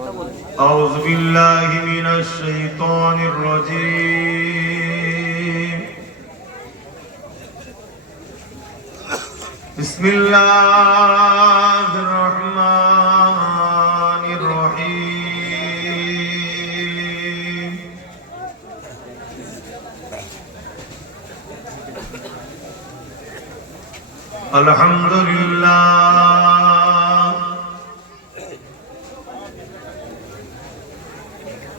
أعوذ بالله من الشيطان الرجيم بسم الله الرحمن الرحيم الحمد لله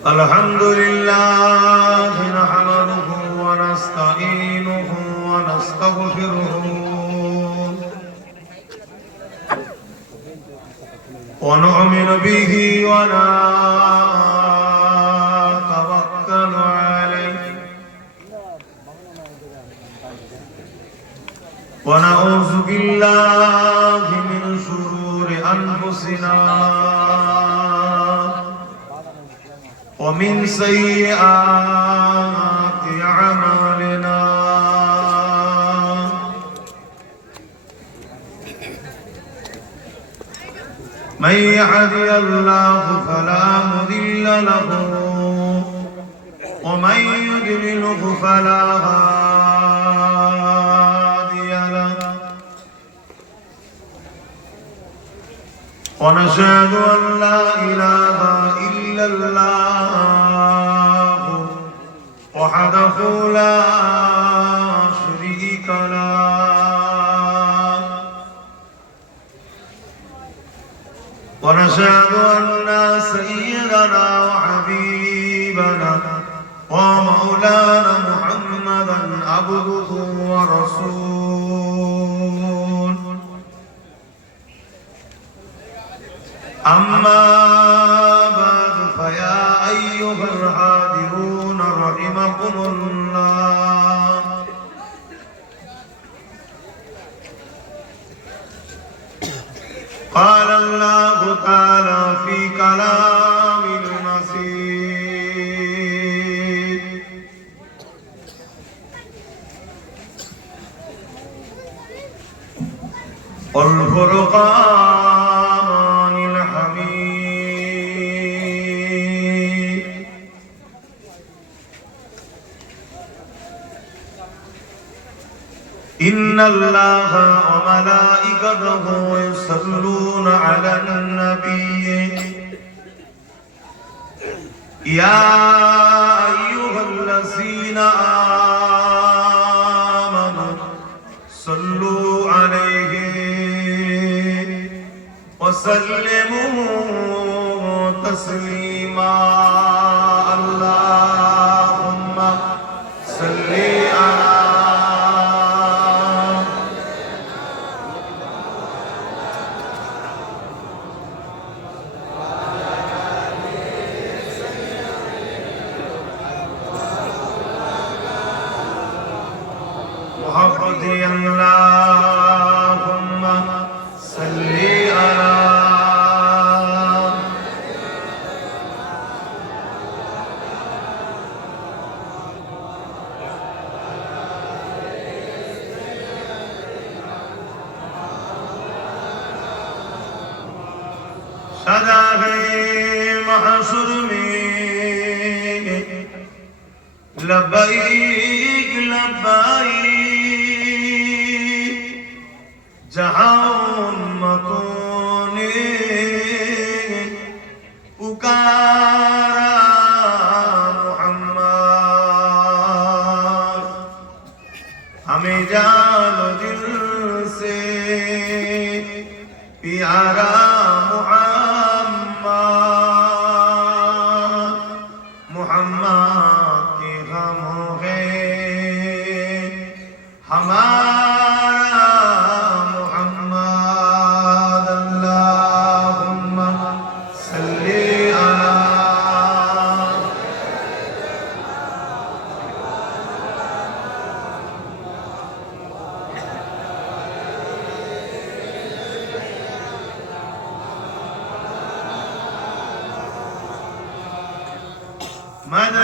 الحمد لله نحمده ونستعينه ونستغفره ونؤمن به ونتوكل عليه ونعوذ بالله من شرور أنفسنا ومن سيئات أعمالنا من يهده الله فلا مضل له ومن يضلل فلا هادي له ونشهد أن لا إله إلا الله وحده لا شريك له ونشهد أن سيدنا وحبيبنا ومولانا محمدا عبده ورسوله أما بعد فيا أيها الحاضرون رحمكم الله قال الله تعالى في كلام المسيح والفرقان الحميد إن الله وملائكته يصلون على النبي يا أيها الذين آمنوا صلوا عليه وسلموا تسليما اللهم صل على محمد اللهم صل على सदावे महशुर में लब्बैक लब्बैक जहां उम्मतों ने पुकारा मुहम्मद हमें जानो दिल से प्यारा मुहम्मद के गम हो गए हमारा मुहम्मद अल्लाहुम्मा सल्ली अला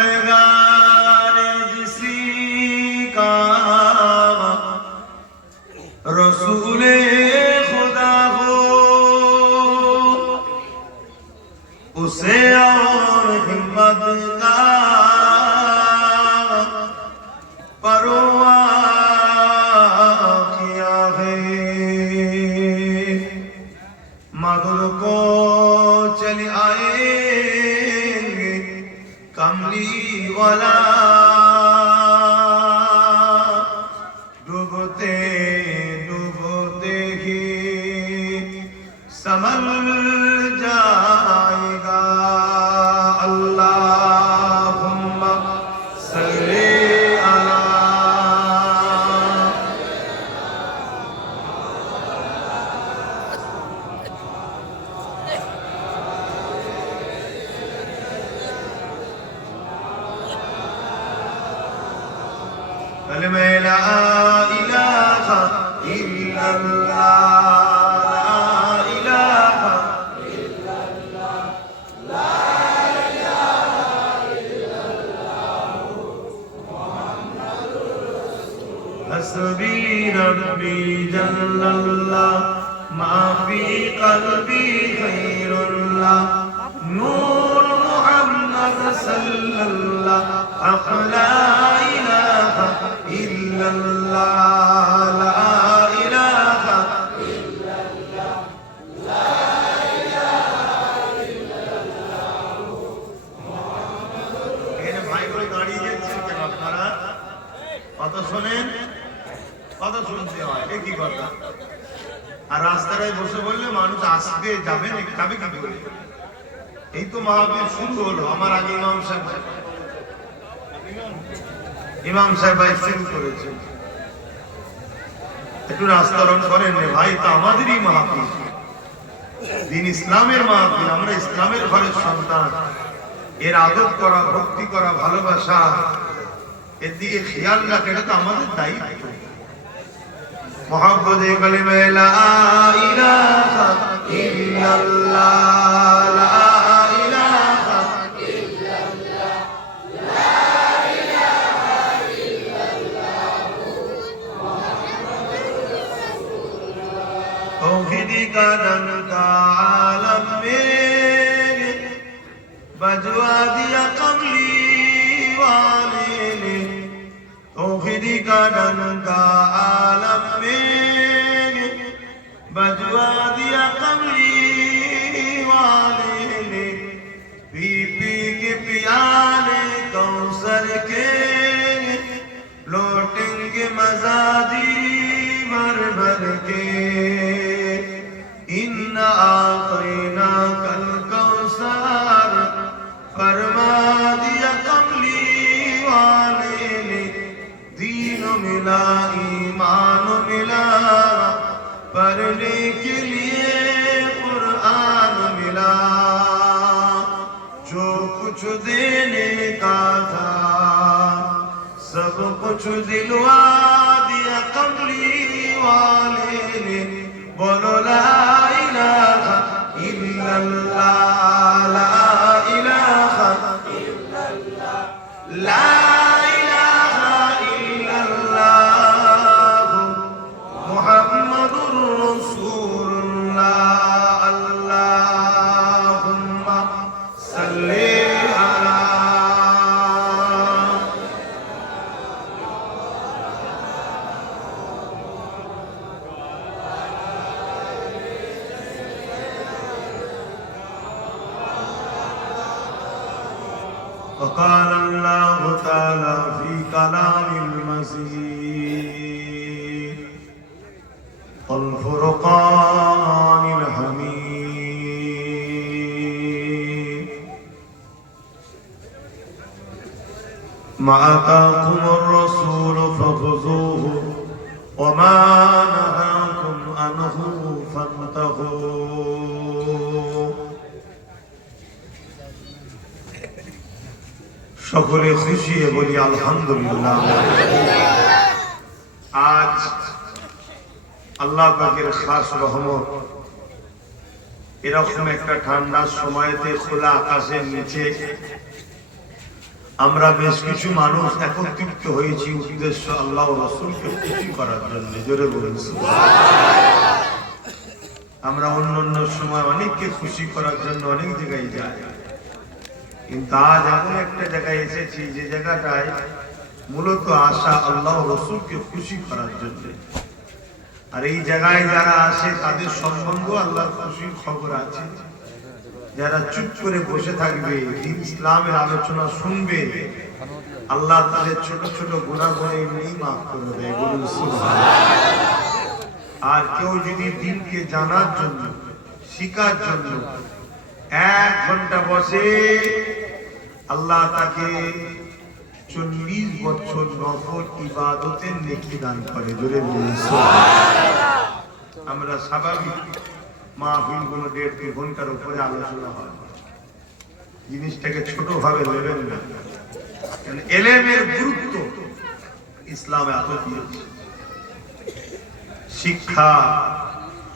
मददगार जिसी का रसूले खुदा हो उसे और हिम्मत का परवाह किया है। मधुर को चले आएंगे कमली वाला, डूबते डूबते ही संभल जाएगा। अल्लाहुम्मा सल्ली अला। कलमे ला इलाहा इल्लल्लाह, ला इलाहा इल्लल्लाह, ला इलाहा इल्लल्लाह, मुहम्मदुर रसूलुल्लाह। हस्बी रब्बी जल्लल्लाह, मा फी क़ल्बी खैरुल्लाह, नूर मुहम्मद सल्लल्लाह, अक़ला इलाहा इल्लल्लाह, ला इलाहा इल्लल्लाह, ला इलाहा इल्लल्लाह, मुहम्मदुर। এখানে ভাইগুলো দাঁড়িয়ে যাচ্ছেন কেন আপনারা? কথা শোনেন, কথা শুনতে হয়, এ কি কথা? আর রাস্তায় বসে বললে মানুষ আসবে যাবে না, যাবে কি করে? এই তো মাহফিল শুরু হলো, আমার আগে ইমাম সাহেব শুরু করেছেন। একটু রাস্তারণ করেন ভাই, তা আমাদেরই মাহফিল, দিন ইসলামের মাহফিল, আমরা ইসলামের ঘরের সন্তান, এর আদব করা, ভক্তি করা, ভালোবাসা, এর দিকে খেয়াল রাখা, এটা তো আমাদের দায়িত্ব। মুহাম্মদে কালিমা লা ইলাহা ইল্লাল্লাহ, লা ইলাহা ইল্লাল্লাহ, লা ইলাহা ইল্লাল্লাহ, মুহাম্মদুর রাসূলুল্লাহ। तौहीदी का डंका आलम में बजवा दिया कमली वाले ने, तौहीदी का डंका आलम में बजवा दिया कमली वाले ने। पी पी के पियाले कौसर के लौटेंगे मजादी भर भर के। इन्ना आतैना कल कौसर फरमा दिया कमली वाले ने। दीन मिला ईमान मिला, पढ़ने के लिए कुरान मिला। जो कुछ देने का था सब कुछ दिलवा दिया कमली वाले ने। बोलो ला इलाहा इल्लल्लाह, ला इलाहा इल्लल्लाह, ला इलाहा इल्लल्लाह, मुहम्मदुर रसूलुल्लाह। अल्लाहुम्मा सल्ली अला। وقال الله تعالى في كلام المجيد والفرقان الحميد ما آتاكم الرسول فخذوه وما نهاكم عنه فانتهوا। সকলে খুশি বলি আলহামদুলিল্লাহ। আজ আল্লাহ পাকের খাস রহমত, এরকম একটা ঠান্ডার সময়তে খোলা আকাশের নিচে আমরা বেশ কিছু মানুষ একত্রিত হয়েছি উদ্দেশ্য আল্লাহ ও রাসূলকে খুশি করার জন্য। জোরে বলুন সুবহানাল্লাহ। আমরা অন্য অন্য সময় অনেককে খুশি করার জন্য অনেক জায়গায় যাই, কিন্তু আজ এমন একটা জায়গায় এসেছি যে জায়গাটায় মূলত আশা আল্লাহ রসুলকে খুশি করার জন্য। আর এই জায়গায় যারা আসে তাদের সম্বন্ধে আল্লাহর খুশির খবর আছে। যারা চুপ করে বসে থাকবে, দিন ইসলামের আলোচনা শুনবে, আল্লাহ তাদের ছোট ছোট গুনাহগুলো এমনি মাফ করে দেয়, বলুন সুবহানাল্লাহ। আর কেউ যদি দিনকে জানার জন্য, শিকার জন্য 1 ঘন্টা বসে, আল্লাহ তাকে 40 বছর নফল ইবাদতের নেকি দান করে, জোরে বলুন সুবহানাল্লাহ। আমরা স্বাভাবিক মাহফিলগুলো 1.5-2 ঘন্টার উপরে আলোচনা হয়, জিনিসটাকে ছোট ভাবে নেবেন না। ইলমের গুরুত্ব ইসলামে এত দিয়েছে। শিক্ষা,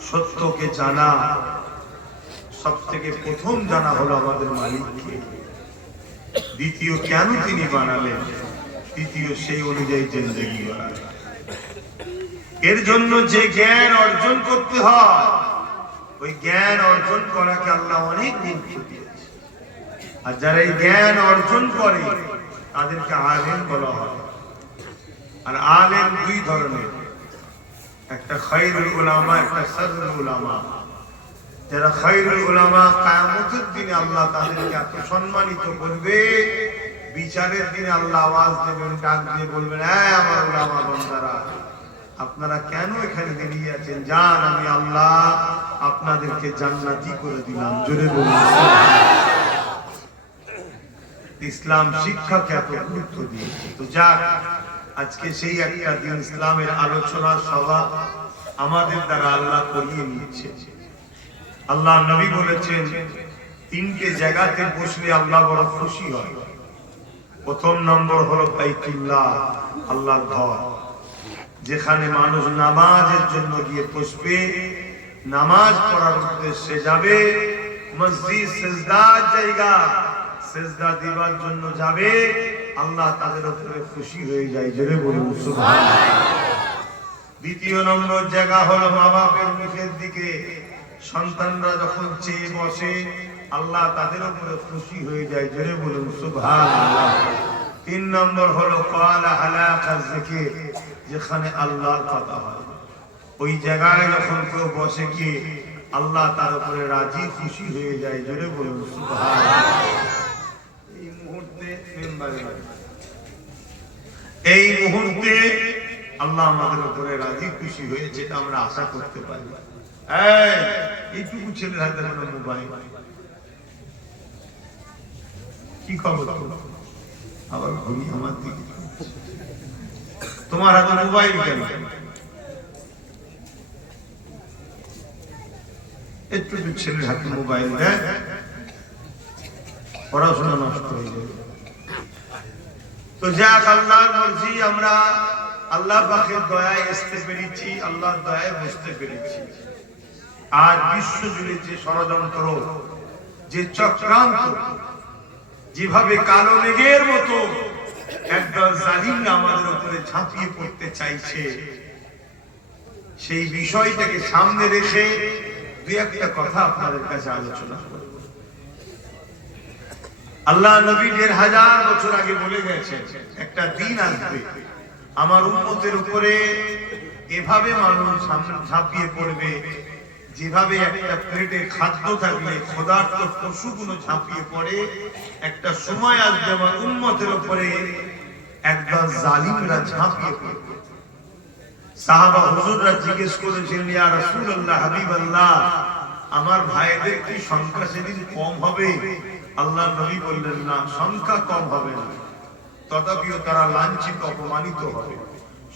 সত্যকে জানা, সব থেকে প্রথম জানা হলো আমাদের মালিককে, দ্বিতীয় কেন তিনি বানালেন, তৃতীয় সেই অনুযায়ী জিন্দেগি বানালেন। এর জন্য যে জ্ঞান অর্জন করতে হয়, ওই জ্ঞান অর্জন করাকে আল্লাহ অনেক গুরুত্ব দিয়েছে। আর যারা এই জ্ঞান অর্জন করে তাদেরকে আলেম বলা হয়। আর আলেম 2 ধরনের, একটা খায়রুল উলামা, একটা শাররুল উলামা। যারা খায়রুল উলামা, কিয়ামতের দিনে আল্লাহ তাদেরকে এত সম্মানিত করবে, বিচারের দিনে আল্লাহ আওয়াজ দেবেন, ডাক দিয়ে বলবেন, হ্যাঁ আমার উলামা বান্দারা, আপনারা কেন এখানে দাঁড়িয়ে আছেন? যান, আমি আল্লাহ আপনাদেরকে জান্নাতি করে দিলাম, জোরে বলুন সুবহানাল্লাহ। ইসলাম শিক্ষাকে এত গুরুত্ব দিয়েছে। তো যাক, আজকে সেই একটা দিন ইসলামের আলোচনা সভা আমাদের দ্বারা আল্লাহ করিয়ে নিচ্ছে। আল্লাহ নবী বলেছেন 3টে জায়গাতে বসলে আল্লাহ বড় খুশি হয়। প্রথম নম্বর হলো বাইতুল্লাহ, আল্লাহর ঘর, যেখানে মানুষ নামাজের জন্য গিয়ে বসবে, নামাজ পড়ার উদ্দেশ্যে যাবে। মসজিদ সিজদার জায়গা, সিজদা দিবার জন্য যাবে, আল্লাহ তাদের উপরে খুশি হয়ে যায়, জোরে বলুন সুবহানাল্লাহ। দ্বিতীয় নম্বর জায়গা হলো মা বাপের মুখের দিকে, সন্তানরা যখন চেয়ে বসে, আল্লাহ তাদের উপরে খুশি হয়ে যায়, জোরে বলুন সুবহানাল্লাহ। 3 নম্বর হলো ক্বালা হালাকা যিকির, যেখানে আল্লাহর কথা হয়, ওই জায়গায় যখন কেউ বসে গিয়ে আল্লাহ তার উপরে রাজি খুশি হয়ে যায়, জোরে বলুন সুবহানাল্লাহ। এই মুহূর্তে আল্লাহ আমাদের উপরে রাজি খুশি হয়েছে, এটা আমরা আশা করতে পারি। এইটুকু ছেলের হাতে মোবাইল, কি খবর? আবার ঘুরি আমার দিকে, তোমার হাতে মোবাইল কেন? একটু ছেলের হাতে মোবাইল দেয়, পড়াশোনা নষ্ট হয়ে যাবে। তো যাক, আল্লাহর মর্জি, আমরা আল্লাহ পাকের দয়ায় আসতে পেরেছি, আল্লাহর দয়ায় বুঝতে পেরেছি। আর বিশ্ব জুড়ে যে ষড়যন্ত্র, যে চক্রান্ত, যেভাবে কালো মেঘের মতো একদল জালিমরা আমাদের উপরে ঝাঁপিয়ে পড়তে চাইছে, সেই বিষয়টাকে সামনে রেখে 2-1টা কথা আপনাদের কাছে আলোচনা করব। আল্লাহ নবী 1000 বছর আগে বলে গেছেন, একটা দিন আসবে আমার উম্মতের উপরে এভাবে মানুষ ঝাঁপিয়ে পড়বে, যেভাবে একটা প্লেটে খাদ্য থাকলে ক্ষুধার্ত পশুগুলো ঝাঁপিয়ে পড়ে, একটা সময় আসবে আমার উম্মতের উপরে একদল জালিমরা ঝাঁপিয়ে পড়বে। সাহাবা হুজুররা জিজ্ঞেস করেছিলেন, ইয়া রাসূলুল্লাহ, হাবিবাল্লাহ, আমার ভাইদের কি সংখ্যা সেদিন কম হবে? আল্লাহ নবী বললেন, না, সংখ্যা কম হবে না, তথাপিও তারা লাঞ্ছিত, অপমানিত হবে।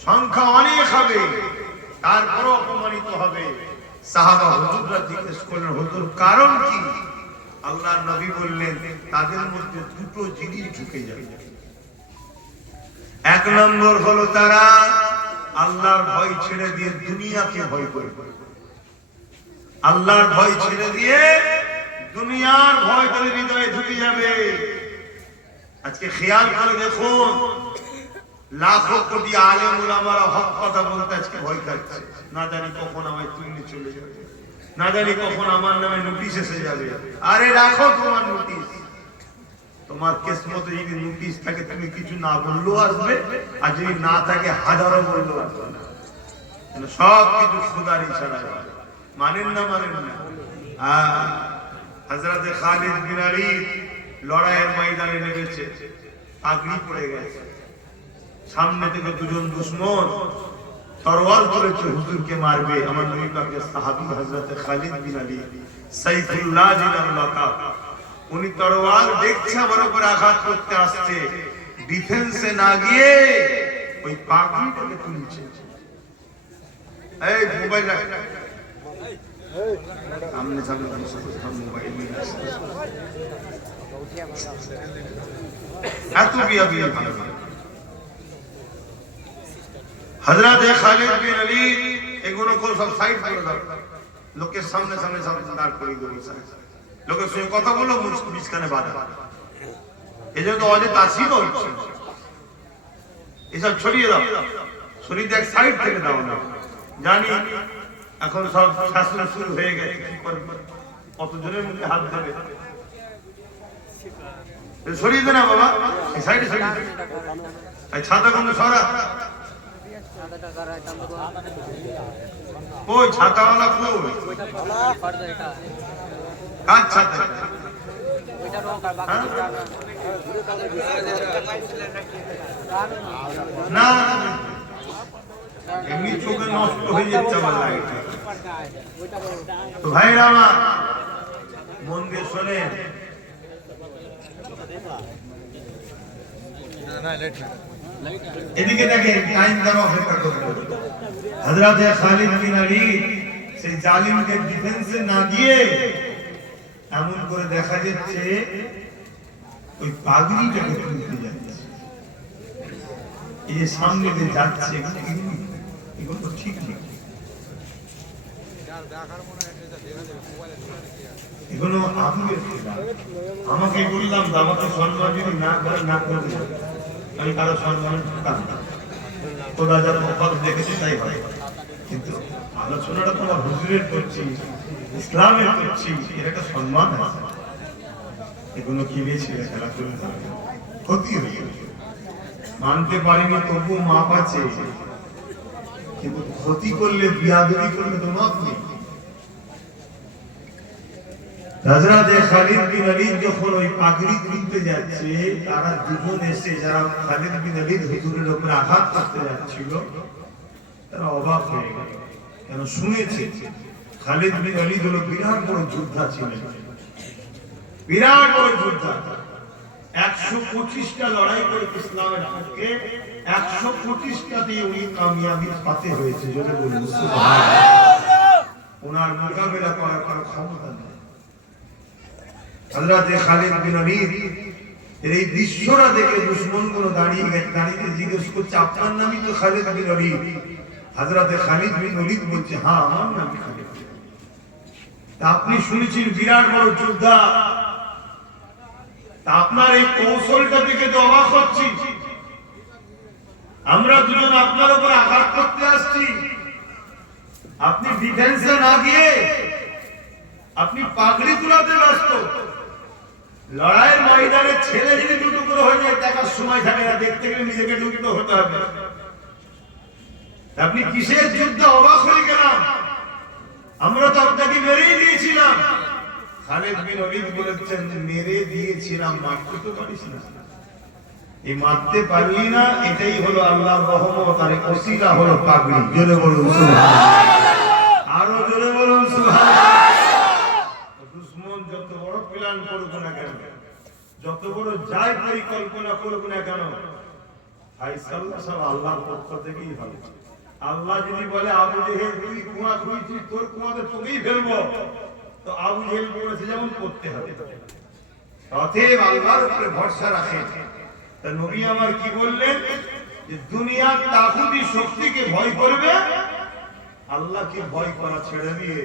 সংখ্যা অনেক হবে, তারপরও অপমানিত হবে। সাহাবা হুজুররা জিজ্ঞেস করলেন, হুজুর কারণ কি? আল্লাহ নবী বললেন, তাদের মধ্যে 2টো জিনিস ঢুকে যাবে। 1 নম্বর হলো তারা আল্লাহর ভয় ছেড়ে দিয়ে দুনিয়াকে ভয় করবে। আল্লাহর ভয় ছেড়ে দিয়ে দুনিয়ার ভয় তাদের হৃদয়ে ঢুকে যাবে। আজকে খেয়াল করে দেখুন, লাখো কোটি আলেম উলামারা হক কথা বলতে আজকে ভয় খাচ্ছে, না জানি কখন আমায় তুলে চলে যাবে। না জানি কখন আমার নামে নোটিশ এসে যাবে। আরে রাখো তোমার নোটিশ, তোমার কিসমতে যদি নোটিশ থাকে তুমি কিছু না বললেও আসবে, আর যদি না থাকে হাজারো বললেও আসবে না। সব কিছু খোদার ইশারা। মানেন না মানেন না? হযরতে খালিদ বিন ওলীদ লড়াইয়ের ময়দানে নেমেছে, পাগড়ি পড়ে গেছে, সামনে থেকে দুজন দুশমন তরোয়ার ধরেছে হুজুরকে মারবে। আমার নবী পাকের সাহাবী হযরতে খালিদ বিন ওলীদ সাইফুল্লাহ জিনার লাকাব, উনি তরোয়ার দেখছে আমার উপর আঘাত করতে আসছে, ডিফেন্সে না গিয়ে ওই পাগড়িটাকে তুলছে। এই মোবাইল রাখ, সামনে সামনে মোবাইল নিয়ে এত বিয়া বিয়ে ভালো। হযরতে খালিদ বিন ওলীদ এগুলো কোন সব সাইড করে দাও, লোকের সামনে সামনে সামনে দাঁড় করে দিল, লোকের সঙ্গে কথা বলো, মুস্কানে বাধা। এজন্য অজে তাসির হচ্ছে, এসব ছড়িয়ে দাও, ছড়িয়ে এক সাইড থেকে দাও না। জানি এখন সব শাসন শুরু হয়ে গেছে, কতজনের মুখে হাত দেবে, সরিয়ে দে না বাবা, এই সাইডে সরিয়ে দে। ছাতা কোন সরা, ওই ছাতাওয়ালা কই, কার ছাতা? না এমনি চোখে নষ্ট হয়ে যাচ্ছে আমার লাইট। তো ভাইরা আমার মন দিয়ে শোনেন, এদিকে দেখেন, টাইম দেওয়া অপেক্ষা করতে। হযরতে খালিদ বিন ওলীদ সেই জালিমকে ডিফেন্সে না দিয়ে এমন করে দেখা যাচ্ছে ওই পাগড়িটাকে তুলতে যাচ্ছে, এই সামনে দিয়ে যাচ্ছে, এগুলো তো ঠিক ঠিক, এগুলো আগুনের খেলা। আমাকে বললাম আমাকে সম্মান যদি না করে না করবে, আমি কারো সম্মান করতাম না, খোদা যা পথ দেখেছি তাই হয়। কিন্তু আলোচনাটা তোমার হুজুরের করছি, ইসলামের করছি, এর একটা সম্মান আছে। এগুলো কিনে ছেড়ে খেলা করে ক্ষতি হয়ে মানতে পারিনি, তবু মাপ আছে, কিন্তু ক্ষতি করলে, বিয়াদবি করলে তো মাপ নেই। হযরতে খালিদ বিন ওলীদ যখন ওই পাগড়ি তুলতে যাচ্ছে, তারা দুজন এসে যারা খালিদ বিন ওলীদ হুজুরের উপরে আঘাত করতে যাচ্ছিল, তারা অবাক হয়ে গেল, কেন শুনেছে খালিদ বিন ওলীদ হলো বিরাট বড় যোদ্ধা ছিলেন, বিরাট বড় যোদ্ধা। 125টা লড়াই করে ইসলামের পক্ষে, 125টাতেই উনি কামিয়াবি পাতে হয়েছে। যদি বলুন সুবহানাল্লাহ, ওনার মোকাবেলা করার কোনো ক্ষমতা নেই। হযরতে খালিদ বিন ওলীদ এই দৃশ্যটা দেখে দুশমনগুলো দাঁড়িয়ে জিজ্ঞেস করছে, আপনার নামই তো খালিদ বিন ওলীদ? হযরতে খালিদ বিন ওলীদ বলছে, হ্যাঁ আমার নাম খালিদ। তা আপনি শুনেছেন বিরাট বড় যোদ্ধা, তা আপনার এই কৌশলটা দেখে তো অবাক হচ্ছি। আমরা দুজন আপনার উপর আঘাত করতে আসছি, আপনি ডিফেন্সে না গিয়ে আপনি পাগড়ি তুলাতে ব্যস্ত। লড়াইয়ের ময়দানে ছেলে যদি দুটো করে হয়ে যায়, দেখার সময় থাকে না, দেখতে গেলে নিজেকে দুটো হতে হবে। আপনি কিসের যুদ্ধে? অবাক হয়ে গেলাম, আমরা তো আপনাকে মেরেই দিয়েছিলাম। খালিদ বিন ওলীদ বলেছেন, মেরে দিয়েছিলাম, মারতে তো পারিস না। এই মারতে পারলি না, এটাই হলো আল্লাহর রহমত, আর ওসিলা হলো পাগড়ি। জোরে বলুন সুবহানাল্লাহ, আরো জোরে বলুন সুবহানাল্লাহ। দুশমন যত বড় প্ল্যান করুক না কেন, যত বড় যাই পরিকল্পনা করুক না কেন, ফায়সালা সব আল্লাহর পক্ষ থেকেই হবে। আল্লাহ যদি বলে আবু জেহেল তুই কুয়া খুঁজছিস, তোর কুয়াতে তোকেই ফেলবো, তো আবু জেহেল বলেছে যেমন করতে হবে। অতএব আল্লাহর উপরে ভরসা রাখেন। তা নবী আমার কি বললেন, যে দুনিয়ার তাগুতি শক্তিকে ভয় করবে, আল্লাহকে ভয় করা ছেড়ে দিয়ে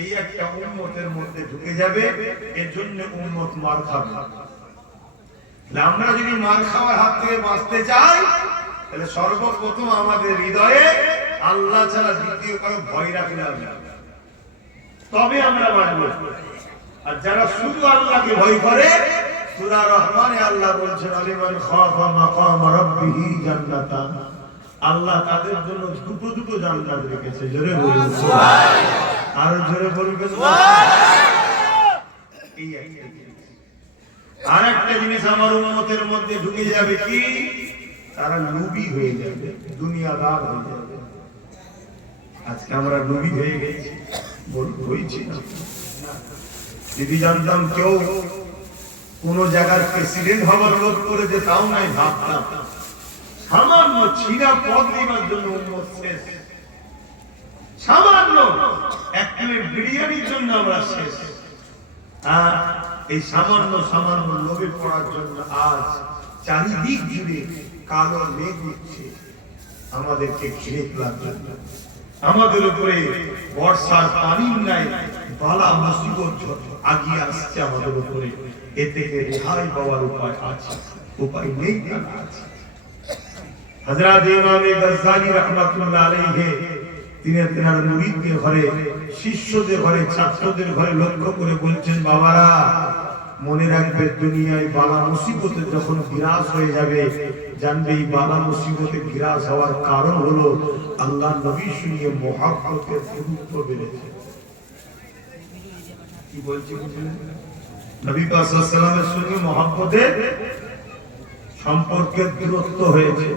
এই একটা উম্মতের মধ্যে ঢুকে যাবে, এর জন্য উম্মত মার খাবে। আমরা যদি মার খাওয়ার হাত থেকে বাঁচতে চাই, তাহলে সর্বপ্রথম আমাদের হৃদয়ে আল্লাহ ছাড়া দ্বিতীয় কারো ভয় রাখলে হবে। তবে আমরা মানব। আর যারা শুধু আল্লাহকে ভয় করে, সূরা রহমানে আল্লাহ বলছেন আলিমান খাফা মাকাম রাব্বিহি জান্নাতান, আল্লাহ তাদের জন্য দুটো দুটো জান্নাত রেখেছে। জোরে বলুন সুবহানাল্লাহ। আর জোরে বলবেন সুবহানাল্লাহ। আরেকটা জিনিস আমার উম্মতের মধ্যে ঢুকে যাবে, কি? তারা নবী হয়ে যাবে, দুনিয়াদার হয়ে যাবে। আজকে আমরা নবী হয়ে গেছি, হয়েছি না। যদি জানতাম কেউ কোন জায়গার প্রেসিডেন্ট হবার লোক করে যে তাও নাই ভাবতাম। সামান্য ছিনা পদ নেবার জন্য উম্মত শেষ, সামান্য এক প্লেট বিরিয়ানির জন্য আমরা শেষ। আর এই সামান্য সামান্য লোভে পড়ার জন্য আজ চারিদিক জুড়ে কালো মেঘ উঠছে, আমাদেরকে ঘিরে ফেলার, আমাদের উপরে বর্ষার পানি নাই, বালা মুসিবত আগিয়ে আসছে আমাদের উপরে। এ থেকে রেহাই পাওয়ার উপায় আছে? উপায় নেই না আছে। হযরত ইমাম গজ্জালী রাহমাতুল্লাহ আলাইহি তিনি তার মুরিদদের ঘরে, শিষ্যদের ঘরে, ছাত্রদের ঘরে লক্ষ্য করে বলছেন, বাবারা মনে রাখবে দুনিয়ায় বালা মুসিবতে যখন বিরাজ হয়ে যাবে, জানবে এই বালা মুসিবতে বিরাজ হওয়ার কারণ হলো আল্লাহর নবীর সঙ্গে মহব্বতের দূরত্ব বেড়েছে। কি বলছি বুঝলেন? নবী পাক সাল্লাল্লাহু আলাইহি ওয়াসাল্লামের সঙ্গে মহব্বতের সম্পর্কের দূরত্ব হয়েছে।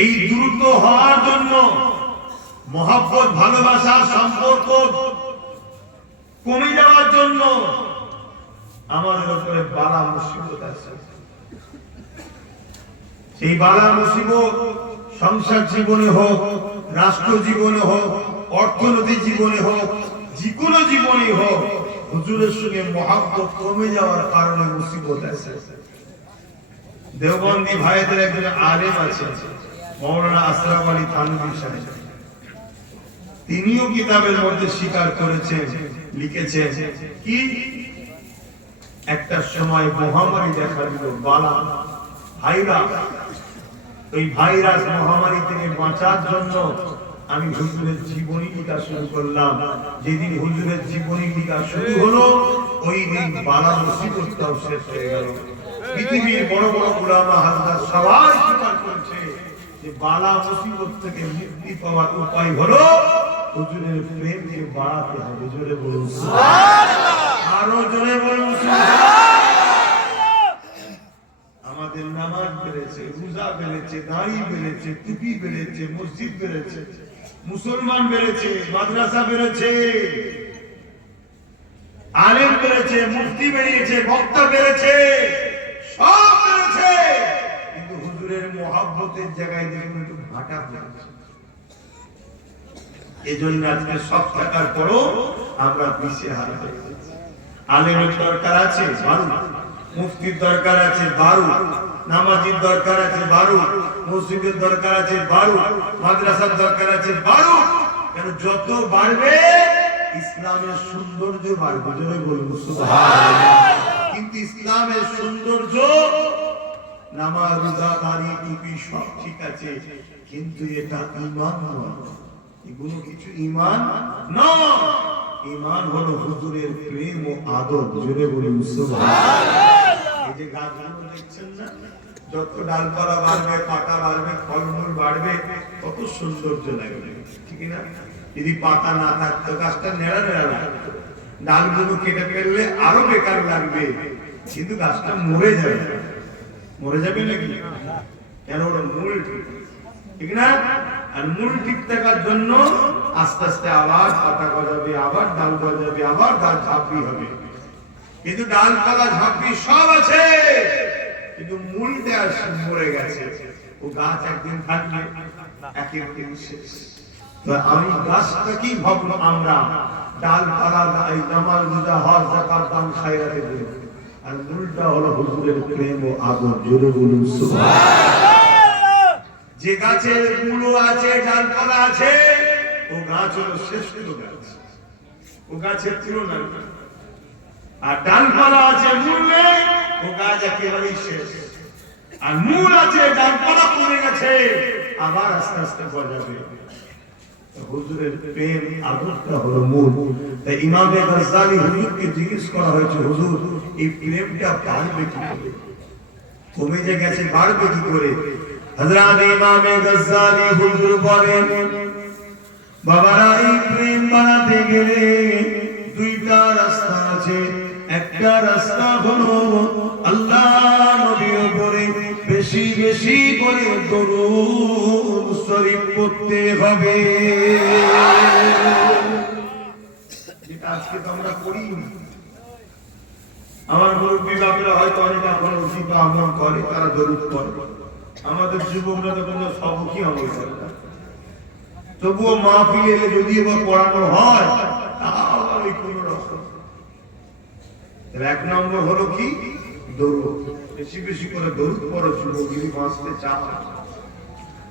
এই দ্রুত হওয়ার জন্য, মহব্বত ভালোবাসা সম্পর্ক কমে যাওয়ার জন্য আমাদের উপরে বালা মুসিবত আছে। সেই বালা মুসিবত সংসার জীবনে হোক, রাষ্ট্র জীবনে হোক, অর্থনৈতিক জীবনে হোক, যে কোনো জীবনে হোক, হুজুরের সঙ্গে মহব্বত কমে যাওয়ার কারণে মুসিবত আছে। দেওবন্দি ভাইদের একজন আলেম আছে, মৌলানা আশরাফ আলী থানভী সাহেব। তিনিও কিতাবের মধ্যে স্বীকার করেছেন, লিখেছেন কি একটা সময় মহামারী দেখা দিল, বালা ভাইরাস। ওই ভাইরাস মহামারী থেকে বাঁচার জন্য আমি হুজুরের জীবনী লেখা শুরু করলাম। যেদিন হুজুরের জীবনী লেখা শুরু হলো, ওই দিন বালা মুসিবতটাও শেষ হয়ে গেল। পৃথিবীর বড় বড় উলামা হাজরাত সবাই স্বীকার করছে যে বালা মুসিবত থেকে মুক্তি পাওয়ার উপায় হলো হুজুরের প্রেমকে বাড়াতে হবে। জোরে বলুন সুবহানাল্লাহ, আরো জোরে বলুন সুবহানাল্লাহ। আমাদের নামাজ বেড়েছে, রোজা বেড়েছে, দাড়ি বেড়েছে, টুপি বেড়েছে, মসজিদ বেড়েছে, মুসলমান বেড়েছে, মাদ্রাসা বেড়েছে, আলেম বেড়েছে, মুফতি বেরিয়েছে, বক্তা বেড়েছে, সব বেড়েছে, কিন্তু হুজুরের মহব্বতের জায়গায় দেখুন একটু ভাটা পড়েছে। এজন্য আজকে সব থাকার পরও আমরা পিছিয়ে হারা হয়ে গেছি। আলেমের দরকার আছে বারু, মুফতির দরকার আছে বারু, নামাজির দরকার আছে বারু, মসজিদের দরকার আছে বারু, মাদ্রাসার দরকার আছে বারু। কেন যত বাড়বে ইসলামের সৌন্দর্য বাড়বে। জোরে বলুন সুবহানাল্লাহ। কিন্তু ইসলামের সৌন্দর্য, নামাজ, রোজা, দাড়ি, টুপি সব ঠিক আছে, কিন্তু এটা ঈমান নয়। এগুলো কিছু ঈমান নয়। ঈমান হলো হুজুরের প্রেম ও আদর। জোরে বলুন সুবহানাল্লাহ। এই যে গাছগুলো দেখছেন না, যত ডালপালা বাড়বে, পাতা বাড়বে, ফলমূল বাড়বে, কত সৌন্দর্য লাগবে, ঠিক না? যদি পাতা না থাকতো গাছটা নেড়া নেড়া লাগতো, ডালগুলো কেটে ফেললে আরো বেকার লাগবে, কিন্তু গাছটা মরে যাবে। মরে যাবে নাকি? কেন? ওর মূল ঠিক না? আর মূল ঠিক থাকার জন্য আস্তে আস্তে আবার পাতা গজাবে, আবার ডাল গজাবে, আবার গাছ ঝাঁপি হবে। কিন্তু ডালপালা ঝাঁপি সব আছে, কিন্তু মূলটা মরে গেছে। ও গাছ একদিন থাকবে, একদিন শেষ। আমি গাছটাকেই ভাবলো আমরা ডালপালা, নামাজ, রোজা, হজ, যাকাত, দান, খায়রাতে দেব, আর মূলটা হলো হুজুরের প্রেম ও আদর। জোরে বলুন সুবহানাল্লাহ। যে গাছের মূল আছে, ডালপালা আছে, ও গাছ হলো শ্রেষ্ঠ গাছ, ও গাছের তুলনা। আর ডালপালা আছে, মূল নেই, ও গাছ একেবারেই শেষ। আর মূল আছে, ডালপালা পড়ে গেছে, আবার আস্তে আস্তে গজাবে। হুজুরের প্রেম আদরটা হলো মূল। তাই ইমামে গাজ্জালী হুজুরকে জিজ্ঞেস করা হয়েছে, হুজুর এই প্রেমটা বাড়বে কি করে, কমে যে গেছে বাড়বে কি করে? হযরত ইমামে গাজ্জালী হুজুর বলেন, বাবারা এই প্রেম বাড়াতে গেলে দুইটা রাস্তা আছে। একটা রাস্তা হলো আল্লাহ নবীর উপরে বেশি বেশি করে দরুদ শরীফ পড়তে হবে, যেটা আজকে তো আমরা করি। আমার মুরব্বী বাপেরা হয়তো অনেকে এখন উচিত আমল করে, তারা দরুদ পড়ে। আমাদের যুবকরা তো কোনো সবকই আমল করে না। তবুও মাহফিল এলে যদিও বা পড়ানো হয়, তাহলে কোন রকম। এক নম্বর হলো কি, দরুদ। বেশি বেশি করে দরুদ পড়ো, যুবকগিরি বাঁচতে চাও।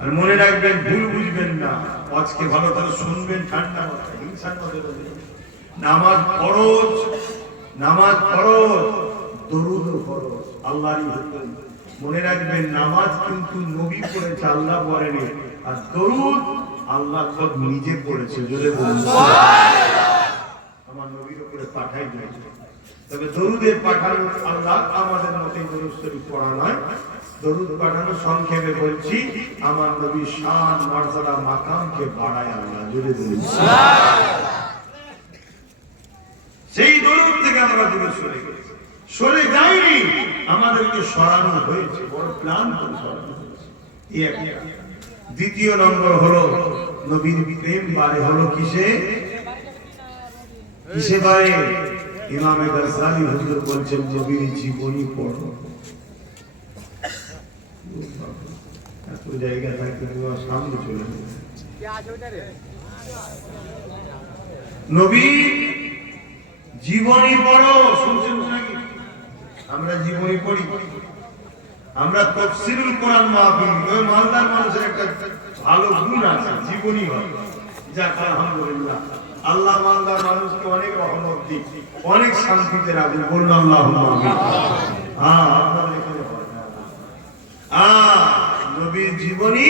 আর মনে রাখবেন, ভুল বুঝবেন না, আজকে ভালো করে শুনবেন, ঠান্ডা মাথায় হিংসার মধ্যে নামাজ ফরজ, নামাজ ফরজ, দরুদ ফরজ, আল্লাহরই হুকুম। মনে রাখবেন, নামাজ কিন্তু নবী পড়েছে, আল্লাহ বলেনি। আর দরুদ আল্লাহ সব নিজে পড়েছে, জোরে বলুন আমার নবীর উপরে পাঠাই দিয়েছে। তবে দরুদের পাঠানো আল্লাহ আমাদের মতে দরুদ শরীফ পড়া নয়। দরুদ পাঠানো সংক্ষেপে বলছি, আমার নবীর শান মর্যাদা মাকামকে বাড়ায় আল্লাহ, জোরে বলুন। সেই দরুদ থেকে আমরা দূরে সরে গেছি, সরে যাইনি, আমাদেরকে সরানো হয়েছে, বড় প্ল্যান করে সরানো হয়েছে। দ্বিতীয় নম্বর হলো নবীর প্রেম বাড়ে হলো কিসে, কিসে বাড়ে? ইমামে গাজ্জালী হুজুর বলছেন, নবীর জীবনী পড়ো। এত জায়গা থাকতে তোমার সামনে চলে নবী জীবনী পড়ো। শুনছেন নাকি? আমরা জীবনী পড়ি, আমরা তাফসীরুল কোরআন মাহফিল, ওই মালদার মানুষের একটা ভালো গুণ আছে, জীবনী হয়। যাক আলহামদুলিল্লাহ, আল্লাহ মালদার মানুষকে অনেক রহমত দিক, অনেক শান্তিতে রাখুন, বলুন আল্লাহুম্মা আমিন। হ্যাঁ, আপনাদের এখানে হয় না। নবীর জীবনী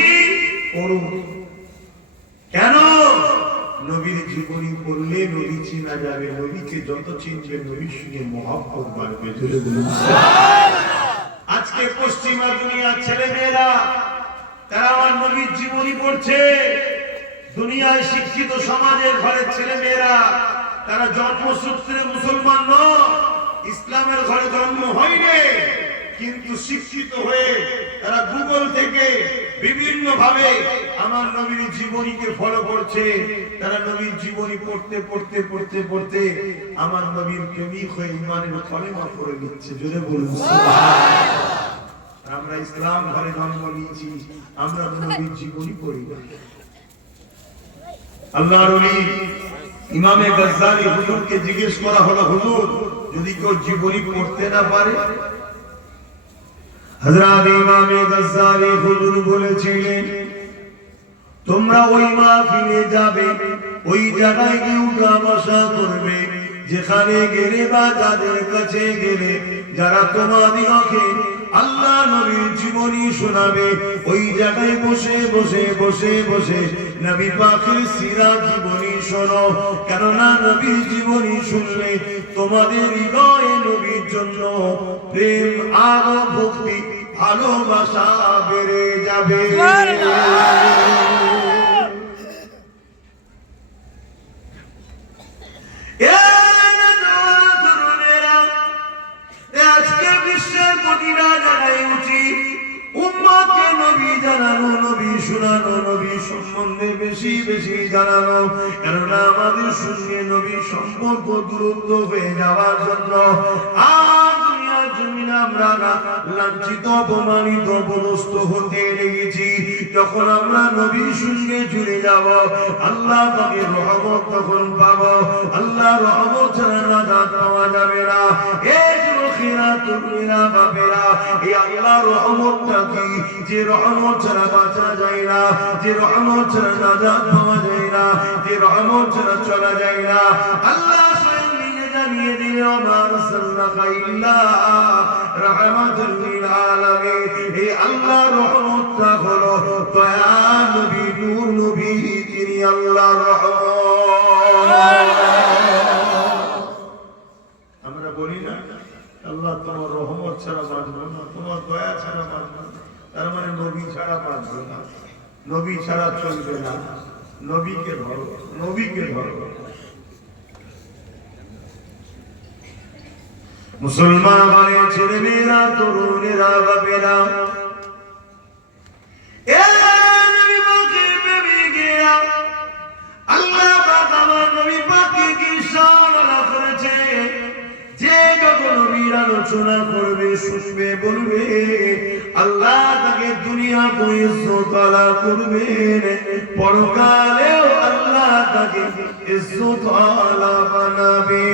পড়ুন। কেন? নবীর জীবনী পড়লে নবী চিনা যাবে, নবীকে যত চিনবে নবীর সঙ্গে মহব্বত বাড়বে, জোরে বলুন সুবহানাল্লাহ। আজকে পশ্চিমা দুনিয়ার ছেলে মেয়েরা তারা আমার নবীর জীবনী পড়ছে। দুনিয়ায় শিক্ষিত সমাজের ঘরের ছেলে মেয়েরা তারা জন্মসূত্রে মুসলমান নয়, ইসলামের ঘরে জন্ম হয়নি, কিন্তু শিক্ষিত হয়ে তারা গুগল থেকে বিভিন্ন ভাবে আমার নবীর জীবনীকে ফলো করছে। তারা নবীর জীবনী পড়তে পড়তে পড়তে পড়তে আমার নবীর প্রেমিক হয়ে ঈমানের কলেমা পড়ে নিচ্ছে, জোরে বলুন সুবহানাল্লাহ। আমরা ইসলাম ঘরে জন্ম নিয়েছি, আমরা নবীর জীবনী পড়ি না। আল্লাহর ওলি ইমামে গাজ্জালী হুজুরকে জিজ্ঞেস করা হলো, হুজুর যদি কেউ জীবনী পড়তে না পারে? হযরত ইমামে গাজ্জালী হুজুর বলেছিলেন, তোমরা ওই মাহফিলে যাবে, ওই জায়গায় গিয়ে উঠা বসা করবে, যেখানে গেলে বা যাদের কাছে গেলে যারা তোমাদিগকে আল্লাহ নবীর জীবনী শোনাবে, ওই জায়গায় বসে বসে বসে বসে নবী পাকের সিরাত জীবনী শোনো। কেননা নবীর জীবনী শুনলে তোমাদের হৃদয়ে নবীর জন্য প্রেম আর ভক্তি ভালোবাসা বেড়ে যাবে। আজকে বিশ্বের প্রতিটা জায়গায় উচিত উম্মতকে নবী জানানো, নবী শোনানো, নবী সম্বন্ধে বেশি বেশি জানানো। কেননা আমাদের সঙ্গে নবী সম্পর্ক দূরত্ব হয়ে যাওয়ার জন্য দুনিয়ার জমিনে আমরা লাঞ্ছিত, অপমানিত, অপদস্থ হতে লেগেছি। যখন আমরা নবীর সঙ্গে জুড়ে যাব, আল্লাহ পাকের রহমত তখন পাবো। আল্লাহ রহমত ছাড়া নাজাত পাওয়া যাবে না। এই যুবকেরা, তরুণেরা, বাপেরা, এই আল্লাহ রহমতটা কি, যে রহমত ছাড়া বাঁচা যায় না, যে রহমত ছাড়া নাজাত পাওয়া যায় না, যে রহমত ছাড়া চলা যায় না। আল্লাহ স্বয়ং নিজে জানিয়ে দিলেন, ওমা আরসালনাকা ইল্লা রাহমাতাল লিল আলামিন। এই আল্লাহ রহমতটা হলো দয়া নবী, নূর নবী, তিনি আল্লাহর রহমত। আমরা বলি না আল্লাহ তোমার রহমত ছাড়া বাঁচবো না, তোমার দয়া ছাড়া বাঁচবো না, তার মানে নবী ছাড়া বাঁচবো না, নবী ছাড়া চলবে না, নবীকে ধরো, নবীকে ধরো। মুসলমান ঘরের ছেলে মেয়েরা, তরুণেরা, বাপেরা, আল্লাহ পাক আমার নবী পাককে কি সম্মাননা করেছে। যে যত নবীর আলোচনা করবে, শুনবে, বলবে, আল্লাহ তাকে দুনিয়া ইজ্জত আলা করবেন, পরকালেও আল্লাহ তাকে ইজ্জত আলা বানাবে।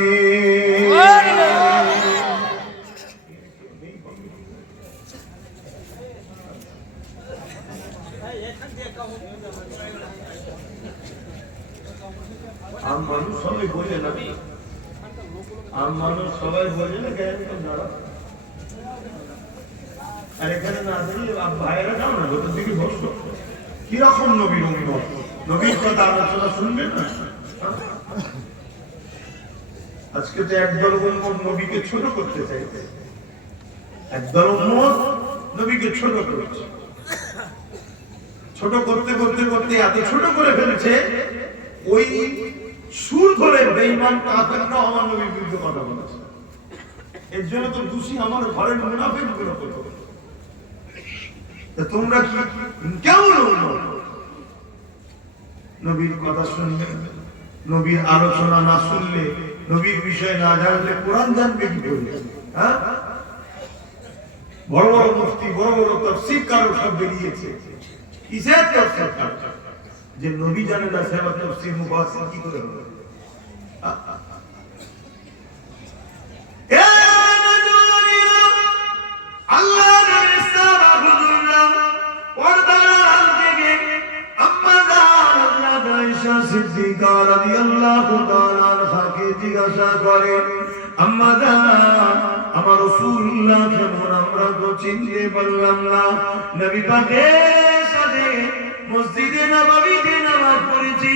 আম মানুষ সবাই বোঝে না, আম মানুষ সবাই বোঝে না, কেন দাঁড়া। আর এখানে না দাঁড়িয়ে ভাইয়েরা যাও না, ওদের দিকে বসো। কিরকম নবীর উম্মত, নবীর কথা আলোচনা শুনবেন না। আজকে তো একদল উম্মত নবীকে ছোট করতে চাইছে, একদল উম্মত নবীকে ছোট করছে। ছোট করতে করতে করতে এত ছোট করে ফেলেছে, ওই সুর ধরে বেঈমান কাফেররা আমার নবীর বিরুদ্ধে কথা বলেছে। এর জন্য তো দোষী আমার ঘরের মুনাফিকগুলো করতে। তোমরা কি কেমন নবীর কথা শুনবে, নবীর আলোচনা না শুনলে, নবীর বিষয় না জানলে কোরআন জানবে কি করে? হ্যাঁ, বড় বড় মুফতি, বড় বড় তাফসীরকার সব বেরিয়েছে। কিসের তাফসীরকার? যে নবী জানে না সে আবার তাফসীর মুফাসসির কি করে হবে? আল্লাহ নবী সাহাবাহুল্লাহ পর্দার আড়ালে আম্মা জান আয়েশা সিদ্দিকা রাদিয়াল্লাহু তাআলা আনহাকে জিজ্ঞাসা করে, আম্মা জান, আমার রাসূলুল্লাহ কেমন আমরা তো চিনতে পারলাম না। নবী পাকের সাথে মসজিদে নববীতে নামাজ পড়েছি,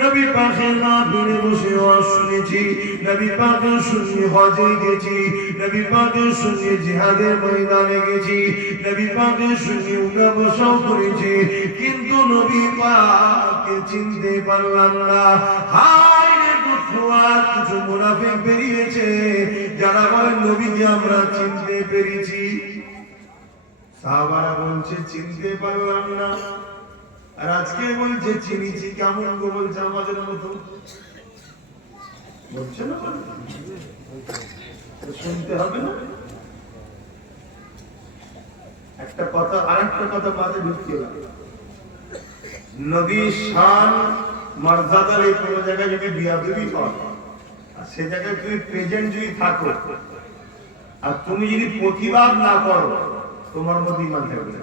নবী পাকের মাহফিলে বসে ওয়াজ শুনেছি, নবী পাকের সঙ্গে হজে গেছি, নবী পাকের সঙ্গে জিহাদের ময়দানে গেছি, নবী পাকের সঙ্গে উঠা বসাও করেছি, কিন্তু নবী পাককে চিনতে পারলাম না। হায় রে দুঃখ, আর কিছু মুনাফিক বেরিয়েছে যারা বলেন নবীকে আমরা চিনতে পেরেছি। সাহাবারা বলছে চিনতে পারলাম না, আর আজকে বলছে চিনিছি। কেমন গো বলছে? আমাদের মতো বলছে না, শুনতে হবে না। একটা কথা আর একটা কথা মাথায় ঢুকিয়ে লাগে, নবীর শান মর্যাদার এই কোনো জায়গায় যদি বিয়াদবি হয়, আর সে জায়গায় তুমি প্রেজেন্ট যদি থাকো, আর তুমি যদি প্রতিবাদ না করো, তোমার মধ্যে ঈমান থাকবে না।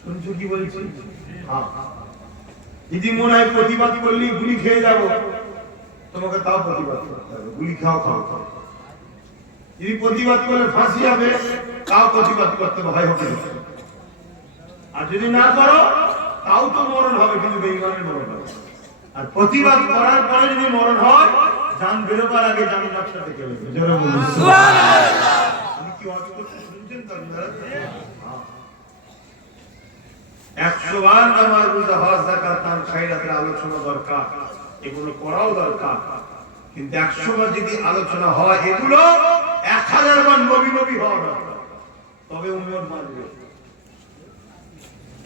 শুনছো কি বলছি? যদি মনে হয় প্রতিবাদ করলে গুলি খেয়ে যাবো, তোমাকে তাও প্রতিবাদ করতে হবে, গুলি খাও খাও খাও। যদি প্রতিবাদ করলে ফাঁসি হবে, তাও প্রতিবাদ করতে ভয় হবে। আর যদি না করো, তাও তো মরণ হবে, কিন্তু বেঈমানের মরণ হবে। আর প্রতিবাদ করার পরে যদি মরণ হয়, জান বেরোবার আগে জামিন একসাথে কেউ জোরে বলুন সুবহানাল্লাহ। আপনি কি ওয়াজ করতে শুনছেন? তো 100 বার নামাজ, রোজা, হজ, যাকাত, দান, খায়রাতের আলোচনা দরকার, এগুলো করাও দরকার। কিন্তু 100 বার যদি আলোচনা হয় এগুলো, 1000 বার নবী নবী হওয়া দরকার, তবে উম্মত মানবে।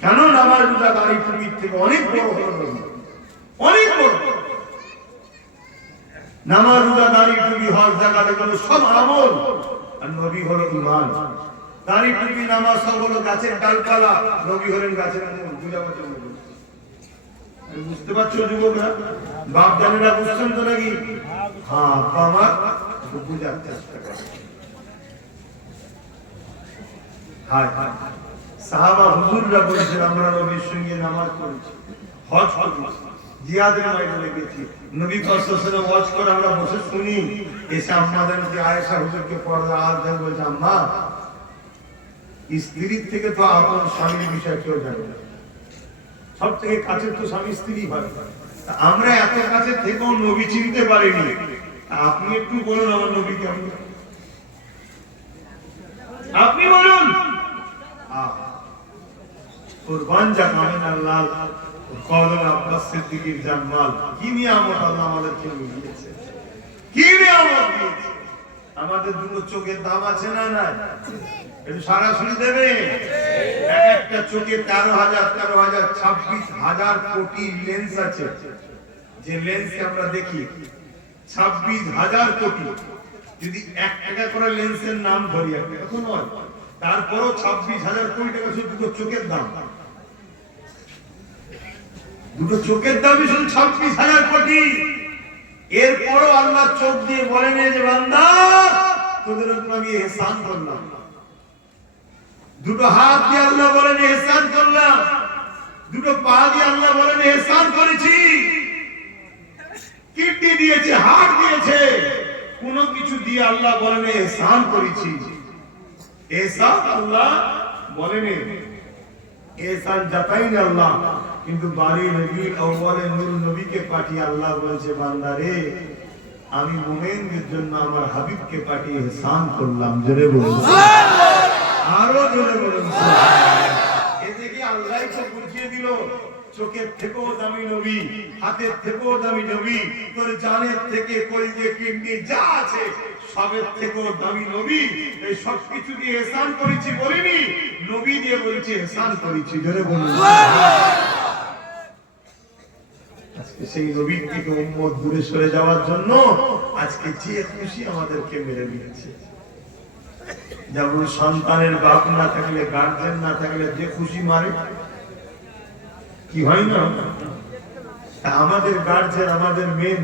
কেন? নামাজ, রোজা, দাড়ি, টুপি থেকে অনেক বড় হলো নবী, অনেক বড়। নামাজ, রোজা, দাড়ি, টুপি, হজ, যাকাত এগুলো সব আমল, আর নবী হলো ঈমান। দাড়ি, টুপি, নামাজ সব হলো গাছের ডালপালা, নবী হলেন গাছের মূল। বুঝতে পারছো যুবকরা? বাপ জানেরা বুঝছেন তো নাকি? হ্যাঁ, আমার বুঝার চেষ্টা করে। সাহাবা হুজুররা বলেছেন আমরা নবীর সঙ্গে নামাজ পড়েছি, হজ করেছি, জিহাদের ময়দানে গেছি। নবী পাক সাল্লাল্লাহু ওয়াজ করে আমরা বসে শুনি। এসে আম্মাদেরকে আয়েশা হুজুরকে পর্দা আল দেন, বলছে আম্মা, স্ত্রীর থেকে তো আপন স্বামীর বিষয় কেউ জানে না। সব থেকে কাছের তো স্বামী স্ত্রী হয়। আমরা এত কাছে থেকেও নবী চিনতে পারিনি। আপনি একটু বলুন আমার নবী কেমন, আপনি বলুন। কুরবান জাকামিনার লাল কওলার আব্বাস সিদ্দিকীর জানমাল, কি নিয়ামত আল্লাহ আমাদেরকে দিয়েছে, কি নিয়ামত দিয়েছে। আমাদের দুটো চোখের দাম আছে না নাই? একটু সরাসরি দেবে। এক একটা চোখে 13,000 26,000 কোটি লেন্স আছে। যে লেন্সকে আমরা দেখি 26,000 কোটি। যদি 1 টাকা করে লেন্সের নাম ধরি, এখন নয়, তারপরও 26,000 কোটি টাকা শুধু দুটো চোখের দাম। দুটো চোখের দামই শুধু 26,000 কোটি। এরপরও আল্লাহ চোখ দিয়ে বলেন যে বান্দা তোদের উপর আমি ইহসান করলাম। দুটো হাত দিয়ে আল্লাহ বলেন ইহসান করলাম। দুটো পা দিয়ে আল্লাহ বলেন ইহসান করেছি। কিডনি দিয়েছে, হার্ট দিয়েছে, কোন কিছু দিয়ে আল্লাহ বলেন ইহসান করেছি। ইহসান আল্লাহ বলেন, ইহসান জাতাই না আল্লাহ, কিন্তু বাড়ি নবী আউয়ালে নূর নবীকে পাঠিয়ে আল্লাহ বলেছে বান্দা রে আমি মুমিনদের জন্য আমার হাবিবকে পাঠিয়ে ইহসান করলাম। জোরে বলুন সুবহানাল্লাহ, আরো জোরে বলুন সুবহানাল্লাহ। এদিকে আল্লাহই তো বুঝিয়ে দিল চোখের থেকেও দামি নবী, হাতের থেকেও দামি নবী, তোর জানের থেকে কলিজা কিডনি যা আছে সবের থেকেও দামি নবী। এই সব কিছু দিয়ে ইহসান করেছি বলিনি, নবী দিয়ে বলছি ইহসান করেছি। জোরে বলুন সুবহানাল্লাহ। আজকে সেই নবীর থেকে উম্মত দূরে সরে যাওয়ার জন্য আজকে যে খুশি আমাদেরকে মেরে দিয়েছে। যেমন সন্তানের বাপ না থাকলে, গার্জেন না থাকলে যে খুশি মারে, কি হয় না? আমাদের গার্জেন, আমাদের মেন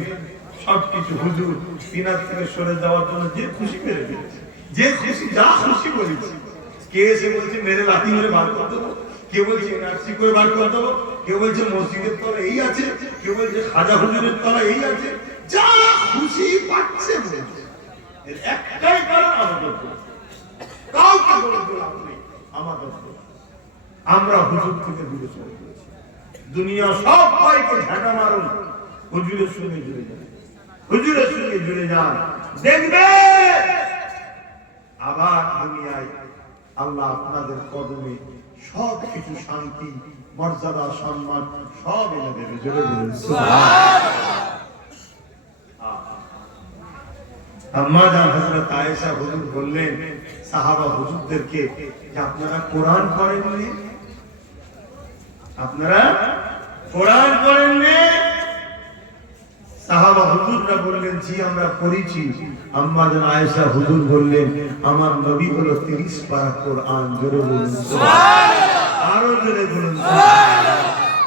সবকিছু হুজুর তিনার থেকে সরে যাওয়ার জন্য যে খুশি মেরে দিয়েছে, যে খুশি যা খুশি বলেছে। কে এসে বলছে মেরে লাথি মেরে বার করে দেবো, কেউ বলছে এনআরসি করে বার করে দেবো, কেউ বলছে মসজিদের তলা এই আছে, কেউ বলছে খাজা হুজুরের তলা এই আছে, যা খুশি পাচ্ছে বলছে। এর একটাই কারণ আমাদের কাউকে বলে দিলাম আমাদের আমরা হুজুর থেকে দূরে সরে গেছি। দুনিয়া সবাইকে ঝাঁটা মারুন, হুজুরের সঙ্গে জুড়ে যান, হুজুরের সঙ্গে জুড়ে যান, দেখবে আবার দুনিয়ায় আল্লাহ আপনাদের কদমে সব কিছু শান্তি, মর্যাদা, সম্মান সব এনে দেবে। জোরে বলুন সুবহানাল্লাহ। আম্মা জান হযরত আয়েশা হুজুর বললেন সাহাবা হুজুরদেরকে যে আপনারা কোরআন পড়েননি, আপনারা কোরআন পড়েননি? সাহাবা হুজুররা বললেন জি আমরা পড়েছি। আম্মা জান আয়েশা হুজুর বললেন আমার নবী হলো 30 পারা কোরআন। জোরে বলুন সুবহানাল্লাহ, আরো জোরে বলুন সুবহানাল্লাহ।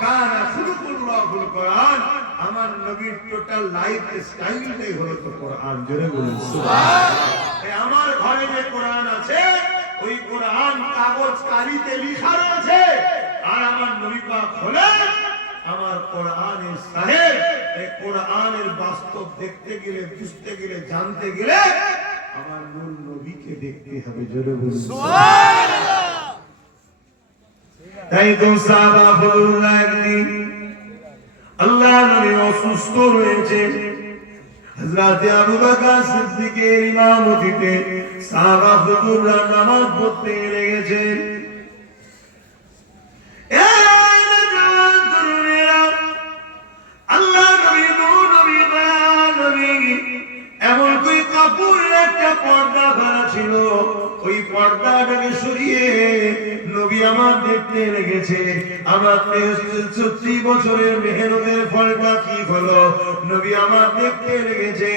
কানা খুলুকুল্লাহুল কোরআন, আমার নবীর টোটাল লাইফ স্টাইলটাই হলো তো কোরআন। জোরে বলুন সুবহানাল্লাহ। আমার ঘরে যে কোরআন আছে ওই কোরআন কাগজ কালিতে লেখা রয়েছে, আর আমার নবী পাক হলেন আমার কোরআনের সাহেব। এই কোরআনের বাস্তব দেখতে গেলে, বুঝতে গেলে, জানতে গেলে আমার নূর নবীকে দেখতে হবে। জোরে বলুন সুবহানাল্লাহ। তাই তো সাহাবা হুজুররা একদিন আল্লাহ নবী অসুস্থ রয়েছে, হযরত আবু বকর সিদ্দিকের ইমামতিতে সাহাবা হুজুররা নামাজ পড়তে লেগেছে। আল্লাহ নবী, নূর নবী, দয়াল নবী, এমন কোই কাপড়ের একটা পর্দা করা ছিল, ওই পর্দাটাকে সরিয়ে নবী আমার দেখতে লেগেছে। আমার 63 বছরের মেহনতের ফলটা কি হলো? নবী আমার দেখতে লেগেছে।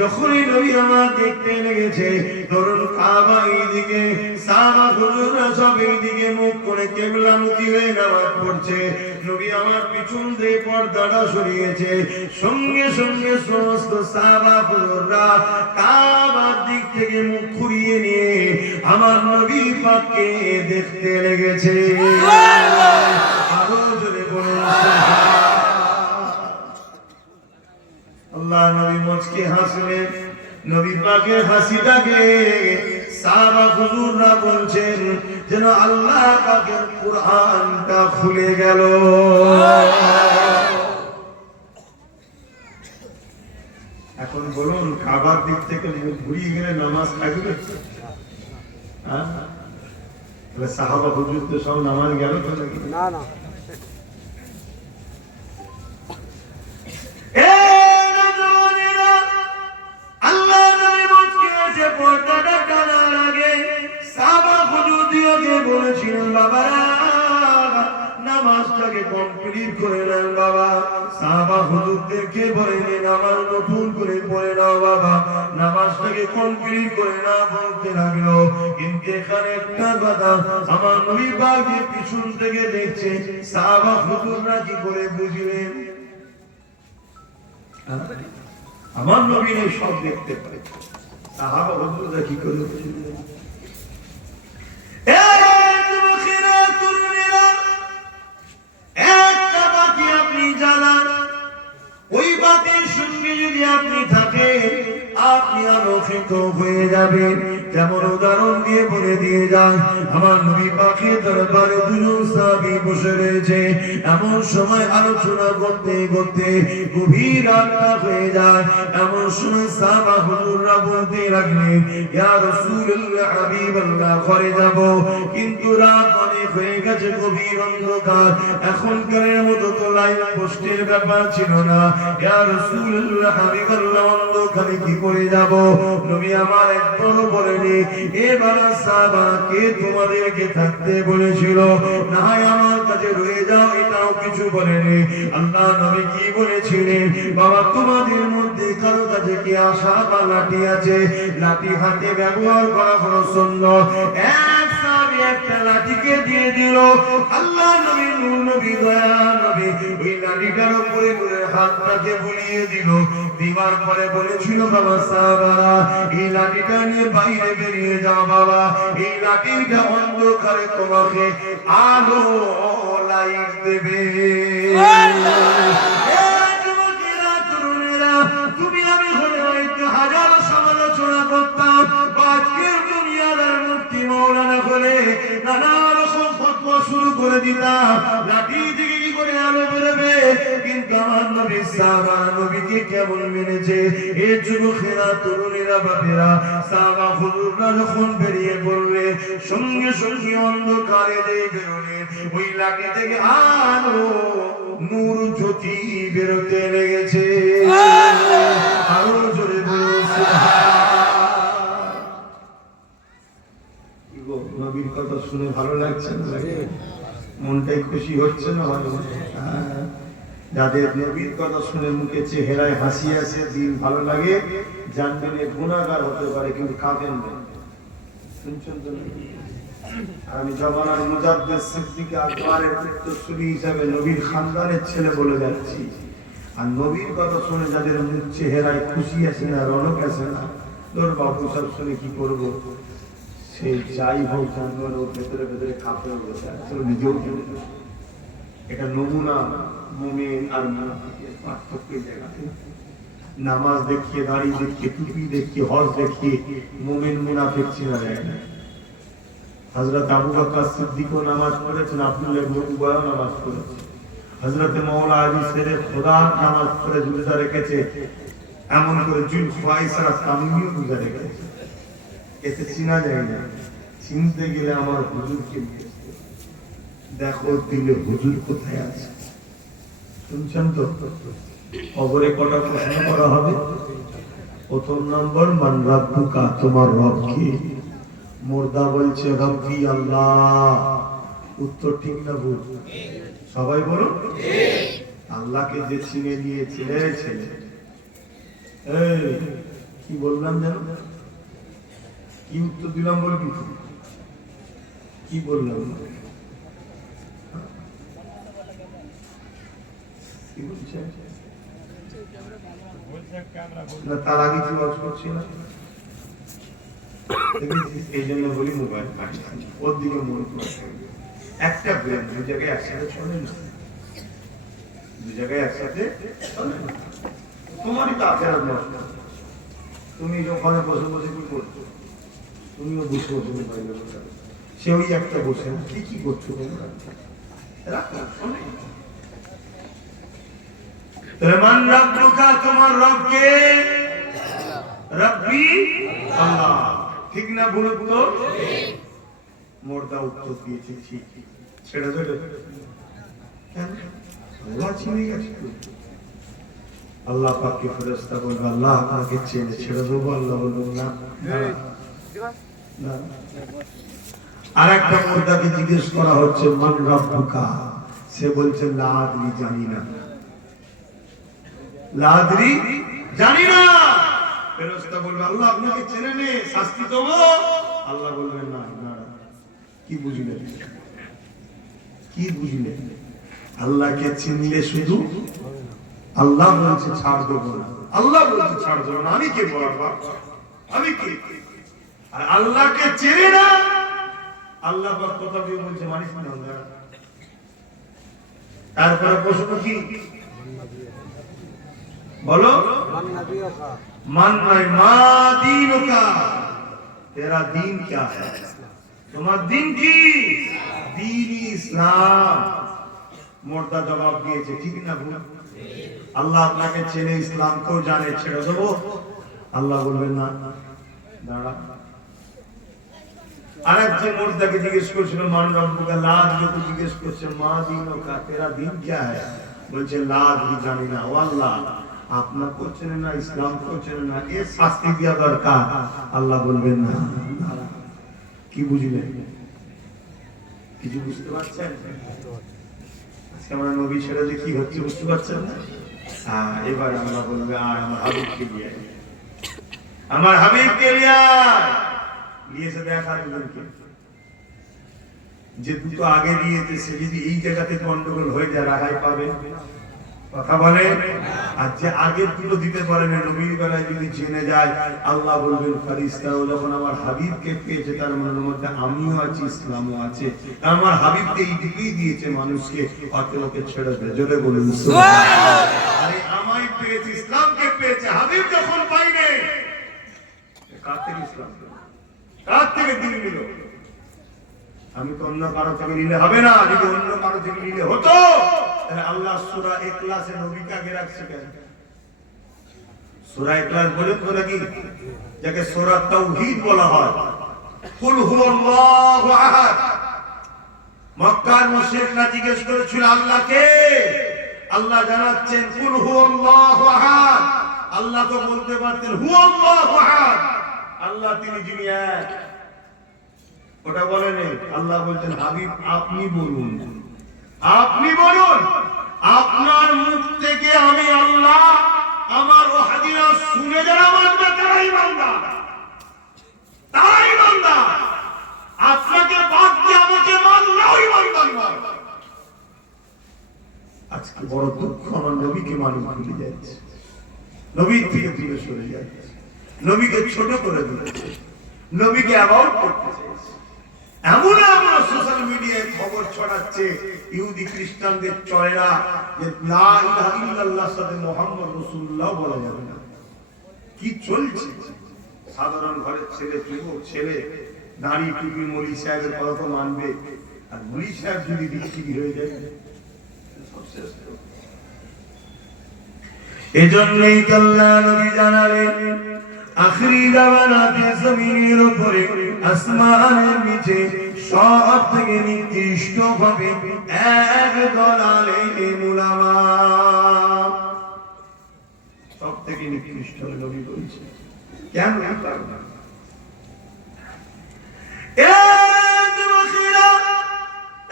যখনই নবী আমার দেখতে লেগেছে, ধরুন কাবা এইদিকে, সাহাবা হুজুররা সব এইদিকে মুখ করে কিবলামুখী হয়ে নামাজ পড়ছে, নবী আমার পিছন দিয়ে পর্দাটা সরিয়েছে। সঙ্গে সঙ্গে সমস্ত সাহাবা হুজুররা কাবার দিক থেকে মুখ ঘুরিয়ে নিয়ে আমার নবী পাককে দেখতে লেগেছে। আরো জোরে বলুন সুবহানাল্লাহ। আল্লাহ নবী মুচকি হাসলেন, নবী পাকের হাসিটাকে সাহাবা হুজুররা বলছেন যেন আল্লাহ পাকের কুরআনটা খুলে গেল। এখন বলুন খাবার দিক থেকে মুখ ঘুরিয়ে গেলে নামাজ থাকবে? হ্যাঁ, সাহাবা হুজুর তো সব নামাজ গেল তো নাকি? না না। আল্লাহ নবী মুচকি পর্দাটা টানার আগে সাহাবা হুজুরদিওকে বলেছিলেন বাবারা নামাজটাকে কমপ্লিট করে নেন বাবা। সাহাবা হুজুরদেরকে বলেন নামাজ নতুন করে পড়ে নাও বাবা, নামাজটাকে কমপ্লিট করে না বলতে লাগলো। কিন্তু এখানে একটা কথা, আমার নবী পাকের পিছন থেকে দেখছে সাহাবা হুজুররা কি করে বুঝলেন? আমার নবী সব দেখতে পারে, সাহাবা হুজুররা কি করে বুঝলেন? একটা বাতি আপনি জ্বালান, ওই বাতির সঙ্গে যদি আপনি থাকেন আপনি আলোকিত হয়ে যাবেন। যেমন উদাহরণ দিয়ে বলে দিয়ে যান, আমার নবী পাকের দরবারে দুজন সাহাবী বসে রয়েছে। এমন সময় আলোচনা করতে করতে গভীর রাত হয়ে যায়। এমন সময় সাহাবা হুজুররা বলতে লাগলেন ইয়া রাসূলুল্লাহ হাবিবাল্লাহ ঘরে যাব, কিন্তু রাত অনেক হয়ে গেছে, গভীর অন্ধকার। এখনকারের মতো তো লাইট পোস্টের ব্যাপার ছিল না। ইয়া রাসূলুল্লাহ হাবিবাল্লাহ অন্ধকারে কি করে যাব? নবী আমার একবারও বলেনি এ বাবা সাহাবা কে তোমাদেরকে থাকতে বলেছিল, না হয় আমার কাছে রয়ে যাও, এটাও কিছু বলেনি। আল্লাহ নবী কি বলেছিলেন? বাবা তোমাদের মধ্যে কারো কাছে কি আশা বা লাঠি আছে? লাঠি হাতে ব্যবহার করা হলো সুন্নাত। এক সাহাবী একটা লাঠিকে দিয়ে দিল। আল্লাহ নবী নূর নবী দয়া নবী ওই লাঠিটার উপরে করে হাতটাকে বুলিয়ে দিল। দিবার পরে বলেছিল বাবা সাহাবারা এই লাঠিটা নিয়ে বাইরে বেরিয়ে যাও বাবা, এই লাঠিটা অন্ধকারে তোমাকে আলো লাইট দেবে। তুমি আমি হলে হয়তো হাজারো সমালোচনা করতাম, আজকের দুনিয়ার মুক্তি মৌলানা হলে নানা রকম ফতোয়া শুরু করে দিতাম, লাঠি থেকে কি করে আলো বেরোবে। কিন্তু আমার নবী সাহাবা নবীকে কেমন মেনেছে। এই যুবকেরা তরুণেরা বাপেরা সাহাবা হুজুররা যখন বেরিয়ে পড়লে সঙ্গে সঙ্গে অন্ধকারে দিয়ে বেরোলে ওই লাঠি থেকে আলো নূর জ্যোতি বেরোতে লেগেছে। আরো জোরে বলছে নবীর কথা শুনে ভালো লাগছে না? মনটাই খুশি হচ্ছে না? যাদের নবীর কথা শুনে মুখে চেহারায় হাসি আসে, দিন ভালো লাগে, জানবেন গুনাহগার হতে পারে কিন্তু কাঁদেন না। শুনছেন তো? আমি জমানার মুজাদ্দেদ সিদ্দিক আকবরের উত্তরসূরি হিসাবে নবীর খানদানের ছেলে বলে যাচ্ছি। আর নবীর কথা শুনে যাদের মুখ চেহারায় খুশি আসে না, রনক আসে না, তোর বাবু সব শুনে কি করবো, সে যাই হোক জানবেন ওর ভেতরে ভেতরে কাঁপড়ে বসে আছে, নিজেও জানে না। এটা নমুনা মুমিন আর মুনাফিকের পার্থক্যের জায়গাতে। নামাজ দেখিয়ে, দাড়ি দেখিয়ে, টুপি দেখিয়ে, হজ দেখিয়ে মুমিন মুনাফিক চেনা যায় না। হযরত আবু বকর সিদ্দিকও নামাজ পড়েছেন, আব্দুল্লাহ ইবনে উবাইও নামাজ পড়েছে, হযরত মাওলা আলী শেরে খোদা নামাজ পড়ে রোজা রেখেছে, এমন করে জুল ফাইসারা তামিমিও রোজা রেখেছে। এতে চিনা যায় না। চিনতে গেলে আমার হুজুরকে দেখো, দিলে হুজুর কোথায় আছে। শুনছেন তো? কবরে কটা প্রশ্ন করা হবে। প্রথম নম্বর মান রাব্বুকা, তোমার রব কি? মুর্দা বলছে রব্বি আল্লাহ। উত্তর ঠিক না ভুল? সবাই বলো ঠিক। আল্লাহকে যে চিনে নিয়েছে ছেলে, কি বললাম জানো? কি উত্তর দিলাম বলবি? কি বললাম? তার আগে কি ওয়াজ করছি না? এই জন্য বলি মোবাইল ওর দিকে মন একটা ব্রেন দু জায়গায় একসাথে চলে না, দু জায়গায় একসাথে চলে না। তোমারই তো আখেরাত নষ্ট। তুমি ওখানে বসে বসে কি করছো? তুমিও বসে বসে মোবাইলে বসে আছো। সে ওই একটা বসে কি করছো তোমরা? মান রব্বুকা, তোমার রব কে? রব্বি আল্লাহ। ঠিক না ভুল উত্তর? মোর্দা উত্তর দিয়েছে ঠিক। ছেড়ে দেবে কেন? আল্লাহ চিনে গেছে। আল্লাহ পাককে ফেরেশতা বলবে আল্লাহ আপনাকে চেনে, ছেড়ে দেবো? আল্লাহ বলবেন না। আর একটা মুর্দাকে জিজ্ঞেস করা হচ্ছে মান রব্বুকা, সে বলছে লা আদরি, জানি না। লা আদরি, জানি না। ফেরেশতা বলবে আল্লাহ আপনাকে চেনে নে, শাস্তি দেবো? আল্লাহ বলবেন না। না, কি বুঝলেন? কি বুঝলেন? আল্লাহকে চিনলে শুধু আল্লাহ বলছে ছাড় দেবো না, আল্লাহ বলছে ছাড় দেবো না। আমি কে বলবো? আমি কে? আর আল্লাহকে চেনে না, আল্লাহ পাক কথা দিয়ে বলছে মানিস না। তারপরে প্রশ্ন কি বলো? মান নাই মা দীনুকা, তেরা দীন क्या है? তোমার দিন কি? দীন ইসলাম। মুর্দা জবাব দিয়েছে ঠিক না ভুল? আল্লাহ আপনাকে চেনে, ইসলামকেও জানে, ছেড়ে দেবো? আল্লাহ বলবেন না। দাঁড়া। আরেকজন মুর্দাকে জিজ্ঞেস করছিল মান রব্বুকা, লা আদরি জিজ্ঞেস করছে মা দীনুকা, তেরা দিন क्या है? বলছে লা আদরি, জানি না। ও আল্লাহ আপনাকেও চেনে না, ইসলামকেও চেনে না, এর শাস্তি দেওয়া দরকার। আল্লাহ বলবেন না। কি বুঝলেন? কিছু বুঝতে পারছেন? আজকে আমরা নবী ছেড়ে যে কি হচ্ছে বুঝতে পারছেন না? এবার আল্লাহ বলবে আর আমার হাবিবকে নিয়ে আয়, আমার হাবিবকে নিয়ে আয়। দিয়েছে দেখা দুজনকে, যে দুটো আগে দিয়েছে সে যদি এই জায়গাতে গন্ডগোল হয়ে যায় রাহাই পাবে? কথা বলে। আর যে আগে দুটো দিতে পারে না, নবীর বেলায় যদি জেনে যায়, আল্লাহ বলবেন ফেরেশতাও যখন আমার হাবিবকে পেয়েছে তার মনের মধ্যে আমিও আছি, ইসলামও আছে, আমার হাবিবকে এই দিকেই দিয়েছে মানুষকে, অতলোকে ছেড়ে দেয়। জোরে বলুন সুবহানাল্লাহ। আরে আমায় পেয়েছে, ইসলামকে পেয়েছে, হাবিব যখন পাইনি, কার থেকে ইসলাম পেল? কার থেকে দিন নিল? আমি তো অন্য কারো থেকে নিলে হবে না। যদি অন্য কারো থেকে নিলে হতো তাহলে আল্লাহ সূরা ইখলাসে নবীকে আগে রাখছে কেন? সূরা ইখলাস বলে তো নাকি, যাকে সূরা তাওহীদ বলা হয়। কুল হুয়াল্লাহু আহাদ। মক্কার মুশরিকরা জিজ্ঞেস করেছিল আল্লাহকে, আল্লাহ জানাচ্ছেন কুল হুয়াল্লাহু আহাদ। আল্লাহ তো বলতে পারতেন হুয়াল্লাহু আহাদ, আল্লাহ তিনি যিনি এক। ওটা বলেন আল্লাহ বলছেন হাবিব আপনি বলুন, আপনি বলুন। আপনার মুখ থেকে আমি আল্লাহ আমার ওয়াহদিনা শুনে যারা মানবে তারাই বান্দা, তারাই বান্দা। আপনাকে বাদ দিয়ে আমাকে মানলেই বান্দা নয়। আজকে বড় দুঃখ, আমার নবীকে মানুষ ভুলে যাচ্ছে, নবীর থেকে দূরে সরে যাচ্ছে, নবীকে ছোট করে দিচ্ছে, নবীকে অ্যাভয়েড করতে চাইছে। এমন এমন সোশ্যাল মিডিয়ায় খবর ছড়াচ্ছে ইহুদি খ্রিস্টানদের চয়েরা যে লা ইলাহা ইল্লাল্লাহর সাথে মুহাম্মদ রাসূলুল্লাহ বলা যাবে না। কি চলছে? সাধারণ ঘরের ছেলে, যুবক ছেলে, দাড়ি টুপি মৌলী সাহেবের কথা তো মানবে, আর মৌলী সাহেব যদি বিক্রি হয়ে যায় এজন্যই তো আল্লাহ নবী জানালেন আখিরি জামানাতে জমিনের উপরে আসমানের নিচে সব থেকে নিকৃষ্ট হবে এক দল আলেম উলামা। সব থেকে নিকৃষ্ট নবী বলছে কেন?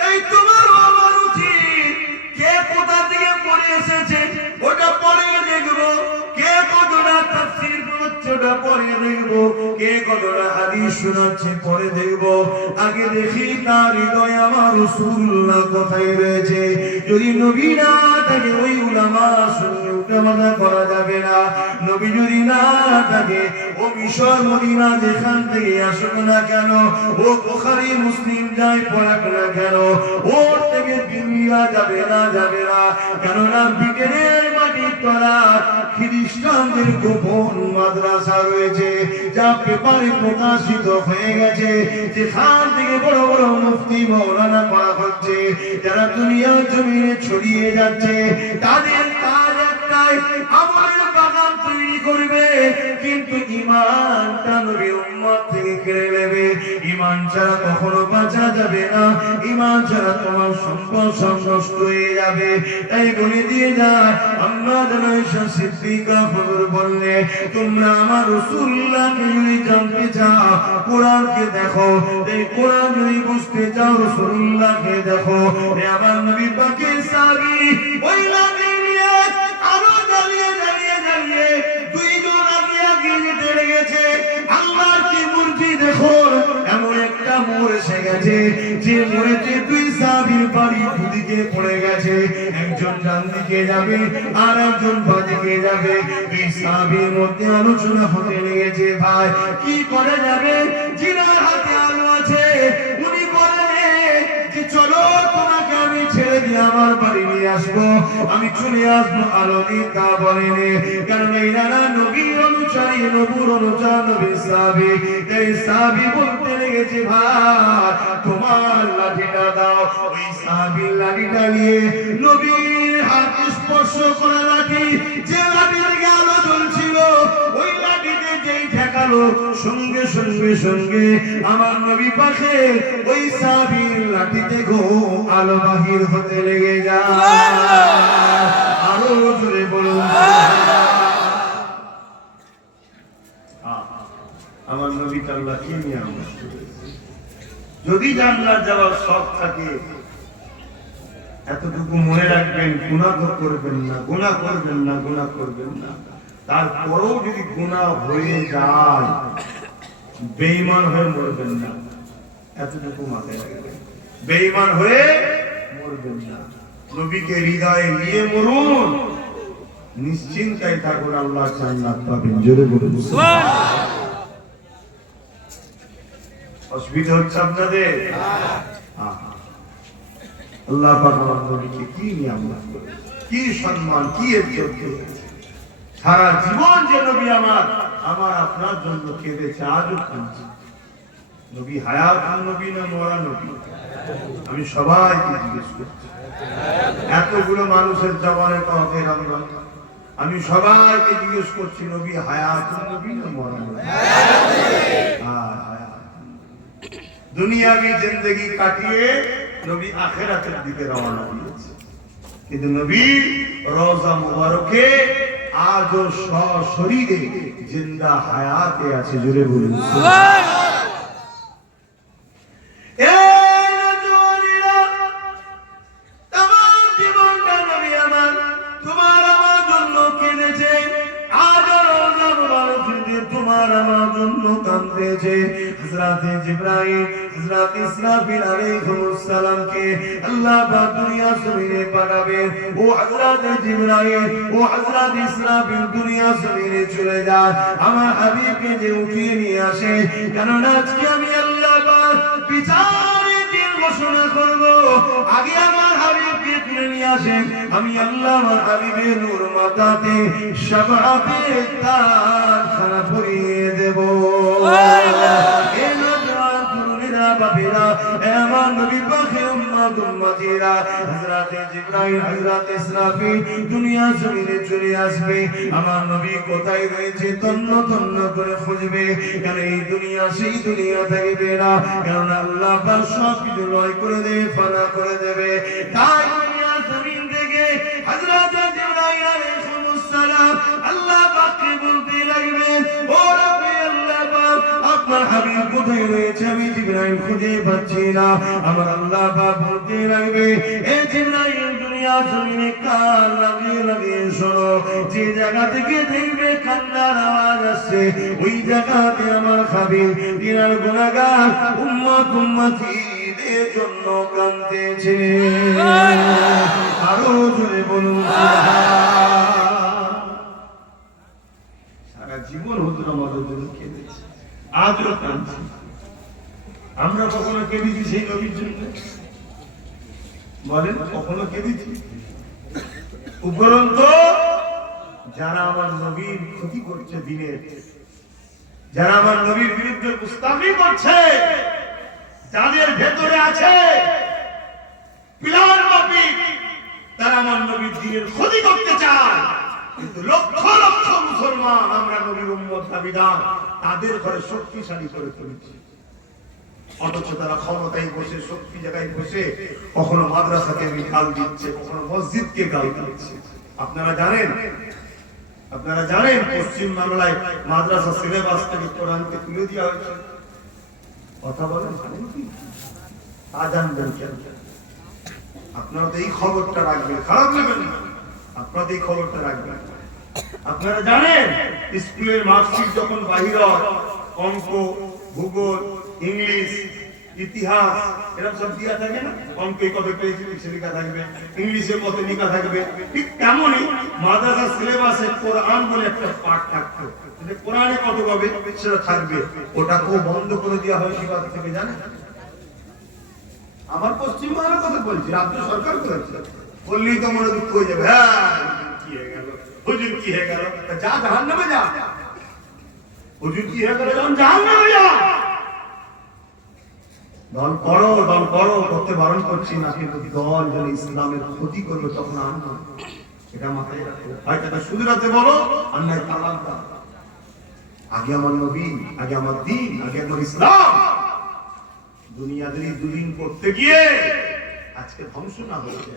এই তোমার আমার উচিত কে কোথা থেকে পড়ে এসেছে ওটা পড়ে দেখবো, কে কতটা তাফসীর করছে ওটা পড়ে দেখবো, কে কতটা হাদিস শোনাচ্ছে পড়ে দেখবো। আগে দেখি তার হৃদয়ে আমার রাসূলুল্লাহ কোথায় রয়েছে। যদি নবী না থাকে ওই উলামা শুনে পিতামাতা করা যাবে না। নবী যদি না থাকে, ও মিশর মদিনা যেখান থেকে আসুক না কেন, ও বুখারী মুসলিম যাই পড়াক না কেন, ওর থেকে বিমিয়া যাবে না, যাবে না। কেননা ব্রিটেনের মাটির তলা খ্রিস্টানদের গোপন মাদ্রাসা রয়েছে, যা পেপারে প্রকাশিত হয়ে গেছে, যেখান থেকে বড় বড় মুফতি মাওলানা করা হচ্ছে, যারা দুনিয়ার জমিনে ছড়িয়ে যাচ্ছে। তাদের কাজ একটাই, আমলের বাগান তৈরি করবে, কিন্তু ঈমানটা নবীর উম্মত থেকে কেড়ে নেবে। ঈমান ছাড়া কখনো বাঁচা যাবে না, ঈমান ছাড়া তোমার সম্পদ সব নষ্ট হয়ে যাবে। তাই বলে দিয়ে যায়, আম্মা আয়েশা সিদ্দিকা হুজুর বললে, তোমরা আমার রাসূলুল্লাহকে যদি জানতে চাও, কোরআনকে দেখো। এই কোরআন যদি বুঝতে চাও, রাসূলুল্লাহকে দেখো। আমার নবী পাকের সাহাবী ওই নবী নিয়ে আরো জ্বালিয়ে জ্বালিয়ে জ্বালিয়ে দুইজন আগে যেতে লেগেছে। আল্লাহর কি মর্জি দেখো, এমন একটা মোড় এসে গেছে, যে মোড়েতে দুই সাহাবীর বাড়ি দুদিকে পড়ে গেছে। একজন ডান দিকে যাবে আর একজন বাঁ দিকে যাবে। দুই সাহাবীর মধ্যে আলোচনা হতে লেগেছে, ভাই কি করে যাবে? জিনার হাতে আলো আছে, উনি বলেন যে চলো তোমাকে আমি ছেড়ে দিয়ে আমার বাড়ি নিয়ে আসবো, আমি চলে আসবো আলো দিয়ে। তা বলেনি, কারণ এনারা নবীর অনুসারী, নবুর অনুসারী, নবীর সাহাবী। এই সাহাবী বলতে লেগেছে, ভাই তোমার লাঠিটা দাও। ওই সাহাবীর লাঠিটা নিয়ে নবীর হাত স্পর্শ করা লাঠি, যে লাঠি থেকে আলো জ্বলছিল, ওই লাঠিতে যেই ঠেকালো, সঙ্গে সঙ্গে সঙ্গে আমার নবী পাশে ওই সাহাবীর লাঠিতে গো আলো বাহির হতে লেগে যায়। আরো জোরে বলুন, আমার নবী আল্লাহ কি নিয়ে আমরা যদি জান্নাত যাওয়ার শখ থাকে, এতটুকু মনে রাখবেন, গুনাহ করবেন না, গুনাহ করবেন না, গুনাহ করবেন না। তারপরেও যদি গুনাহ হয়ে যায়, বেঈমান হয়ে মরবেন না, এতটুকু মাথায় রাখবেন। বেঈমান হয়ে মরবেন না, নবীকে হৃদয়ে নিয়ে মরুন, নিশ্চিন্তায় থাকুন, আল্লাহ জান্নাত পাবেন। জোরে বলুন সুবহানাল্লাহ। অসুবিধা হচ্ছে আপনাদের? আল্লাহ পাক আমার নবীকে কি নিয়ামত, কি সম্মান, কি ইজ্জত দিয়েছে। সারা জীবন যে নবী আমার আপনার জন্য কেঁদেছে, আজও কাঁদছে। নবী হায়াত নবী না মরা নবী? আমি সবাইকে জিজ্ঞেস করছি, এতগুলো মানুষের জবানে কথা আমরা, আমি সবাইকে জিজ্ঞেস করছি, নবী হায়াত নবী না মরা নবী? দুনিয়াবি জিন্দেগি কাটিয়ে নবী আখিরাতের দিকে রওনা দিয়েছে, কিন্তু নবী রওজা মুবারকে আজও সশরীরে জিন্দা হায়াতে আছে। জোরে বলুন সুবহানাল্লাহ। হযরত জিবরাইল, হযরত ইসরাফিল আলাইহিস সালামকে আল্লাহ পাক দুনিয়া জমিনে পাঠাবেন। ও হযরত জিবরাইল, ও হযরত ইসরাফিল দুনিয়া জমিনে চলে যায়, আমার হাবিবকে যে উঠিয়ে নিয়ে আসে। কারণ আজকে আমি আল্লাহ পাক বিচারের দিন ঘোষণা করব, আগে আমার হাবিবকে তুলে নিয়ে আসেন, আমি আল্লাহ আমার হাবিবের নূর মাথাতে শাফাআতের তাজ খানা পরিয়ে দেব। আমার নবী পাকের উম্মত উম্মতিরা, হযরত জিবরাইল, হযরত ইসরাফিল দুনিয়া জমিনে চলে আসবে। আমার নবী কোথায় রয়েছে তন্ন তন্ন করে খুঁজবে, কারণ এই দুনিয়া সেই দুনিয়া থাকবে না, কারণ আল্লাহ পাক সব কিছু লয় করে দেবে, ফানা করে দেবে। তাই দুনিয়া জমিন থেকে হযরত জিবরাইল আলাইহিস সালাম আল্লাহ পাককে বলতে লাগবেন, ও রব্বি আল্লাহ পাক, আপনার হাবিব কোথায় রয়েছে? আমি জিবরাইল খুঁজে পাচ্ছি না। আমার আল্লাহ পাক বলতে লাগবে, এ জিবরাইল দুনিয়া জমিনে কান লাগিয়ে লাগিয়ে শোনো, যে জায়গা থেকে দেখবে কান্নার আওয়াজ আসছে, ওই জায়গাতে আমার হাবিব তিনার গুনাহগার উম্মত উম্মতিদের জন্য কাঁদতেছে। আরো জোরে বলুন সুবহানাল্লাহ। জীবন হুজুর আমাদের জন্য কেঁদেছে, আজও কাঁদছে। আমরা কখনো কেঁদেছি সেই নবীর জন্য? বলেন, কখনো কেঁদেছি? উপরন্ত যারা আমার নবীর ক্ষতি করছে দিনের, যারা আমার নবীর বিরুদ্ধে মুস্তাফি করছে, যাদের ভেতরে আছে পিলার পাপি, তারা আমার নবীর দিনের ক্ষতি করতে চায়। কিন্তু লক্ষ লক্ষ মুসলমান আমরা নবীর উম্মত দাবিদার, তাদের ঘরে শক্তিশালী করে তুলেছি। অথচ তারা ক্ষমতায় বসে, শক্তি জায়গায় বসে কখনো মাদ্রাসাকে গাল দিচ্ছে, কখনো মসজিদকে গাল দিচ্ছে। আপনারা জানেন পশ্চিম বাংলায় মাদ্রাসা সিলেবাস থেকে কোরআনকে তুলে দেওয়া হয়েছে। কথা বলেন, জানেন কি? আজান দেন কেন? আপনারা তো এই খবরটা রাখবেন, খারাপ নেবেন না, আপনারা এই খবরটা রাখবেন। আপনারা জানেন স্কুলের মার্কশিট যখন বাহির হয়, অঙ্ক, ভূগোল, ইংলিশ, ইতিহাস এরকম সব দিয়া থাকে না? অঙ্কে কত পেয়েছি সে লেখা থাকবে, ইংলিশে কত লেখা থাকবে। ঠিক তেমনই মাদ্রাসা সিলেবাসে কোরআন বলে একটা পাঠ থাকতো, কোরআনে কত পাবে সেটা থাকবে। ওটাকেও বন্ধ করে দেওয়া হয় শিক্ষক থেকে, জানেন? আমার পশ্চিমবঙ্গের কথা বলছি, রাজ্য সরকার করেছে। বললেই তো মনে দুঃখ হয়ে যাবে, হ্যাঁ কি হয়ে গেল, হুজুর কি হয়ে গেল, যা জাহান্নামে যা। হুজুর কি হয়ে গেল, জাহান্নামে যা। দল করো করতে বারণ করছি না, কিন্তু দল যেন ইসলামের ক্ষতি করবে তখন আনবো, এটা মাথায় রাখো। হয় তাকে শুধরাতে বলো, আর নয় তালাক দাও। আগে আমার নবী, আগে আমার দ্বীন, আগে আমার ইসলাম। দুনিয়াদারি দুদিন করতে গিয়ে আজকে ধ্বংস না হয়েছে।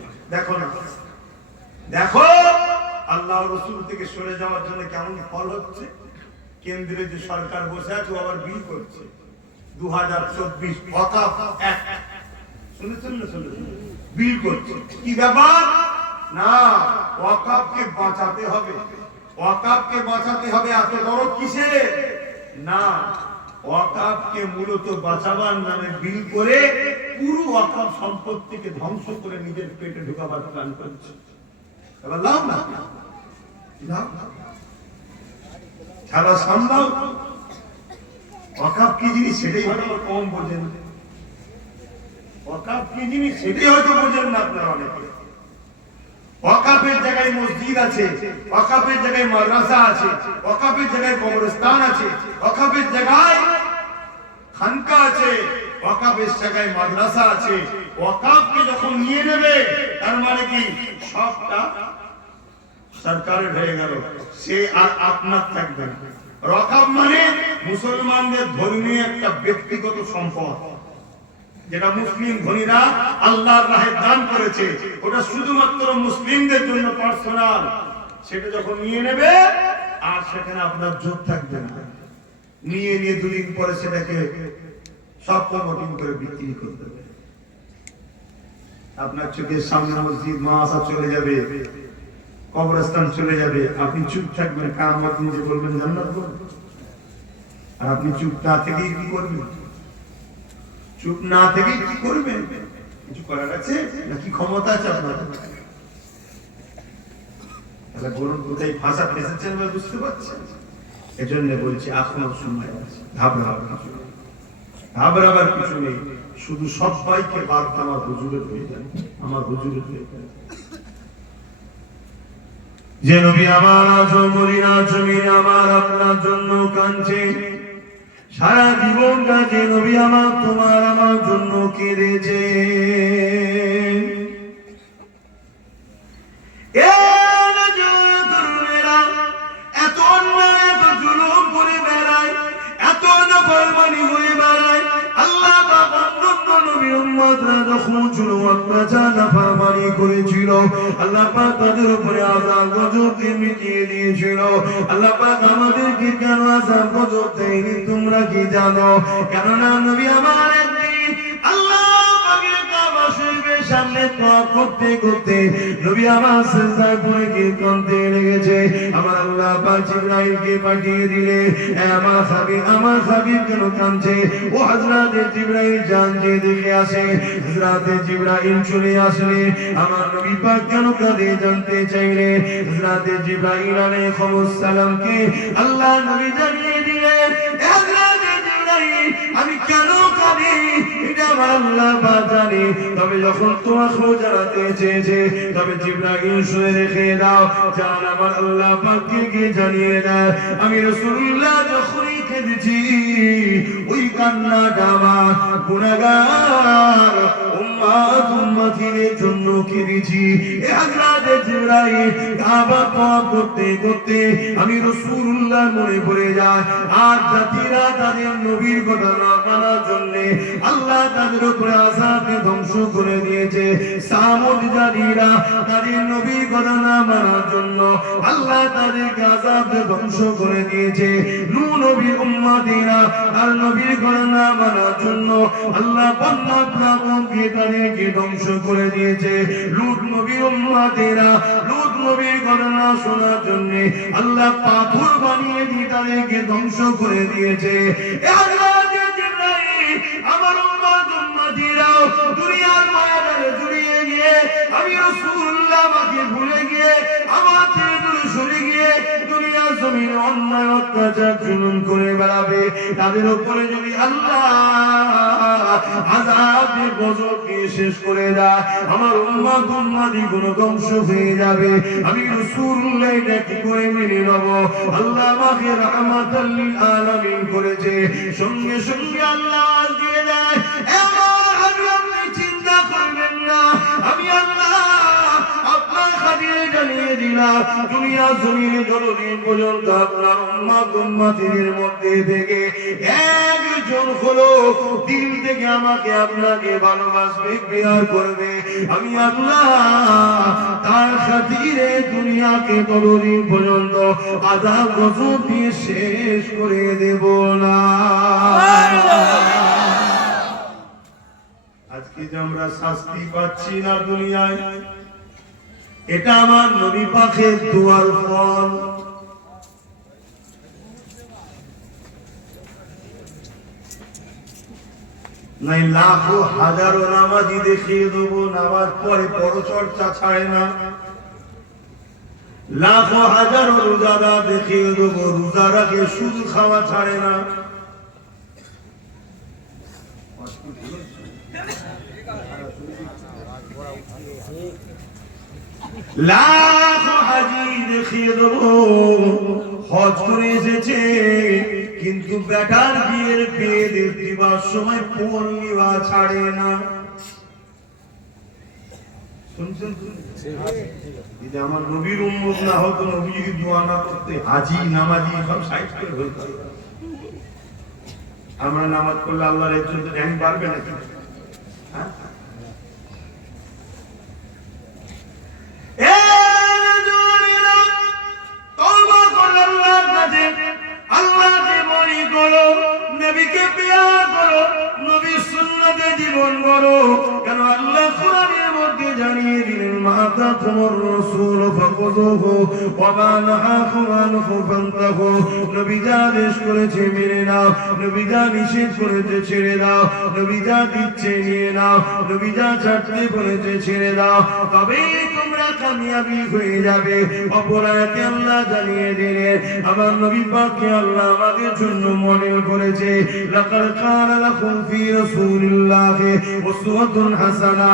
দেখো আল্লাহ রসুল থেকে সরে যাওয়ার জন্য কেমন ফল হচ্ছে। কেন্দ্রে যে সরকার বসে আছে ও আবার বিল করছে 2024 ওয়াকফ অ্যাক্ট, শুনেছেন না? বিল করছে। কি ব্যাপার? না, ওয়াকফকে বাঁচাতে হবে, ওয়াকফকে বাঁচাতে হবে। এত বড় কিসে? না, ওয়াকফকে মূলত বাঁচাবার নামে বিল করে পুরো ওয়াকফ সম্পত্তিকে ধ্বংস করে নিজের পেটে ঢোকাবার প্ল্যান করছে। এবার লাভ না, খেলা সামলাও। ওয়াকফ কি জিনিস সেটাই হয়তো কম বোঝেন, ওয়াকফ কি জিনিস সেটাই হয়তো বোঝেন না আপনারা অনেকে। ওয়াকফের জায়গায় মসজিদ আছে, ওয়াকফের জায়গায় মাদ্রাসা আছে, ওয়াকফের জায়গায় কবরস্থান আছে, ওয়াকফের জায়গায় খানকা আছে, ওয়াকফের জায়গায় মাদ্রাসা আছে। ওয়াকফকে যখন নিয়ে নেবে তার মানে কি সবটা সরকারের হয়ে গেল, সে আর আপনার থাকবে না। ওয়াকফ মানে মুসলমানদের ধর্মীয় একটা ব্যক্তিগত সম্পদ, যেটা মুসলিম ধনীরা আল্লাহর রাহে দান করেছে, ওটা শুধুমাত্র মুসলিমদের জন্য পার্সোনাল। সেটা যখন নিয়ে নেবে আর সেখানে আপনার যোগ থাকবে না। নিয়ে দুদিন পরে সেটাকে সব প্রমোটিং করে বিক্রি করতে হবে। আপনার চোখের সামনে মসজিদ মাদ্রাসা চলে যাবে, কবরস্থান চলে যাবে, আপনি চুপ থাকবেন, কিয়ামত দিন যে বলবেন জান্নাত বলবেন। আর আপনি চুপ না থেকে কি করবেন? চুপ না থেকে কি করবেন? কিছু করার আছে নাকি ক্ষমতা আছে আপনার? তাহলে বলুন কোথায় ভাষা ফেসেছেন বা বুঝতে পারছেন? এজন্য বলছি এখনো সময় আছে, ঘাবড়াবার কিছু নেই। শুধু সবাইকে বাদ আমার হুজুরের হয়ে যান, আমার হুজুরের হয়ে যান। যে নবী আমার আজ মদিনা জমিনে আমার আপনার জন্য কাঁদছে, সারা জীবনটা যে নবী আমার তোমার আমার জন্য কেঁদেছে, এত অন্যায় এত জুলুম করে বেড়ায়, এত নাফরমানি হয়ে বেড়ায়। আল্লাহ পাক অন্যান্য নবী উম্মতরা যখন জুলুম অত্যাচার নাফরমানি করেছিল, আল্লাহ পাক তাদের উপরে আযাব গজব দিয়ে মিটিয়ে দিয়েছিল। আল্লাহ পাক আমাদেরকে কেন আযাব গজব দেয়নি তোমরা কি জানো? কেননা নবী আমার একদিন আল্লাহ পাকের কাবা শরীফের সামনে তওয়াফ করতে করতে নবী আমার সিজদায় পড়ে গিয়ে কাঁদতে লেগেছে। আমার আল্লাহ পাক জিবরাইলকে পাঠিয়ে দিলে, আমার হাবিব কেন কাঁদছে? ও হযরতে জিবরাইল যান যে দেখে আসে। হযরতে জিবরাইল চলে আসলে আমার নবী পাক কেন কাঁদে জানতে চাইলে হযরতে জিবরাইল আলাইহিস সালামকে আল্লাহ নবী জানিয়ে দিলেন, হযরতে জিবরাইল আমি কেন কাঁদি এটা আমার আল্লাহ পাক জানে। তবে যখন তোমাকে জানাতে চেয়েছে তবে জিবরাইল শুনে রেখে দাও, জান আমার আল্লাহ পাককে গিয়ে জানিয়ে দাও আমি রাসূলুল্লাহ যখনই কেঁদেছি ওই কান্নাটা আমার গুনাহগার উম্মতের জন্য কেঁদেছি। এ হযরতে জিবরাইল কাবা তওয়াফ করতে করতে আমি রাসূলুল্লাহ মনে পড়ে যায় আর জাতিরা তাদের নবীর কথা না মানার জন্য আল্লাহ তাদের উপরে আযাবকে ধ্বংস করে দিয়েছে। সামুদ জাতিরা তাদের নবীর কথা না মানার জন্য আল্লাহ তাদেরকে আযাবে ধ্বংস করে দিয়েছে। নূহ নবীর উম্মতেরা আর নবীর কথা না মানার জন্য আল্লাহ বন্যা প্লাবনকে তাদেরকে ধ্বংস করে দিয়েছে। লূত নবীর উম্মতেরা লূত নবীর কথা না শোনার জন্য আল্লাহ পাথর বানিয়ে দিয়ে তাদেরকে ধ্বংস করে দিয়েছে। এ হযরতে জিবরাইল আমার উম্মতেরাও দুনিয়ার ময়দানে জড়িয়ে গিয়ে আমি রাসূলুল্লাহ আমাকে ভুলে গিয়ে আমার থেকে দূরে সরে গিয়ে দুনিয়ার জমিনে অন্যায় অত্যাচার জুলুম করে বেড়াবে। তাদের উপরে যদি আল্লাহ আযাবের গজব দিয়ে শেষ করে দেয় আমার উম্মতি গুলো ধ্বংস হয়ে যাবে। আমি রাসূলুল্লাহ এটা কি করে মেনে নেব? আল্লাহ আমাকে রাহমাতাল লিল আলামিন করেছে। সঙ্গে সঙ্গে আল্লাহ দিয়ে দেয় আপনি চিন্তা করবেন না, আমি আল্লাহ আপনার খাতিরে জানিয়ে দিলাম দুনিয়া জমিনে যতদিন পর্যন্ত আপনার উম্মতের মধ্যে থেকে একজন হলো দিল থেকে আমাকে আপনাকে ভালোবাসবে প্রেয়ার করবে, আমি আল্লাহ তার খাতিরে দুনিয়াকে ততদিন পর্যন্ত আযাব গজব দিয়ে শেষ করে দেব না। আজকে যে আমরা শাস্তি পাচ্ছি না দুনিয়ায়, এটা আমার নবী পাকের দোয়ার ফল। নাই লাখো হাজারো নামাজি দেখিয়ে দেবো নামাজ পড়ে পরচর্চা ছাড়ে না, লাখো হাজারো রোজাদার দেখিয়ে দেবো রোজা রাখে সুদ খাওয়া ছাড়ে না। লাখো হাজি দেখিয়ে দেবো হজ করে এসেছে কিন্তু বেটার বিয়ের বিয়ে দিবার সময় ফোন নিবা ছাড়ে না। শুনছেন যদি আমার নবীর উম্মত না হতো, নবী যদি দোয়া না করতে হাজি নামাজি সব সাইড করে হইতো। আমরা নামাজ পড়লে আল্লাহর ইজ্জত র্যাঙ্ক বাড়বে নাকি? হ্যাঁ আল্লাহকে মনে করো, নবীকে প্রিয় করো, নবীর সুন্নতে জীবন করো। কেন আল্লাহ কোরআনের মধ্যে জানিয়ে দিলেন মাতা তোমার রাসূল ফাকুযুহু ওয়া মা নাহাকুম আনহু ফান্তাহু। নবী যা আদেশ করেছে মেনে নাও, নবী যা নিষেধ করেছে ছেড়ে দাও, নবী যা দিচ্ছে নিয়ে নাও, নবী যা ছাড়তে বলেছে ছেড়ে দাও, তবেই তোমরা কামিয়াবি হয়ে যাবে। অপরাধে আল্লাহ জানিয়ে দিলেন আমার নবী পাককে আল্লাহ আমাদের জন্য মডেল করেছে। লাকাদ কানা লাকুম ফি রাসূলিল্লাহি উসওয়াতুন হাসানা।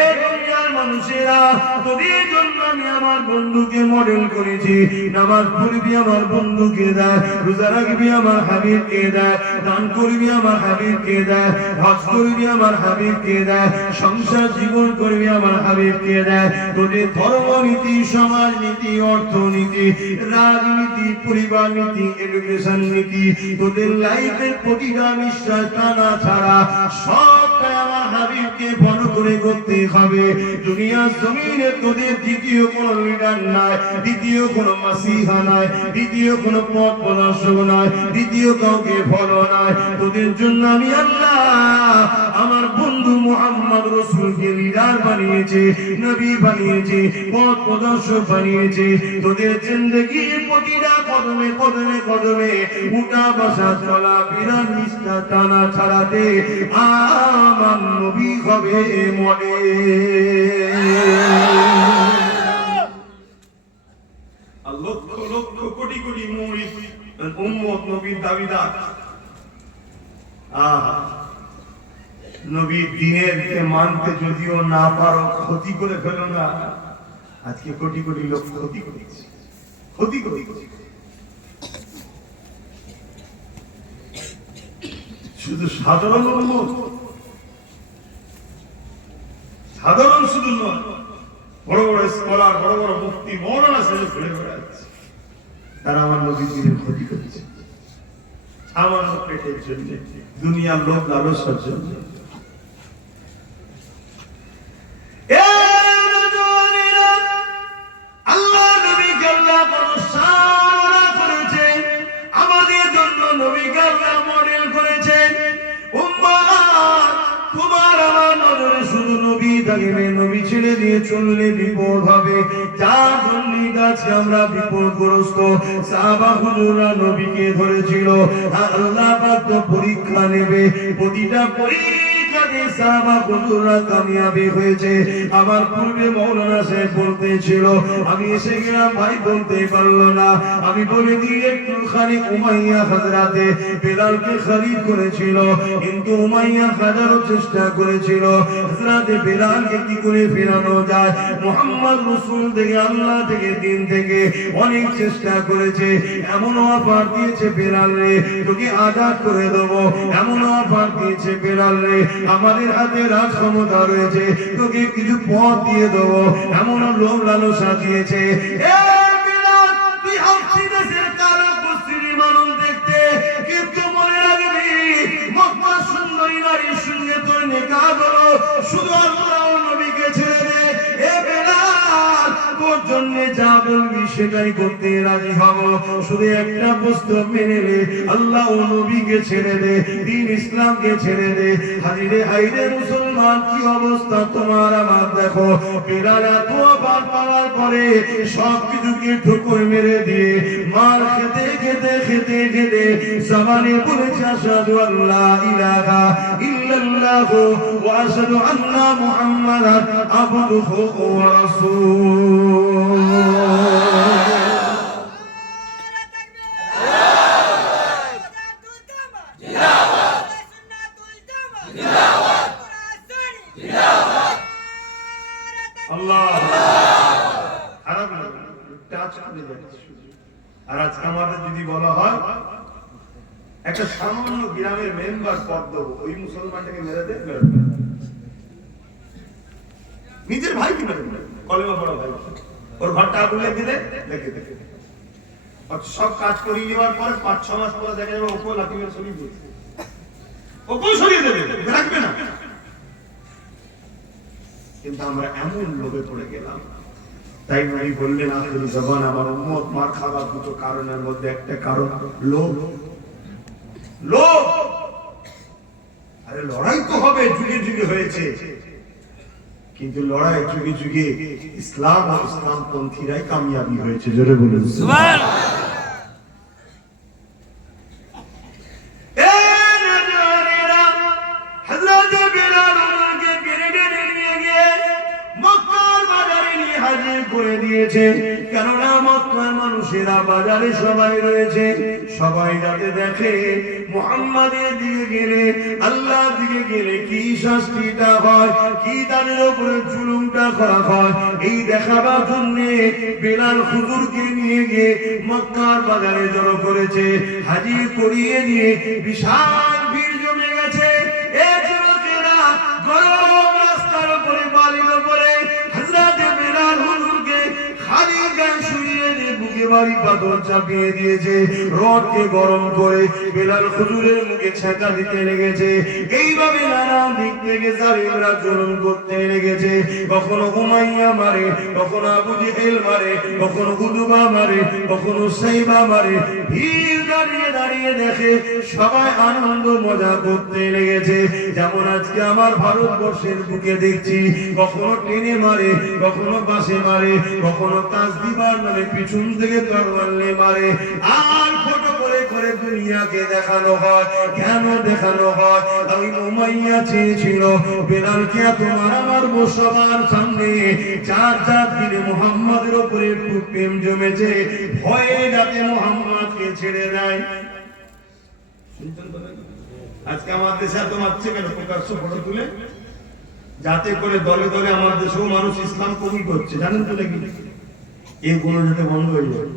এ দুনিয়ার মানুষেরা তোদের জন্য আমি আমার বন্ধুকে মডেল করেছি। নামাজ পড়বি আমার বন্ধুকে দেয়, রোজা রাখবি আমার হাবিবকে দেয়, দান করবি আমার হাবিবকে দেয়, হজ করবি আমার হাবিবকে দেয়, সংসার জীবন করবি আমার হাবিবকে দেয়। তোদের ধর্মনীতি, সমাজনীতি, অর্থনীতি, রাজনীতি, পরিবার নীতি, এডুকেশন নীতি, তোদের লাইফের প্রতিটা নিঃশ্বাস টানা ছাড়া সবটাই আমার হাবিবকে ফলো করে করতে হবে। দুনিয়ার জমিনে তোদের দ্বিতীয় কোন লিডার নাই, দ্বিতীয় কোন মাসিহা নাই, দ্বিতীয় কোন পথ প্রদর্শক নাই, দ্বিতীয় কাউকে ফলো নাই। তোদের জন্য আমি আল্লাহ আমার বন্ধু মুহাম্মদ রাসূলকে লিডার বানিয়েছে, নবী বানিয়েছে, পথ প্রদর্শক বানিয়েছে। তোদের জিন্দেগির প্রতিটা কদমে কদমে কদমে উঠা বসা চলা বিরাট নিষ্ঠা টানা ছাড়াতে আমার নবী হবে মনে। লক্ষ লক্ষ কোটি কোটি মুরিদ উম্মত নবীর দাবিদার। নবীর দ্বীনের মানতে যদিও না পারো, ক্ষতি করে ফেলো না। আজকে কোটি কোটি লোক ক্ষতি করেছে, ক্ষতি করেছে। শুধু সাধারণ উম্মত, সাধারণ শুধু নয়, বড় বড় স্কলার, বড় বড় মুফতি, মৌলানা সাহেব ঘুরে বেড়াচ্ছে, তারা আমার নবীর দ্বীনের ক্ষতি করেছে সামান্য পেটের জন্য, দুনিয়ার লোক লালসার জন্য। আল্লাহ নবীকে আল্লাহ প্রশংসা করেছেন, আমাদের জন্য নবীকে আল্লাহ মডেল করেছেন। উম্মাহ, তোমার আমার নজরে শুধু নবী থাকবে, নবী ছেড়ে দিয়ে চললে বিপদ হবে। যার জন্য আজকে আমরা বিপদগ্রস্ত। সাহাবা হুজুররা নবীকে ধরেছিল, আল্লাহ পাক তো পরীক্ষা নেবে, প্রতিটা পরীক্ষাতে সাহাবা হুজুররা কামিয়াবি হয়েছে। আমার পূর্বে মাওলানা সাহেব বলতেছিল, আমি এসে গেলাম ভাই, বলতে পারলো না। আমি বলে দিই একটুখানি, উমাইয়া হযরতে বেলালকে খরিদ করেছিল, কিন্তু উমাইয়া হাজারো চেষ্টা করেছিল হযরতে বেলালকে কি করে ফেরানো যায়। মুহাম্মদ রাসূল থেকে, আল্লাহ থেকে, দিন থেকে অনেক চেষ্টা করেছে। এমন অফার দিয়েছে বেলাল রে, তোকে আজাদ করে দেবো। এমন অফার দিয়েছে বেলাল রে, আমাদের হাতে রাজ ক্ষমতা রয়েছে, তোকে কিছু পথ দিয়ে দেবো। এমন লোভ লালসা দিয়েছে। এ বেলাল, তুই হাফসি দেশের কালো কুস্তির মানুষ দেখতে, কিন্তু মনে রাখবি মক্কার সুন্দরী নারীর সঙ্গে তোর নিকাহ হলো, শুধু আল্লাহ নবীকে ছেড়ে দে। এ বেলাল, তোর জন্য যা বলবি সেটাই করতে রাজি হব, শুধু একটা প্রস্তাব মেনে নে, আল্লাহ ও নবীকে ছেড়ে দে, দ্বীন ইসলামকে ছেড়ে দে। হাজিরে হাইরে মুসলমান, কি অবস্থা তোমার আমার দেখো। বেলাল এত অফার পাওয়ার পরে সবকিছুকে ঠুকুর মেরে দিয়ে মার খেতে খেতে খেতে খেতে জবানে বলেছে, আশহাদু আল্লা ইলাহা ইল্লাল্লাহ ওয়া আশহাদু আন্না মুহাম্মাদান আবদুহু ওয়া রাসূলুহু। আর আজকে আমাদের যদি বলা হয় একটা সামান্য গ্রামের মেম্বার পদ দেবো, ওই মুসলমানটাকে মেরে দে, নিজের ভাই কি মেরে কলেমা পড়া ভাই, ওর ঘরটা আগুনে দিলে দেখে দেখে সব কাজ করিয়ে নেওয়ার পরে 5-6 মাস পরে দেখা যাবে ওকে লাঠি মেরে সরিয়ে দিয়েছে, ওকেও সরিয়ে দেবে, রাখবে না। কিন্তু আমরা এমন লোভে পড়ে গেলাম। তাই নবী বললেন, আখির জবান আমার উম্মত মার খাবার দুটো কারণের মধ্যে একটা কারণ লোভ। লোভ। আরে লড়াই তো হবে, যুগে যুগে হয়েছে, কিন্তু লড়াই যুগে যুগে ইসলাম ও ইসলামপন্থীরাই কামিয়াবি হয়েছে। জোরে বলুন সুবহানাল্লাহ। কেননা মক্কার মানুষেরা বাজারে সবাই রয়েছে, সবাই যাতে দেখে মুহাম্মাদের দিকে গেলে, আল্লাহর দিকে গেলে কি শাস্তিটা হয়, কি তাদের উপরে জুলুমটা করা হয়, এই দেখাবার জন্য বেলাল হুজুরকে নিয়ে গিয়ে মক্কার বাজারে জড়ো করেছে। হাজির করিয়ে দিয়ে বিশাল ভিড় জমে গেছে। এই যুবকেরা গরম রাস্তার উপরে, বালির উপরে হযরতে বেলাল হুজুরকে খালি গায়ে শুইয়ে দিয়ে বুকে ভারী পাথর চাপিয়ে দিয়েছে। রডকে গরম করে বেলাল হুজুরের মুখে ছেঁকা দিতে লেগেছে। এইভাবে নানা দিক থেকে জালিমরা জুলুম করতে লেগেছে। কখনো উমাইয়া মারে, কখনো আবু জেহেল মারে, কখনো উতবা মারে, কখনো সাইবা মারে। ভিড় দাঁড়িয়ে দাঁড়িয়ে দেখে সবাই আনন্দ মজা করতে লেগেছে। যেমন আজকে আমার ভারতবর্ষের বুকে দেখছি কখনো টেনে মারে, কখনো বাসে মারে, কখনো তাসদিবার নামে পিছন থেকে তরোয়াল নিয়ে মারে, আর ফটো করে করে দুনিয়াকে দেখানো হয়। কেন দেখানো হয়? ওই উমাইয়া চেয়েছিল বেলালকে এত মারামারবো সবার সামনে, চার চার দিনে মুহাম্মাদের উপরে একটু প্রেম জমেছে, ভয়ে যাতে মুহাম্মাদকে ছেড়ে দেয়। আজকে আমার দেশে এত মারছে কেন? প্রকাশ্য ফটো তুলে, যাতে করে দলে দলে আমার দেশেও মানুষ ইসলাম কবুল করছে। জানেন তো নাকি? এইগুলো যাতে বন্ধ হয়ে যায়।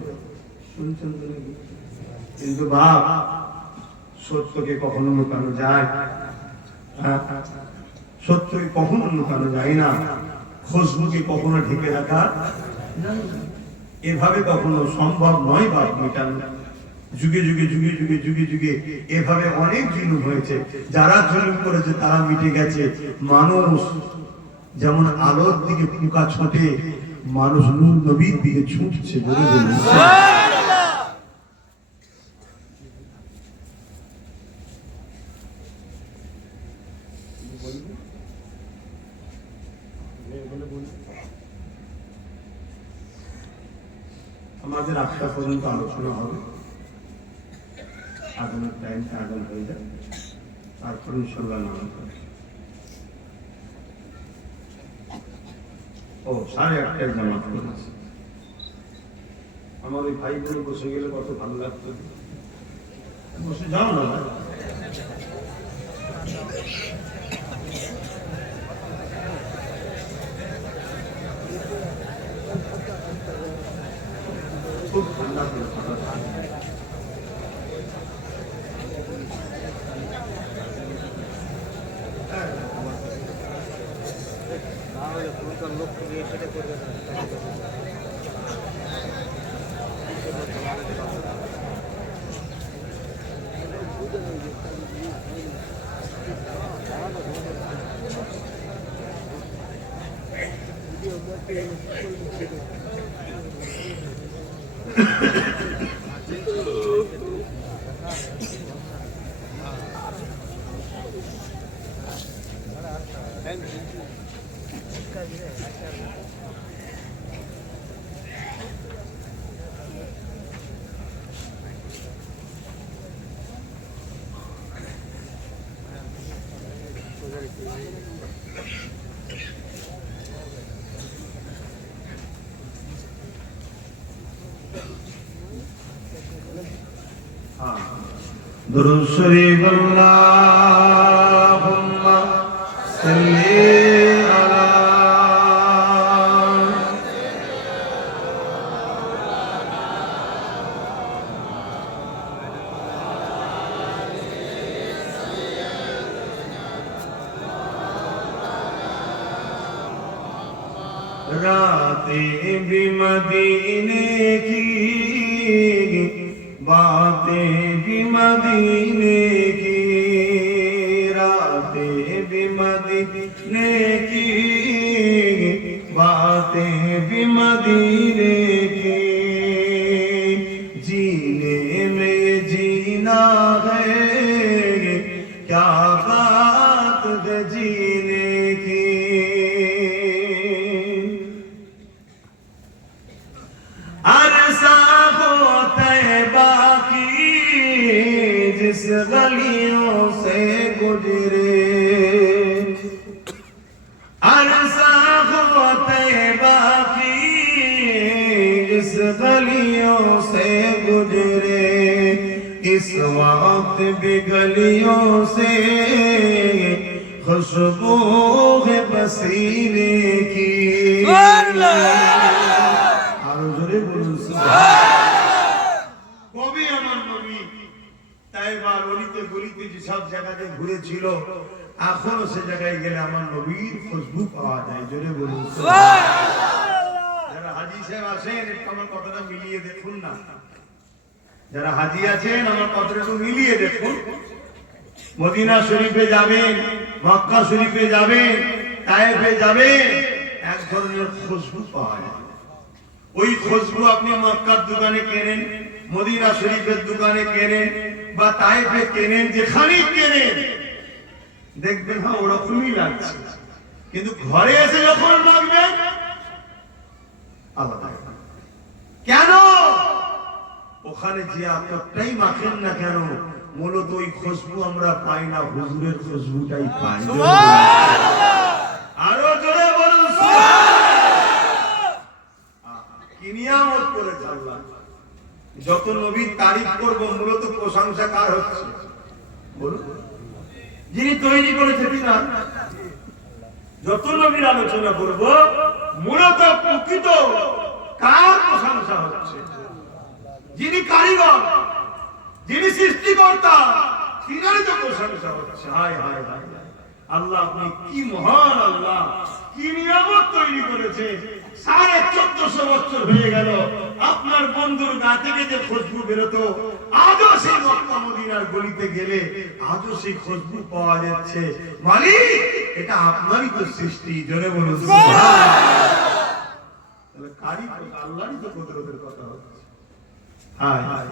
শুনছেন তো নাকি? কিন্তু বাপ, সত্যকে কখনো লুকানো যায়? হ্যাঁ, সত্যকে কখনো লুকানো যায় না। খুশবুকে কখনো ঢেকে রাখা যায় না। এভাবে কখনো সম্ভব নয় বাপ মেটানো। যুগে যুগে যুগে যুগে যুগে যুগে এভাবে অনেক জুলুম হয়েছে। যারা জুলুম করেছে তারা মিটে গেছে। মানুষ যেমন আলোর দিকে পোকা ছোটে, মানুষ নূর নবীর দিকে ছুটছে। আমাদের 8টা পর্যন্ত আলোচনা হবে। আগামী টাইমটা আগাম হয়ে যায়, তারপর ইনশাল্লাহ নামাজ হবে। 8:30 জামাত করেছে। আমার ওই ভাইগুলো বসে গেলে কত ভালো লাগতো। বসে যাও না ভাই। খুব ঠান্ডা করে दुरूद शरीफ अल्लाहुम्मा सल्ली अला रातें भी मदीने की, बातें भी मदीने की, रातें भी मदीने की, बातें भी मदीने की, जीने में जीना है, क्या बात है जीने की। जिस गलियों से गुजरे अरसा हो तैबा की, जिस गलियों से गुजरे, इस वक्त भी गलियों से खुशबू है पसीने की। और जोरे बोलूं কবি আমার নবী তাইবার অলিতে গলিতে যেসব জায়গাতে ঘুরেছিল, এখনো সে জায়গায় গেলে আমার নবীর খুশবু পাওয়া যায়। জোরে বলুন সুবহানাল্লাহ। যারা হাজী সাহেব আছেন একটু আমার কথাটা মিলিয়ে দেখুন না। যারা হাজী আছেন আমার কথাটা একটু মিলিয়ে দেখুন। মদিনা শরীফে যাবেন, মক্কা শরীফে যাবেন, তায়েফে যাবেন, এক ধরনের খুশবু পাওয়া যায়। ওই খুশবু আপনি মক্কার দোকানে কেনেন, মদিনা শরীফের দোকানে কেনেন বা তাইফে কেনেন, যেখানেই কেনেন দেখবেন হ্যাঁ ওরকমই লাগছে, কিন্তু ঘরে এসে যখন মাখবেন আলাদা। কেন? ওখানে যে আতরটাই মাখেন না কেন, মূলত ওই খুশবু আমরা পাই না, হুজুরের খুশবুটাই পাই। আরো জোরে বলুন কি নিয়ামত করেছে আল্লাহ। যত নবীর তারিফ করব মূলত প্রশংসা কার হচ্ছে বলুন? যিনি তৈরি করেছেন না। যত নবীর আলোচনা করব মূলত প্রকৃত কার প্রশংসা হচ্ছে? যিনি কারিগর, যিনি সৃষ্টিকর্তা, তিনারই তো প্রশংসা হচ্ছে। হায় হায় হায় আল্লাহ, আপনি কি মহান আল্লাহ, কি নিয়ামত তৈরি করেছে। 1450 বছর হয়ে গেল আপনার বন্ধুর গা থেকে যে খুশবু বেরোতো, আজও সেই মক্কা মদিনার গলিতে গেলে আজও সেই খুশবু পাওয়া যাচ্ছে। মালিক, এটা আপনারই তো সৃষ্টি। জোরে বলুন সুবহানাল্লাহ। তাহলে কারিগর আল্লাহরই তো কুদরতের কথা হচ্ছে। হায় হায়,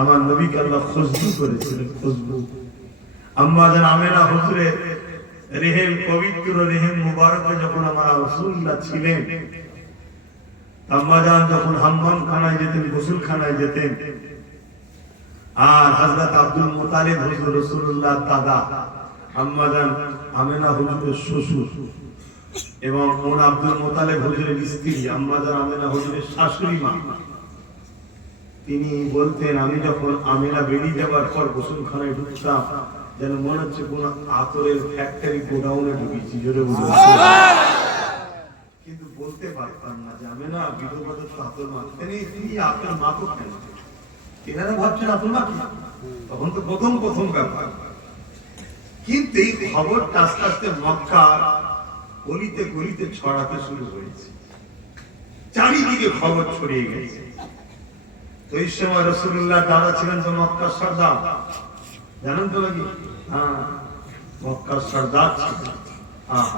আমার নবীকে আল্লাহ খুশবু করেছিলেন, খুশবু। আম্মা জান আমেনা হুজুরের রেহেম, পবিত্র রেহেম মুবারকে যখন আমার রাসূলুল্লাহ ছিলেন, আম্মা জান যখন হাম্মাম খানায় যেতেন, গোসল খানায় যেতেন, আর হযরত আব্দুল মুতালিব হুজুর রাসূলুল্লাহ দাদা, আম্মা জান আমেনা হুজুরের শ্বশুর এবং ওর আব্দুল মুতালিব হুজুরের স্ত্রী আম্মা জান আমেনা হুজুরের শাশুড়ি মা, তিনি বলতেন আমি যখন আমেনা বেরিয়ে যাবার পর গোসলখানায় ঢুকতাম যেন মনে হচ্ছে কোন আতরের ফ্যাক্টরি গোডাউনে ঢুকেছি। জোরে বলুন। কিন্তু বলতে পারতাম না যে আমেনা বিধবাদের তো আতর মাখতেন, তিনি আতর মাখো কেন? এনারা ভাবছেন আতর মাখি, তখন তো প্রথম ব্যাপার। কিন্তু এই খবরটা আস্তে আস্তে মক্কার গলিতে গলিতে ছড়াতে শুরু হয়েছে, চারিদিকে খবর ছড়িয়ে গেছে। তো এই সময় রাসূলুল্লাহ দাদা ছিলেন তো মক্কার সর্দার, জানেন তো নাকি? হ্যাঁ, মক্কার সর্দার ছিলেন। হ্যাঁ,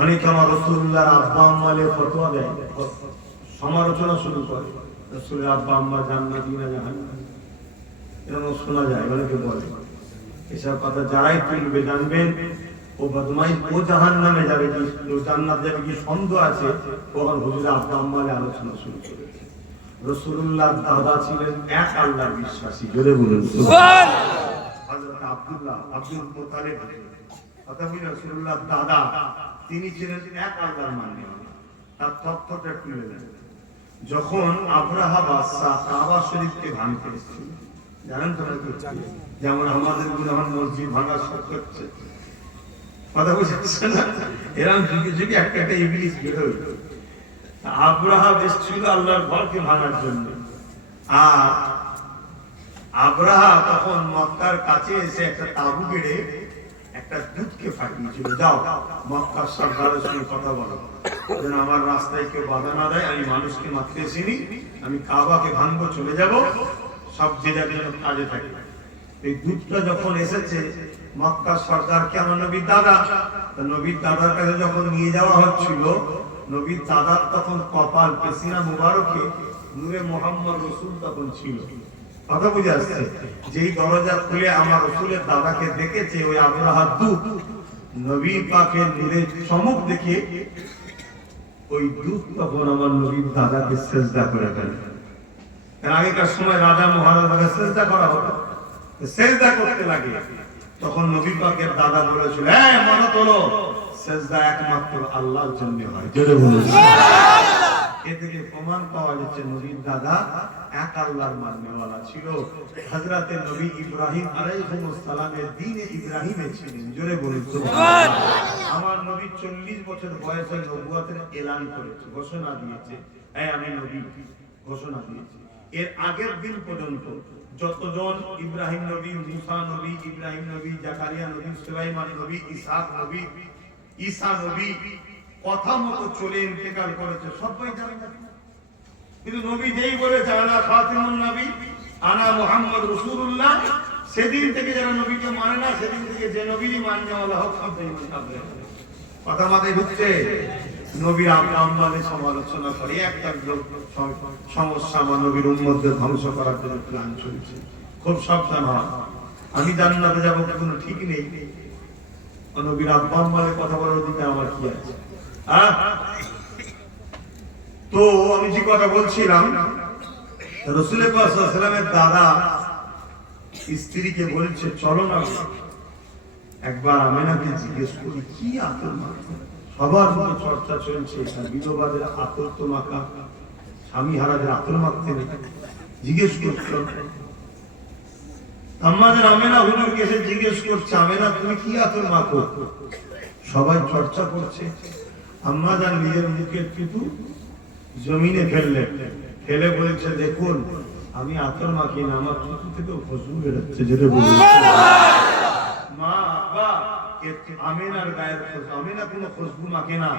অনেকে আমার রাসূলুল্লাহর আব্বা আম্মালে ফতোয়া দেয়, সমালোচনা শুরু করে, রাসূলের আব্বা আম্মা জান্নাতি না জাহান্নামী, এরকম শোনা যায়। অনেকে বলে এসব কথা যারাই তুলবে জানবেন ও বদমাইশ, ও জাহান্নামে যাবে কি ও জান্নাত যাবে কি সন্দেহ আছে, তখন হুজুরের আব্বা আম্মালে আলোচনা শুরু করেছে। রাসূলুল্লাহ দাদা ছিলেন এক আল্লাহর বিশ্বাসী। জোরে বলুন সুবহানাল্লাহ। হযরত আব্দুল মুতালিব কথা বলি, রাসূলুল্লাহ দাদা তিনি ছিলেন এক আল্লাহর মান্য। তার তথ্যটা তুলে দেন। যখন আব্রাহা বাদশা কাবা শরীফকে ভাঙতে এসেছিল, জানেন তো নাকি? যেমন আমাদের গুনাহান মসজিদ ভাঙা শর্ত হচ্ছে, কথা বুঝছেন না? এরকম যুগে যুগে একটা ইবলিস বের হইল। আব্রাহা এসেছিল আল্লাহর ঘরকে ভাঙার জন্য, আর আব্রাহা তখন মক্কার কাছে এসে একটা তাবু গেড়ে একটা দূতকে পাঠিয়েছিল, যাও মক্কার সরদারের সঙ্গে কথা বলো যেন আমার রাস্তায় কেউ বাধা না দেয়, আমি মানুষকে মারতে আসিনি, আমি কাবাকে ভাঙবো, চলে যাব, সব যে যাবে কাজে থাকে। এই দূতটা যখন এসেছে মক্কার সরদারকে আমার নবীর দাদা, নবীর দাদার কাছে যখন নিয়ে যাওয়া হচ্ছিল, নবীর দাদার তখন কপাল পেশিনা মুবারকে নূরে মুহাম্মদ রাসূল তখন ছিল। কথা বুঝে আসছে? যেই দরজা খুলে আমার রাসূলের দাদাকে দেখেছে ওই আব্রাহার দূত, নবী পাকের নূরে চমক দেখে ওই দূত তখন আমার নবীর দাদাকে সিজদা করে ফেলে। এর আগেকার সময় রাজা মহারাজাকে সিজদা করা হতো, সিজদা করতে লাগে, তখন নবী পাকের দাদা বলেছিল, এই মনে তোলো সিজদা একমাত্র আল্লাহর জন্য হয়। জোরে বলুন সুবহানাল্লাহ। এ থেকে প্রমাণ পাওয়া যাচ্ছে নবীর দাদা এক আল্লাহর মাননেওয়ালা ছিল। হযরতে নবী ইব্রাহিম আলাইহিস সালামের দ্বীনে ইব্রাহিমে ছিলেন। জোরে বলুন সুবহানাল্লাহ। আমার নবী 40 বছর বয়সে নবুয়তের এলান করেছে, ঘোষণা দিয়েছে, এই আমি নবী, ঘোষণা দিয়েছে। এর আগের দিন পর্যন্ত যতজন ইব্রাহিম নবী, মুসা নবী, ইব্রাহিম নবী, জাকারিয়া নবী, সুলাইমান নবী, ইসহাক নবী, ঈসা নবী কথা মতো চলে ইন্তেকাল করেছে, সবাই জানে না। কিন্তু নবী যেই বলেছে আনা খাতিমুন নবী, আনা মুহাম্মদ রাসূলুল্লাহ, সেদিন থেকে যারা নবীকে মানে না, সেদিন থেকে যে নবীরই মাননেওয়ালা হোক সব বেঈমান হবে। কথা মাথায় ঢুকছে? নবীর আম্মাকে সমালোচনা করে একটা লোক সমস্যা আমার নবীর উম্মতদের ধ্বংস করার জন্য প্ল্যান চলছে, খুব সাবধান হয়। আমি জান্নাতে যাবো কোনো ঠিক নেই, নবীর আম্মাকে কথা বলার অধিকার আমার কি আছে? তো আমি যে কথা বলছিলাম, রাসূল পাক সাল্লাল্লাহু আলাইহি ওয়াসাল্লামের দাদা স্ত্রীকে বলছে চলো না একবার আমেনাকে জিজ্ঞেস করি কি আতর মাখা। সবার মধ্যে চর্চা চলছে বিধবাদের আতর তো মাখা, স্বামী হারাদের আতর মাখতে নেই। জিজ্ঞেস করছো আমাদের আমেনা হুজুরকে এসে জিজ্ঞেস করছে আমেনা তুমি কি আতর মাখো? সবাই চর্চা করছে। আম্মা জান নিজের মুখের থুতু জমিনে ফেললেন, ফেলে বলেছে দেখুন আমি আতর মাখি না, আমার থুতু থেকেও খুশবু বেরোচ্ছে। যেটা বলি মা আব্বা আমেনার গায়ের খুশবু, আমেনা কোনো খুশবু মাখে না,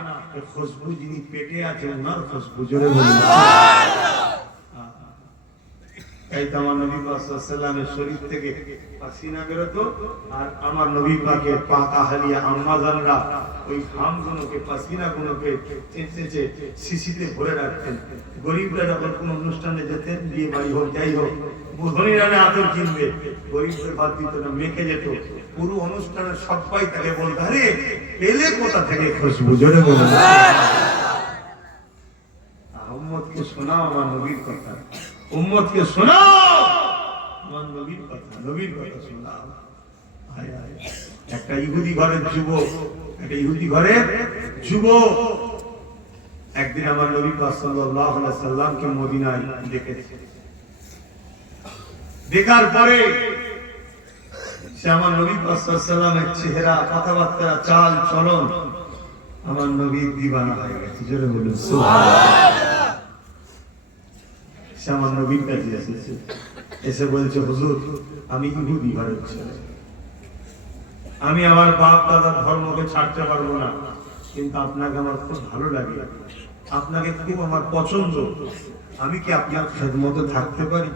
খুশবু যিনি পেটে আছে ওনার খুশবু। জোরে বলি তাই তো আমার নবী পাক সাল্লাল্লাহু আলাইহি ওয়াসাল্লামের শরীর থেকে পাসিনা বেরোতো, আর আমার নবী পাকের পাক আহলিয়া আম্মা জানরা ওই ঘামগুলোকে পাসিনাগুলোকে চেঁচে শিশিতে ভরে রাখতেন। গরিবরা যখন কোনো অনুষ্ঠানে যেতেন, বিয়ে বাড়ি হোক যাই হোক, ধনীরা আতর কিনবে, গরিবদের বাদ দিত না, মেখে যেত। পুরো অনুষ্ঠানে সবাই তাকে বলতো আরে পেলে কোথা থেকে খুশবু। জোরে বলুন উম্মতকে শোনাও আমার নবীর কথা, উম্মতকে শোনাও আমার নবীর কথা, নবীর কথা শোনাও। একটা ইহুদি ঘরের যুবক, একটা ইহুদি ঘরের যুবক একদিন আমার নবী পাক সাল্লাল্লাহু আলাইহি ওয়াসাল্লামকে মদিনায় দেখেছে। দেখার পরে সে আমার নবী পাক সাল্লাল্লাহু আলাইহি ওয়াসাল্লামের চেহারা, কথাবার্তা, চাল চলন আমার নবীর দিওয়ানা হয়ে গেছে। জোরে বলুন সুবহানাল্লাহ। সে আমার নবীর কাছে এসেছে, এসে বলছে হুজুর আমি ইহুদি ঘরের ছেলে, আমি আমার বাপ দাদার ধর্মকে ছাড়তে পারবো না, কিন্তু আপনাকে আমার খুব ভালো লাগে, আপনাকে খুব আমার পছন্দ, আমি কি আপনার খেদমতে থাকতে পারি?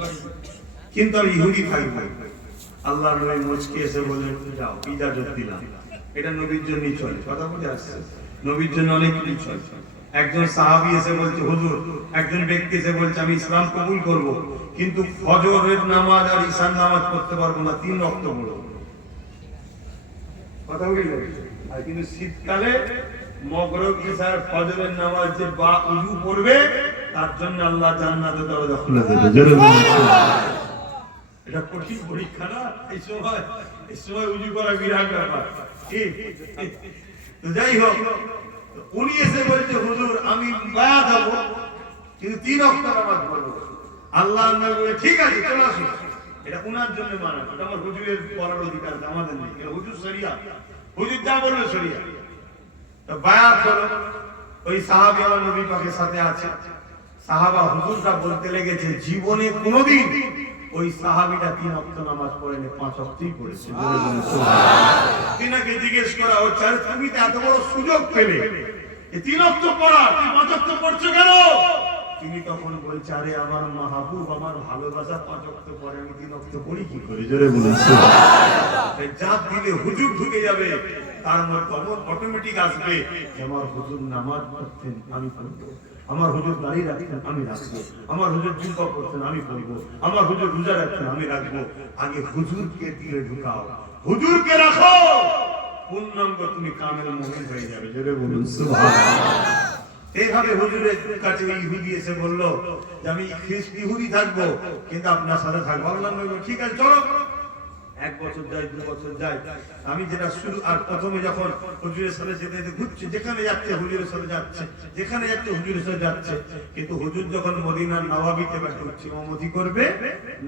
কিন্তু আমি ইহুদি থাকবো। আল্লাহর নবী মুচকি এসে বললেন যাও, ইজাজত দিলাম। এটা নবীর জন্যই চলে, কথা বুঝে আসছে, নবীর জন্য অনেক কিছু চলে। একজন সাহাবী এসে বলছে হুজুর, একজন ব্যক্তি এসে বলছে আমি ইসলাম কবুল করব, কিন্তু ফজরের নামাজ আর ঈশার নামাজ পড়তে পারবো না, 3 ওয়াক্ত পড়ব। কথা বুঝলে? আর কিন্তু শীতকালে মাগরিব ঈশার ফজরের নামাজ যে বা ওযু পড়বে তার জন্য আল্লাহ জান্নাতের দরজা খুলে দেবে। জোরে বলুন সুবহানাল্লাহ। এটা কঠিন পরীক্ষা না, এই সময় ওযু করা বিরাট ব্যাপার। ঠিক তো যাই হোক, উনি এসে বলছে হুজুর আমি বায়াত হব, কিন্তু 3 ওয়াক্ত নামাজ পড়ব। আল্লাহর নবী ঠিক আছে চলে আসো। এটা উনার জন্য মানা, এটা আমার হুজুরের পড়ার অধিকার আমাদের নেই, এটা হুজুর শরিয়া, হুজুর যা বলবে শরিয়া। তো বায়াত হলো, ওই সাহাবী আমার নবী পাকের সাথে আছে। সাহাবা হুজুরটা বলতে লেগেছে জীবনে কোনোদিন ওই সাহাবীটা 3 ওয়াক্ত নামাজ পড়েনি, 5 ওয়াক্তই পড়েছে। বলে বলে সুবহানাল্লাহ। তিনাকে জিজ্ঞেস করা হচ্ছে আরে তুমি তো এত বড় সুযোগ পেলে, এই 3 ওয়াক্ত পড়া, তুমি 5 ওয়াক্ত পড়ছো কেন? তিনি তখন বলছে আরে আমার মাহবুব আমার ভালোবাসা 5 ওয়াক্ত পড়ে, আমি 3 ওয়াক্ত পড়ি কি করে? জোরে বলুন সুবহানাল্লাহ। যা দিলে হুজুর ঢুকে যাবে, তার মধ্যে অটোমেটিক আসবে আমার হুজুর নামাজ পড়তেন আমি পড়ব, আমার হুজুর দাঁড়িয়ে রাখতেন আমি রাখবো, আমার হুজুর জুব্বা পড়তেন আমি পড়বো, আমার হুজুর রোজা রাখতেন আমি রাখবো। আগে হুজুরকে দিলে ঢুকাও, হুজুরকে রাখো, পূর্ণাঙ্গ তুমি কামেল মুমিন হয়ে যাবে। জোরে বলুন সুবহানাল্লাহ। এইভাবে হুজুরের কাছে ইহুদি এসে বলল যে আমি ইহুদি থাকবো, কিন্তু আপনার সাথে থাকবো। আল্লাহ নবী ঠিক আছে চলো। 1 বছর যায়, 2 বছর যায়, আমি যেটা শুরু আর প্রথমে যখন হুজুরের সাথে যেতে যেতে ঘুরছে, যেখানে যাচ্ছে হুজুরের সাথে যাচ্ছে, যেখানে যাচ্ছে হুজুরের সাথে যাচ্ছে, কিন্তু হুজুর যখন মদিনার নওয়াবিতে বসে ইমামতি করবে,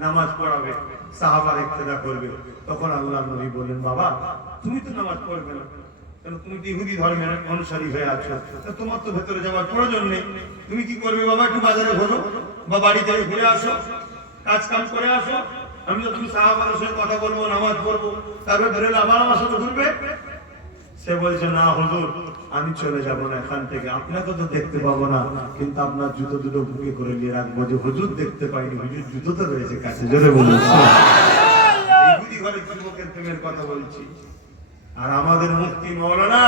নামাজ পড়াবে, সাহাবার ইক্তেদা করবে, তখন আল্লাহর নবী বললেন বাবা তুমি তো নামাজ পড়বে না, কারণ তুমি তো ইহুদি ধর্মের অনুসারী হয়ে আছো, তোমার তো ভেতরে যাওয়ার প্রয়োজন নেই। তুমি কি করবে বাবা? একটু বাজারে ঘোরো বা বাড়ি থেকে ঘুরে আসো, কাজ কাম করে আসো, আমি তো তুমি সাহাবাদের সাথে কথা বলবো, নামাজ পড়বো, তারপর বেরোলে আবার আমার সাথে ঘুরবে। সে বলছে না হুজুর আমি চলে যাবো না এখান থেকে, আপনাকে তো দেখতে পাবো না, কিন্তু আপনার জুতো দুটো বুকে করে নিয়ে রাখবো, যে হুজুর দেখতে পাইনি, হুজুর জুতো তো রয়েছে কাছে। জোরে বলুন। ইহুদি ঘরের যুবকের প্রেমের কথা বলছি। আর আমাদের মুফতি মাওলানা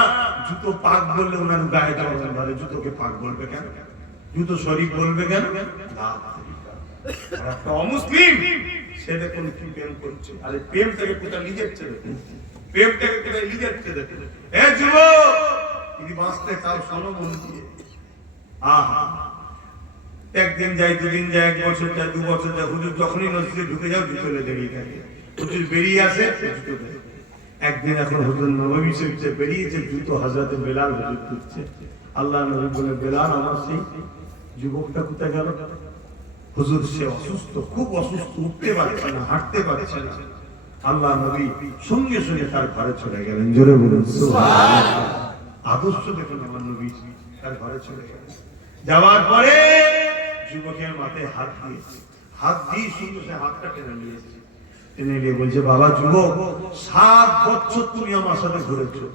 জুতো পাক বললে ওনার গায়ে জড়ান ধরে, জুতোকে পাক বলবে কেন, জুতো শরীফ বলবে কেন? আর একটা অমুসলিম সে দেখুন কি প্রেম করছে, আরে প্রেম থেকে কোথায় নিয়ে যাচ্ছে, প্রেম থেকে কোথায় নিয়ে যাচ্ছে দেখুন। এ যুবক, যদি বাঁচতে চাও শোনো মন দিয়ে। আহা, একদিন যায়, দুদিন যায়, এক বছর যায়, 2 বছর যায়, হুজুর যখনই মসজিদে ঢুকে যাও জুতো লেগে থাকে, হুজুর বেরিয়ে আসে জুতো দেয়। একদিন এখন হুজুর নববী শরীফে বেরিয়েছে, জুতো হযরত বেলাল হুজুর তুলছে। আল্লাহ নবী বলে, বেলাল আমার সেই যুবকটা কোথায় গেল? হুজুর সে অসুস্থ, খুব অসুস্থ, উঠতে পারছে না, হাঁটতে পারছে না। আল্লাহ নবী সঙ্গে সঙ্গে তার ঘরে চলে গেলেন। জোরে বলুন সুবহানাল্লাহ। আদর্শ দেখুন আমার নবী, তার ঘরে চলে গেলেন। যাওয়ার পরে যুবকের মাথায় হাত দিয়েছে, হাত দিয়ে সঙ্গে সে হাতটা টেনে নিয়েছে, টেনে নিয়ে বলছে, বাবা যুবক, 7 বছর তুমি আমার সাথে ঘুরেছো,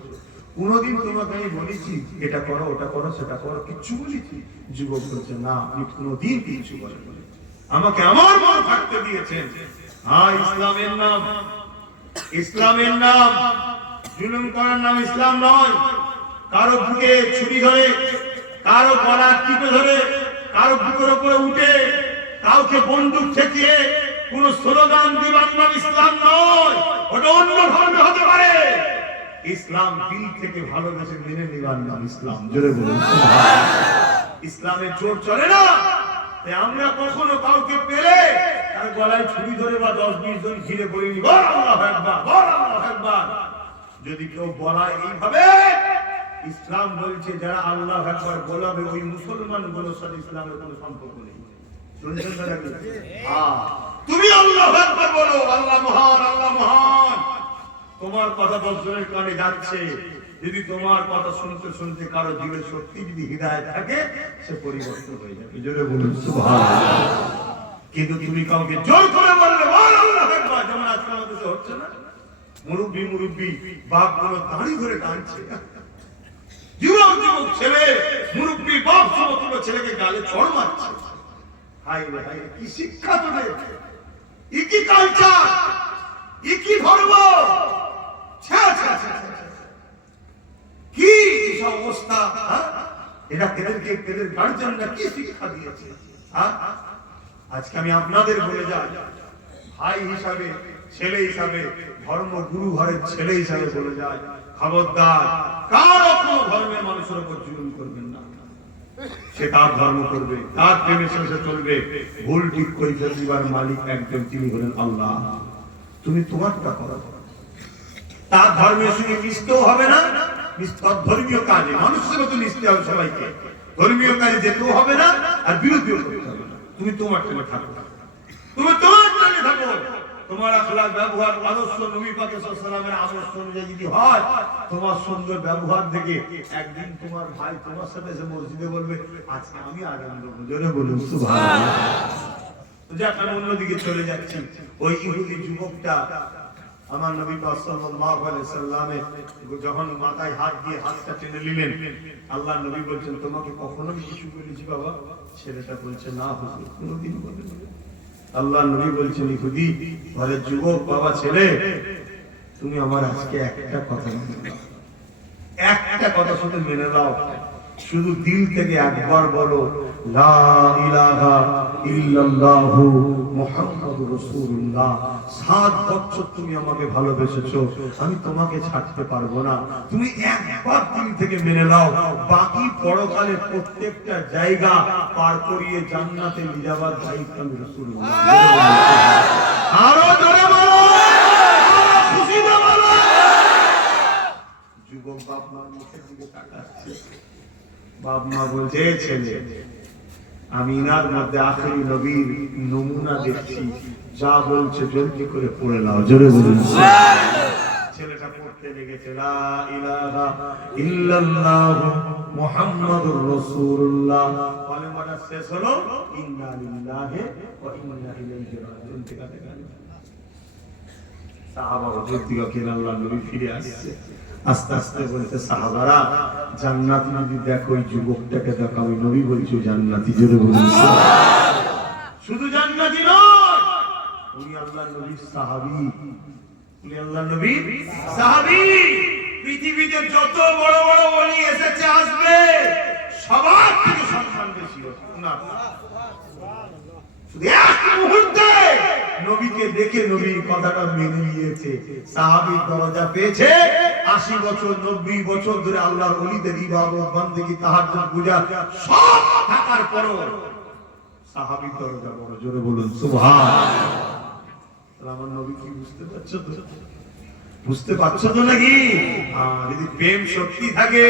কোনদিন তোমাকে আমি বলেছি এটা করো, ওটা করো, সেটা করো, কিচ্ছু বলেছি? যুবক বলছে, না, আপনি কোনদিন কিছু বলেন, আমাকে আমার মন থাকতে দিয়েছেন। হ্যাঁ, ইসলামের নাম, ইসলামের নাম জুলুম করার নাম ইসলাম নয়। কারো বুকে ছুরি ধরে, কারো গলা টিপে ধরে, কারো বুকের উপরে উঠে কাউকে বন্দুক ঠেকিয়ে কোন স্লোগান দিবার নাম ইসলাম নয়, ওটা অন্য ধর্মে হতে পারে। ইসলাম দিল থেকে ভালোবেসে মেনে নেবার নাম ইসলাম। জোরে বলুন সুবহানাল্লাহ। ইসলামের জোর চলে না। তাই আমরা কখনো কাউকে পেলে তার গলায় ছুরি ধরে বা 10-20 জন ঘিরে বলিনি, বল আল্লাহু আকবার, বল আল্লাহু আকবার। যদি কেউ বলায় এইভাবে, ইসলাম বলছে যারা আল্লাহু আকবার বলাবে ওই মুসলমানগুলোর সাথে ইসলামের কোনো সম্পর্ক নেই। শুনছেন না নাকি? হ্যাঁ, তুমি আল্লাহু আকবার বলো, আল্লাহ মহান, আল্লাহ মহান। তোমার কথা 10 জনের কানে যাচ্ছে, যদি তোমার কথা শুনতে শুনতে কারো দিলে সত্যি যদি হিদায়াত থাকে, সে পরিবর্তন হয়ে যাবে। জোরে বলুন সুবহানাল্লাহ। কিন্তু তুমি কাউকে জোর করে বললে, বল আল্লাহু আকবার, যেমন আজকে আমাদের দেশে হচ্ছে না, মুরব্বি বাপ গুলো দাঁড়ি ধরে টানছে, যুবক ছেলে মুরব্বি বাপ সমতুল্য ছেলেকে গালে চড় মারছে। হায় রে হায়, কি শিক্ষা তোদের, কি কালচার, কি ধর্ম, কি অবস্থা। এরা এদের গার্জেনরা কি শিক্ষা দিয়েছে? আজকে আমি আপনাদের বলে যাই, ভাই হিসাবে, ছেলে হিসাবে, ধর্মগুরু ঘরের ছেলে হিসাবে বলে যায়, খবরদার কারো কোনো ধর্মের মানুষের উপর জুলুম করবেন না। সে তার ধর্ম করবে, তার প্রেমে শেষে চলবে। ভুল ঠিক করে দিবার মালিক একজন, তিনি হলেন আল্লাহ। তুমি তোমারটা করো, তার ধর্মের সঙ্গে মিশতেও হবে না, ধর্মীয় কাজে মানুষের মতো মিশতে হবে সবাইকে, ধর্মীয় কাজে যেতেও হবে না, আর বিরোধীও করতে হবে না। তুমি তোমার টানে থাকো, তুমি তোমার টানে থাকো। তোমার আখলাক, ব্যবহার, আদর্শ নবী পাক সাল্লাল্লাহু আলাইহি ওয়াসাল্লামের আদর্শ অনুযায়ী যদি হয়, তোমার সুন্দর ব্যবহার দেখে একদিন তোমার ভাই তোমার সাথে এসে মসজিদে বলবে, আজকে আমি আজান দেবো। জোরে বলুন সুবহানাল্লাহ। তো যাক, আমি অন্যদিকে চলে যাচ্ছি। ওই ইহুদি যুবকটা আমার নবী পাক সাল্লাল্লাহু আলাইহি ওয়াসাল্লামের যখন মাথায় হাত দিয়ে হাতটা টেনে নিলেন, আল্লাহ নবী বলছেন, তোমাকে কখনো কিছু বলেছি বাবা? ছেলেটা বলছে, না হুজুর, কোনোদিন বলিনি। আল্লাহ নবী বলছেন, ইহুদি ঘরের যুবক, বাবা ছেলে, তুমি আমার আজকে একটা কথা মেনে নাও, একটা কথা শুধু মেনে নাও, শুধু দিল থেকে একবার বলো, লা ইলাহা ইল্লাল্লাহু মুহাম্মাদুর রাসূলুল্লাহ। 7 বছর তুমি আমাকে ভালোবেসেছো, আমি তোমাকে ছাড়তে পারবো না। তুমি একবার দিল থেকে মেনে নাও, বাকি পরকালে প্রত্যেকটা জায়গা পার করিয়ে জান্নাতে নিয়ে যাওয়ার দায়িত্ব আমি রাসূলুল্লাহ। আরো জোরে বলো, খুশিতে বলো। যুবক বাপ মার মুখের দিকে তাকাচ্ছে, বাপ মা বলছে, ছেলে, আমি ইনার মধ্যে আখেরি নবীর নমুনা দেখছি, যা বলছে জলদি করে পড়ে নাও। জোরে বলুন। ছেলেটা পড়তে লেগেছে, লা ইলাহা ইল্লাল্লাহু মুহাম্মাদুর রাসূলুল্লাহ। কলেমাটা শেষ হলো, ইন্না লিল্লাহি ওয়া ইন্না ইলাইহি রাজিউন। সাহাবা হুজুর দিকে আল্লাহ নবী ফিরে আসছে, আস্তে আস্তে বলতে, সাহাবারা, জান্নাতি যদি দেখো, ওই যুবকটাকে দেখো, আমি নবী বলছি জান্নাতি। জোরে বলুন। শুধু জান্নাতি নয়, উনি আল্লাহ নবীর সাহাবী, উনি আল্লাহ নবীর সাহাবী। পৃথিবীতে যত বড় বড় ওলি এসেছে আসবে সবার থেকে সম্মান বেশি না শুধু এক মুহূর্তে নবীকে দেখে নবীর কথাটা মেনে নিয়েছে সাহাবীর দরজা পেয়েছে 80 বছর 90 বছর ধরে আল্লাহর ওলিদের ইবাদত বندگی তাহাজ্জুদ পূজা সব থাকার পরও সাহাবীর দরজা বড় জোরে বলুন সুবহানাল্লাহ। আমার নবী কি বুঝতে পারছো তো? বুঝতে পারছো তো নাকি? যদি প্রেম সত্যি থাকে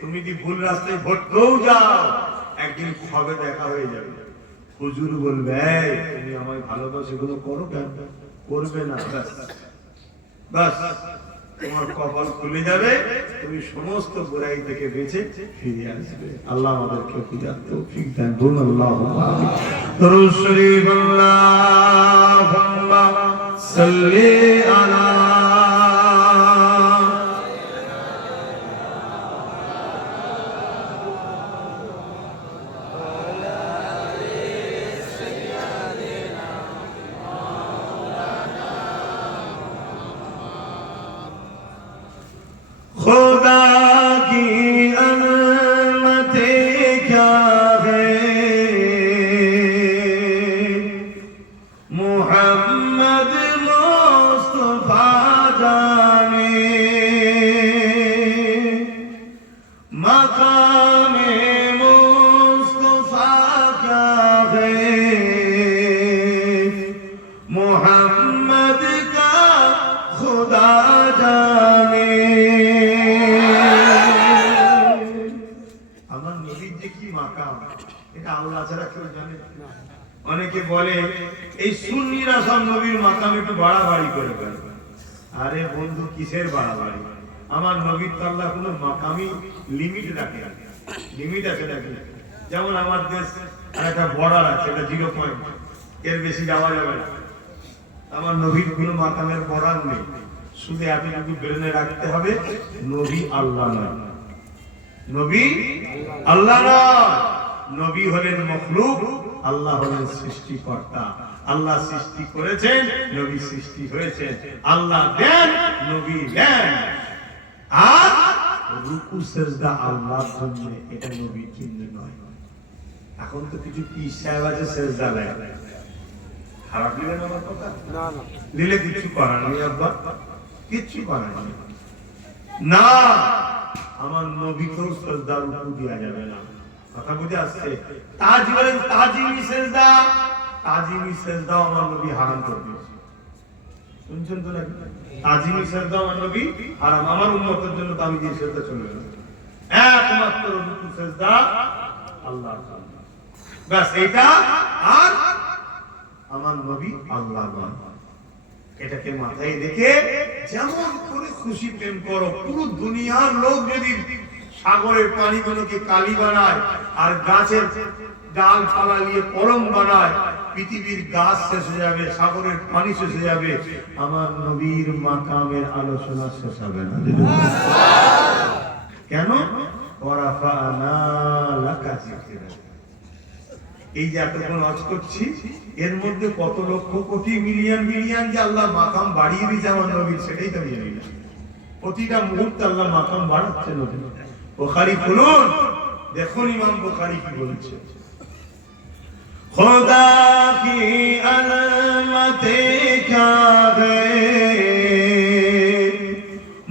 তুমি যদি ভুল রাস্তায় ভটকেও যাও একদিন কবে দেখা হয়ে যাবে। হুজুর বলবে তুমি আমায় ভালোবাসো এগুলো করো কেন? করবে না, বাস তোমার কপাল খুলে যাবে, তুমি সমস্ত বুরাই থেকে বেঁচে ফিরে আসবে। আল্লাহ আমাদেরকে বুঝার তৌফিক দেন। বলুন আল্লাহুম্মা আমিন। দরুদ শরীফ আল্লাহুম্মা সাল্লি আলা खुदा की अज़मतें क्या है मोहम्मद मुस्तफा जाने मकामे मुस्तफा क्या है मोहम्मद का खुदा जाने। আল্লাহ ছাড়া কেউ জানে না। অনেকে বলে এই সুন্নিরা সব নবীর মাকাম একটু বাড়াবাড়ি করে ফেলে। আরে বন্ধু কিসের বাড়াবাড়ি? আমার নবীর তো আল্লাহ কোনো মাকামি লিমিট রাখে, লিমিট আছে নাকি? যেমন আমার দেশ একটা বর্ডার আছে, এটা 0 পয়েন্ট, এর বেশি যাওয়া যাবে না। আমার নবীর কোনো মাকামের বর্ডার নেই। শুধু এতটুকু ব্রেনে রাখতে হবে নবী আল্লাহ নয়, নবী আল্লাহ নয়। নবী হলেন মখলুক, আল্লাহ হলেন সৃষ্টিকর্তা। আল্লাহ সৃষ্টি করেছেন, নবী সৃষ্টি হয়েছেন। আল্লাহ দেন, নবী দেন। আর রুকু সেজদা আল্লাহর জন্য, এটা নবীর জন্য নয়। এখন তো কিছু পীর সাহেব আছে সেজদা দেয়, খারাপ দিলেন আমার কথা? না না, দিলে কিছু করার নেই আব্বা, কিছু করার নেই না। আমার নবীকেও সেজদা রুকু দেওয়া যাবে না। কথা বুঝে আসছে? তাজিমি সেজদা, তাজিমি সেজদা আমার নবী হারাম করে দিয়েছে। শুনছেন তো নাকি? তাজিমি সেজদা আমার নবী হারাম। আমার উম্মতের জন্য তো আমি যে সেজদা চলবে না, একমাত্র রুকু সেজদা আল্লাহর জন্য, ব্যাস এটা। আর আমার নবী আল্লাহ নয়, এটাকে মাথায় রেখে যেমন করে খুশি প্রেম করো। পুরো দুনিয়ার লোক যদি সাগরের পানিগুলোকে কালি বানায় আর গাছের ডাল পালা নিয়ে কলম বানায়, পৃথিবীর গাছ শেষ হয়ে যাবে, সাগরের পানি শেষ হয়ে যাবে, আমার নবীর মাকামের আলোচনা শেষ হবে না। কেন? ওয়ারাফা'না লাকা যিকরাক। এই যে এতক্ষণ ওয়াজ করছি, এর মধ্যে কত লক্ষ কোটি মিলিয়ন মিলিয়ন যে আল্লাহ মাকাম বাড়িয়ে দিয়েছে আমার নবীর, সেটাই তো জানি না। প্রতিটা মুহূর্তে আল্লাহ মাকাম বাড়াচ্ছে নবী। বুখারী খুলুন, দেখুন ইমাম বুখারী কি বলছে। खुदा की अज़मतें क्या है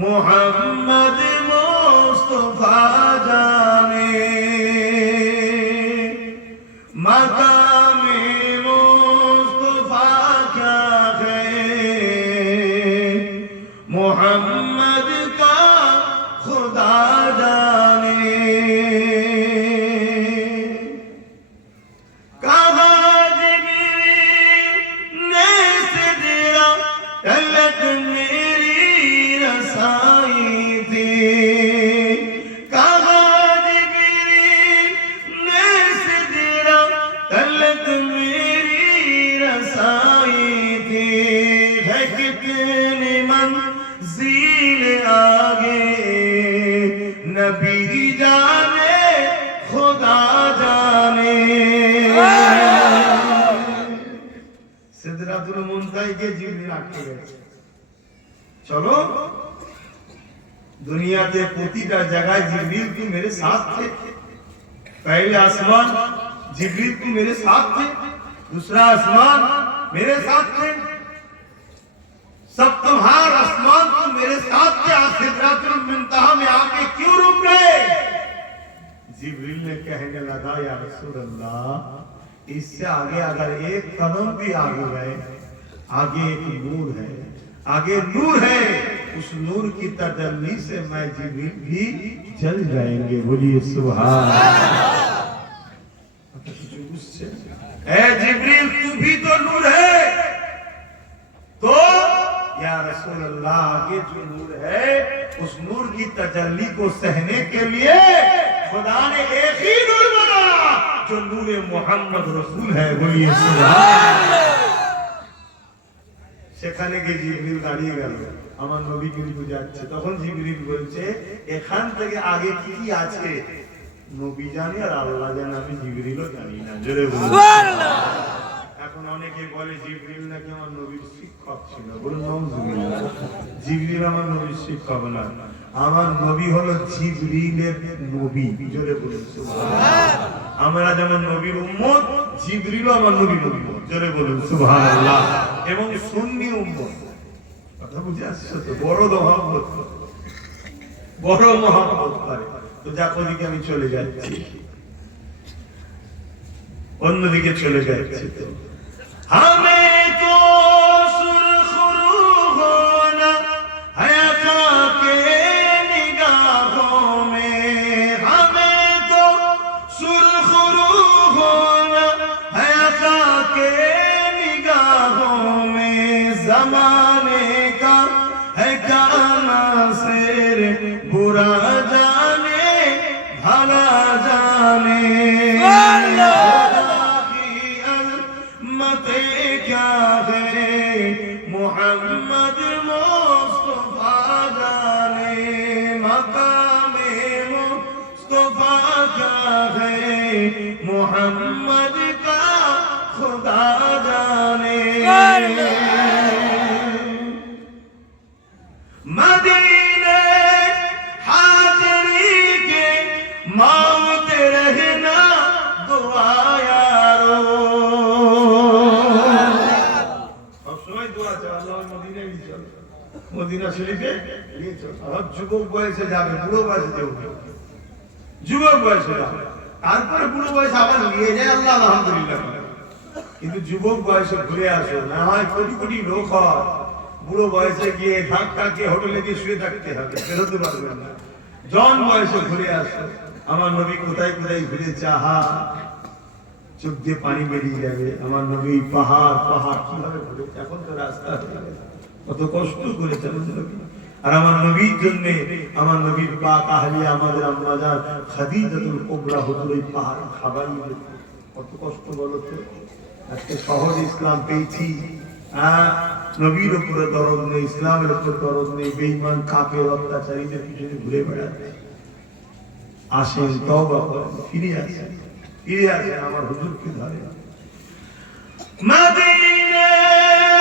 मोहम्मद मुस्तफा जाने मकामे मुस्तफा क्या है मोहम्मद का खुदा जाने। नबी जाने खुदा जाने। सिदरातुल मुनताहा के जिब्रील आटके गए। चलो दुनियाते প্রতিটা জায়গায় जिब्रील भी मेरे साथ थे। पहले आसमान जिब्रील भी मेरे साथ थे, दूसरा आसमान मेरे साथ थे, सप्तमहार आसमान तो मेरे साथ थे, सिदरातुल मुंतहा में आके क्यों रुक गए? जिब्रील ने कहने लगा या रसूल अल्लाह, इससे आगे अगर एक कदम भी आगे गए, आगे एक नूर है, आगे नूर है, उस नूर की तजल्ली से मैं जिब्रील भी जल जाएंगे। बोलिए सुभान अल्लाह। ऐ जिब्रील तू भी तो नूर है, तो या रसूल अल्लाह आगे जो नूर है, उस नूर की तजल्ली को सहने के लिए खुदा ने एक ही नूर बनाया जो नूर मोहम्मद रसूल है। बोलिए सुभान। সেখানে গিয়ে জিবরিল দাঁড়িয়ে গেল, আমার নবী কিন্তু যাচ্ছে। তখন জিবরিল বলছে এখান থেকে আগে কি কি আছে নবী জানে আর আল্লাহ জানে, আমি জিবরিলও জানি না। জোরে বলুন সুবহানাল্লাহ। এখন অনেকে বলে জিবরিল নাকি আমার নবীর শিক্ষক ছিল। বলুন নাউজুবিল্লাহ। জিবরিল আমার নবীর শিক্ষক না, আমার নবী হলো জিবরিলের নবী। জোরে বলুন সুবহানাল্লাহ। আমরা যেমন নবীর উম্মত, জিবরিলও আমার নবীর উম্মত। জোরে বলুন সুবহানাল্লাহ। এবং সুন্নি উম্মত। কথা বুঝে আসছে তো? বড় মহব্বত, বড় মহব্বত করে। তো যাক ওদিকে আমি চলে যাচ্ছি, অন্যদিকে চলে যাচ্ছি। তো আমি তো সুরখরু হোনা হায়াতা কে নিগাহোं में, हमें तो सुरखरू होना हयाता के निगाहों में, जमाने का है क्या नासिर, बुरा जाने भला जाने, मते क्या है मोहम्मद मुस्तफा जाने, मकामे मुस्तफा क्या है मोहम्मद का खुदा जाने। मदीने हाजरी के मौत रहना दुआ यारो, अब समय दुआ चाहे अल्लाह मदीने भी चल, मदीना शरीफे নিয়ে চল। अब যুবক বয়সে যাবে, বুড়ো বয়সে যাবে, যুবক বয়সে যাবে, তারপরে বুড়ো বয়সে আবার নিয়ে যায় আল্লাহ আলহামদুলিল্লাহ। কিন্তু যুবক বয়সে ঘুরে আসো, না হয় কোটি কোটি লোক হয়, বুড়ো বয়সে গিয়ে ধাক্কা খেয়ে হোটেলে গিয়ে শুয়ে থাকতে হবে, বেরোতে পারবেন না। জন বয়সে ঘুরে আসো। আমার নবী কোথায় কোথায় ঘুরেছে, আহা চোখ দিয়ে পানি বেরিয়ে যাবে। আমার নবী পাহাড় পাহাড় কিভাবে ঘুরেছে, এখন তো রাস্তা হয়ে গেছে, কত কষ্ট করেছে আমাদের নবী। আর আমার নবীর জন্য আমার নবীর পাক আহলিয়া আমাদের আম্মাজান খাদিজাতুল কুবরা হুজুর এই পাহাড় খাবারই কত কষ্ট বলো তো। আজকে সহজ ইসলাম পেয়েছি, নবীর উপরে দরদ নেই, ইসলামের উপর দরদ নেই, বেঈমান কাফের অত্যাচারীদের পিছনে ঘুরে বেড়াচ্ছে। আসেন তওবা করেন, ফিরে আসেন, ফিরে আসেন আমার হুজুরকে ধরে। মদিনে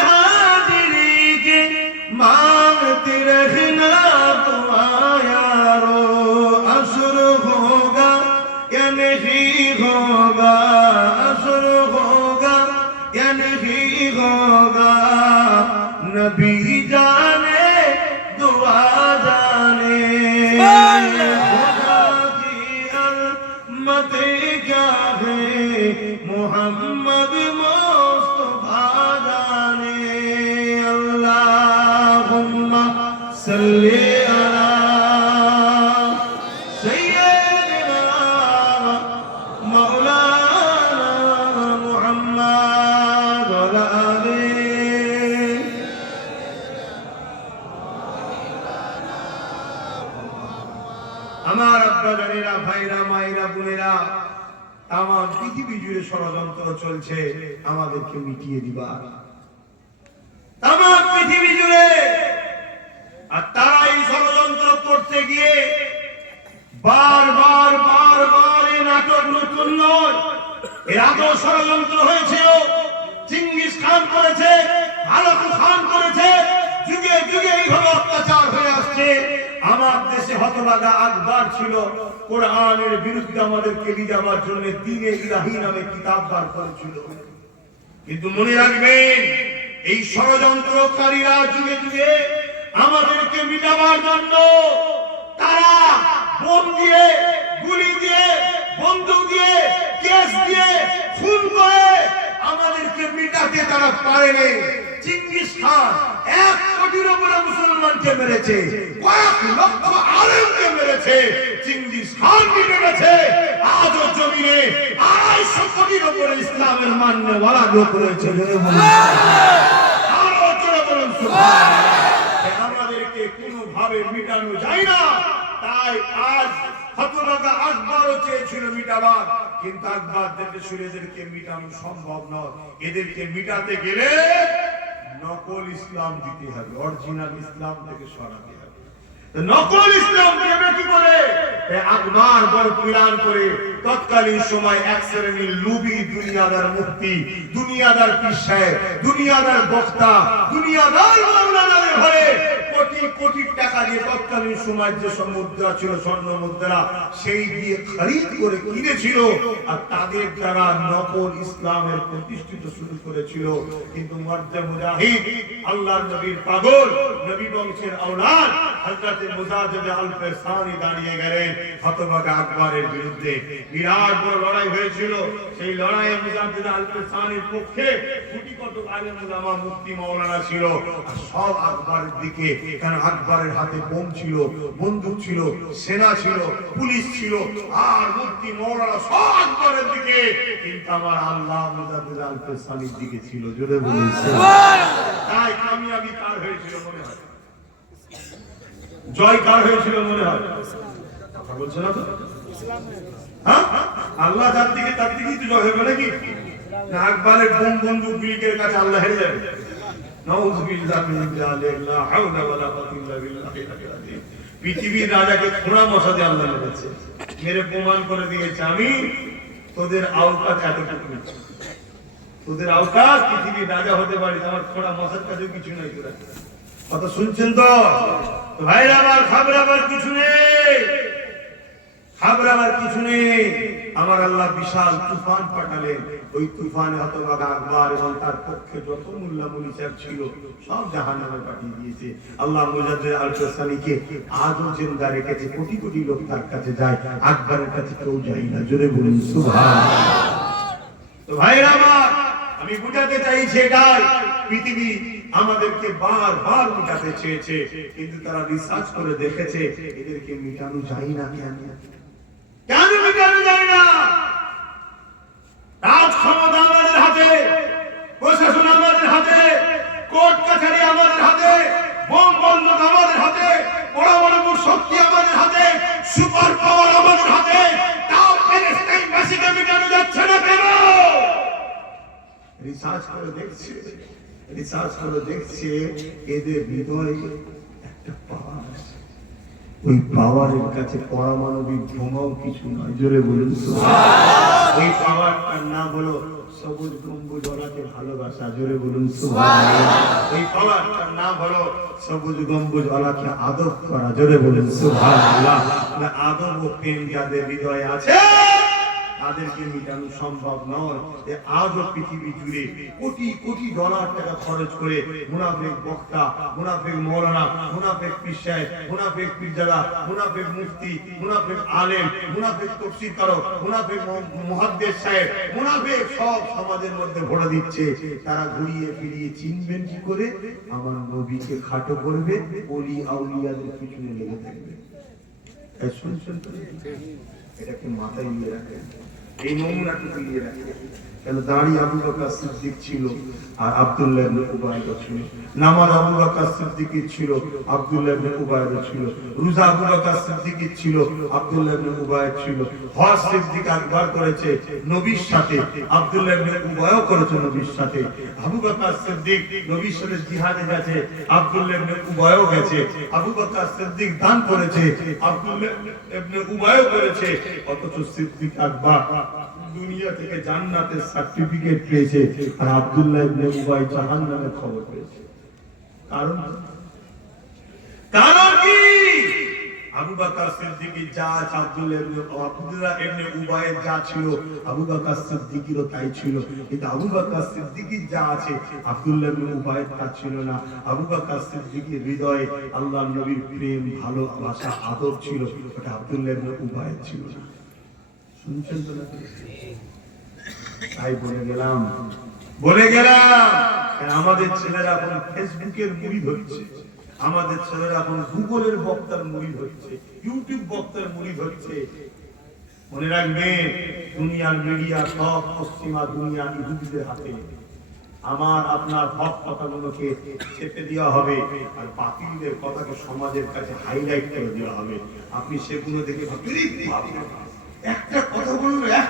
হাজিরি কে मांगते रहना दुआ यारो, असर होगा या नहीं होगा, असर होगा या नहीं होगा, नबी जाने दुआ जाने, खुदा की अज़मत क्या है मोहम्मद मुस्तफा जाने। सल्ले अला सय्यदना मौलाना मुहम्मद व आलिहि। আমার আব্বাজানেরা, ভাইরা, মায়েরা, বোনেরা, আমার পৃথিবী জুড়ে ষড়যন্ত্র চলছে আমাদেরকে মিটিয়ে দিবার, আমার পৃথিবী জুড়ে। আর তারা এই ষড়যন্ত্র করতে গিয়ে বারবার বারবার এই নাটক নতুন নয়, এর আগেও ষড়যন্ত্র হয়েছিল। চিঙ্গিস খান করেছে, হালাকু খান করেছে, যুগে যুগে এইভাবে অত্যাচার হয়ে আসছে। আমার দেশে হতভাগা আকবর ছিল, কোরআনের বিরুদ্ধে আমাদেরকে নিয়ে যাওয়ার জন্য দ্বীনে ইলাহি নামে কিতাব বার করেছিল। কিন্তু মনে রাখবেন, এই ষড়যন্ত্রকারীরা যুগে যুগে আমাদেরকে মিটাবার জন্য তারা বোম দিয়ে, গুলি দিয়ে, বন্দুক দিয়ে, গ্যাস দিয়ে, খুন করে আমাদেরকে মিটাতে তারা পারেনি। চিঙ্গিস খান 1 কোটির উপরে মুসলমানকে মেরেছে, কয়েক লক্ষ আলেমকে মেরেছে। চিঙ্গিস খান মেরেছে, আজও জমিনে 250 কোটির উপরে ইসলামের মান্যওয়ালা লোক রয়েছে। আরো জোরে বলুন সুবহানাল্লাহ। আমাদেরকে কোনোভাবে মিটানো যায় না। তাই আজ হতভাগা আকবরও চেয়েছিল মিটাবার, কিন্তু আকবর দেখে এদেরকে মিটানো সম্ভব নয়। এদেরকে মিটাতে গেলে নকল ইসলাম দিতে হবে, অরিজিনাল ইসলাম থেকে সরাতে হবে। নকল ইসলাম দেবে কি করে? আকবর বড় প্ল্যান করে তৎকালীন সময় এক শ্রেণীর লুবি দুনিয়াদার মুফতি, দুনিয়াদার পীর সাহেব, দুনিয়াদার বক্তা, দুনিয়াদার মাওলানাদের ঘরে কোটি কোটি টাকা দিয়ে তৎকালীন সময় যে মুদ্রা ছিল, স্বর্ণ মুদ্রা, সেই দিয়ে খরিদ করে কিনেছিল আর তাদের দ্বারা নকল ইসলামের প্রতিষ্ঠিত শুরু করেছিল। কিন্তু মর্দে মুজাহিদ, আল্লাহর নবীর পাগল, নবী বংশের আওলাদ হযরত মুজাহিদ আল-ফিসানি দাঁড়িয়ে গেলেন হতভাগা আকবরের বিরুদ্ধে। বিরাট বড় লড়াই হয়েছিল। সেই লড়াইয়ে মুজাহিদ আল-ফিসানির পক্ষে কোটি কত আলেম ওলামা, মুফতি, মাওলানা ছিল। আর সব আকবরের দিকে, কারণ আকবরের হাতে বোম ছিল, বন্দুক ছিল, সেনা ছিল, পুলিশ ছিল, আর মুফতি মাওলানা সব আকবরের দিকে। কিন্তু আমার আল্লাহ মুজাহিদ আল-ফিসানির দিকে ছিল। জোরে বলুন সুবহানাল্লাহ। তাই কামিয়াবি কার হয়েছিল মনে হয়? জয় কার হয়েছিল মনে হয়? কথা বলছে না তো? হ্যাঁ, আল্লাহ যার দিকে তার দিকেই তো জয় হবে নাকি? না আকবরের বোম বন্দুক বিলিকের কাছে আল্লাহ হেরে যাবে? নাউযুবিল্লাহি মিন যালিক, লা হাওলা ওয়ালা কুওয়াতা ইল্লা বিল্লাহিল আলিয়্যিল আযীম। পৃথিবীর রাজাকে খোঁড়া মশাতে আল্লাহ মেরেছে, মেরে প্রমাণ করে দিয়েছে আমি তোদের আওকাত এতটুকু, তোদের আওকাত পৃথিবীর রাজা হতে পারিস, আমার খোঁড়া মশার কাছে কিছু নাই। তোরা কথা শুনছেন তো? ভাইরা আমার, খাবরাবার কিছু নেই, খাবরাবার কিছু নেই। আমার আল্লাহ বিশাল তুফান পাঠালেন। ওই তুফানে হতভাগা আকবর এবং তার পক্ষে যত মোল্লা মুনি সাহেব ছিল সব জাহান্নামে পাঠিয়ে দিয়েছে। আল্লাহ মুজাহিদ আল-ফিসানিকে আজও জিন্দা রেখেছে। কোটি কোটি লোক তার কাছে যায়, আকবরের কাছে কেউ যায় না। জোরে বলুন সুবহানাল্লাহ। তো ভাইরা আমার, আমি বুঝাতে চাইছি এটাই, পৃথিবী আমাদেরকে বারবার মিটাতে চেয়েছে, কিন্তু তারা রিসার্চ করে দেখেছে এদেরকে মিটানো যায় না। কেন মিটানো যায় না? রাজ ক্ষমতা আমাদের হাতে, প্রশাসন আমাদের হাতে, কোর্ট কাছারি আমাদের হাতে, বোম বন্দুক আমাদের হাতে, পরমাণু শক্তি আমাদের হাতে, সুপার পাওয়ার আমাদের হাতে, তাও প্যালেস্টাইনবাসীকে মিটানো যাচ্ছে না কেন? রিসার্চ করে দেখছে এদের হৃদয়ে একটা পাওয়ার আছে। ওই পাওয়ারের কাছে পারমাণবিক বোমাও কিছু নয়। জোরে বলুন সুবহানাল্লাহ। ওই পাওয়ারটার নাম হলো সবুজ গম্বুজ ওলাকে ভালোবাসা। জোরে বলুন সুবহানাল্লাহ। ওই পাওয়ারটার নাম হলো সবুজ গম্বুজ ওলাকে আদব করা। জোরে বলুন সুবহানাল্লাহ। আদব ও প্রেম যাদের হৃদয়ে আছে তাদেরকে মিটানো সম্ভব নয়। আজও পৃথিবী জুড়ে কোটি কোটি ডলার টাকা খরচ করে মুনাফিক বক্তা, মুনাফিক মাওলানা, মুনাফিক পীর সাহেব, মুনাফিক পীরজাদা, মুনাফিক মুফতি, মুনাফিক আলেম, মুনাফিক তাফসীরকারক, মুনাফিক মুহাদ্দিস সাহেব, মুনাফিক সব সমাজের মধ্যে ভরে দিচ্ছে। তারা ঘুরিয়ে ফিরিয়ে চিনবেন কি করে? আমার নবীকে খাটো করবে, ওলি আউলিয়াদের পিছনে লেগে থাকবে। শুনছেন তো? এটাকে মাথায় নিয়ে রাখেন, এই নমুনাটুকু নিয়ে রাখেন। কেন দাঁড়ি আবু বকর সিদ্দিক ছিল আর আব্দুল্লাহ ইবনে উবাইদা ছিল, নামাজ আবু বকর সিদ্দিকের ছিল, আব্দুল্লাহ ইবনে উবাইদা ছিল, রোজা আবু বকর সিদ্দিকের ছিল, আব্দুল্লাহ ইবনে উবাইদা ছিল, হজ সিদ্দিক আকবর করেছে নবীর সাথে, আব্দুল্লাহ ইবনে উবাইদা করেছে নবীর সাথে, আবু বকর সিদ্দিক নবীর সাথে জিহাদে গেছে, আব্দুল্লাহ ইবনে উবাইদা গেছে, আবু বকর সিদ্দিক দান করেছে, আব্দুল্লাহ ইবনে উবাইদা করেছে। অথচ সিদ্দিক আকবর দুনিয়া থেকে জান্নাতের সার্টিফিকেট পেয়েছে আর আব্দুল্লাহ ইবনে উবাই জাহান্নামের খবর পেয়েছে। কারণ কি? আবু বকর সিদ্দিকীর যা আছে, আব্দুল্লাহ ইবনে উবাইয়ের যা ছিল, আবু বকর সিদ্দিকীরও তাই ছিল। কিন্তু আবু বকর সিদ্দিকীর যা আছে, আব্দুল্লাহ ইবনে উবাইয়ের তা ছিল না। আবু বকর সিদ্দিকীর হৃদয়ে আল্লাহর নবীর প্রেম, ভালোবাসা, আদর ছিল, ওটা আব্দুল্লাহ ইবনে উবাইয়ের ছিল না। শুনছেন তো না? তাই বলে গেলাম আমাদের ছেলেরা এখন ফেসবুকের মুড়ি ধরছে, আমাদের ছেলেরা এখন গুগলের বক্তার মুড়ি ধরছে, ইউটিউব বক্তার মুড়ি ধরছে। মনে রাখবেন, দুনিয়ার মিডিয়া সব পশ্চিমা দুনিয়া ইহুদিদের হাতে। আমার আপনার হক কথাগুলোকে চেপে দেওয়া হবে, আর বাতিলদের কথাকে সমাজের কাছে হাইলাইট করে দেওয়া হবে। আপনি সেগুলো দেখে ভাববেন, একটা কথা বলবো, এক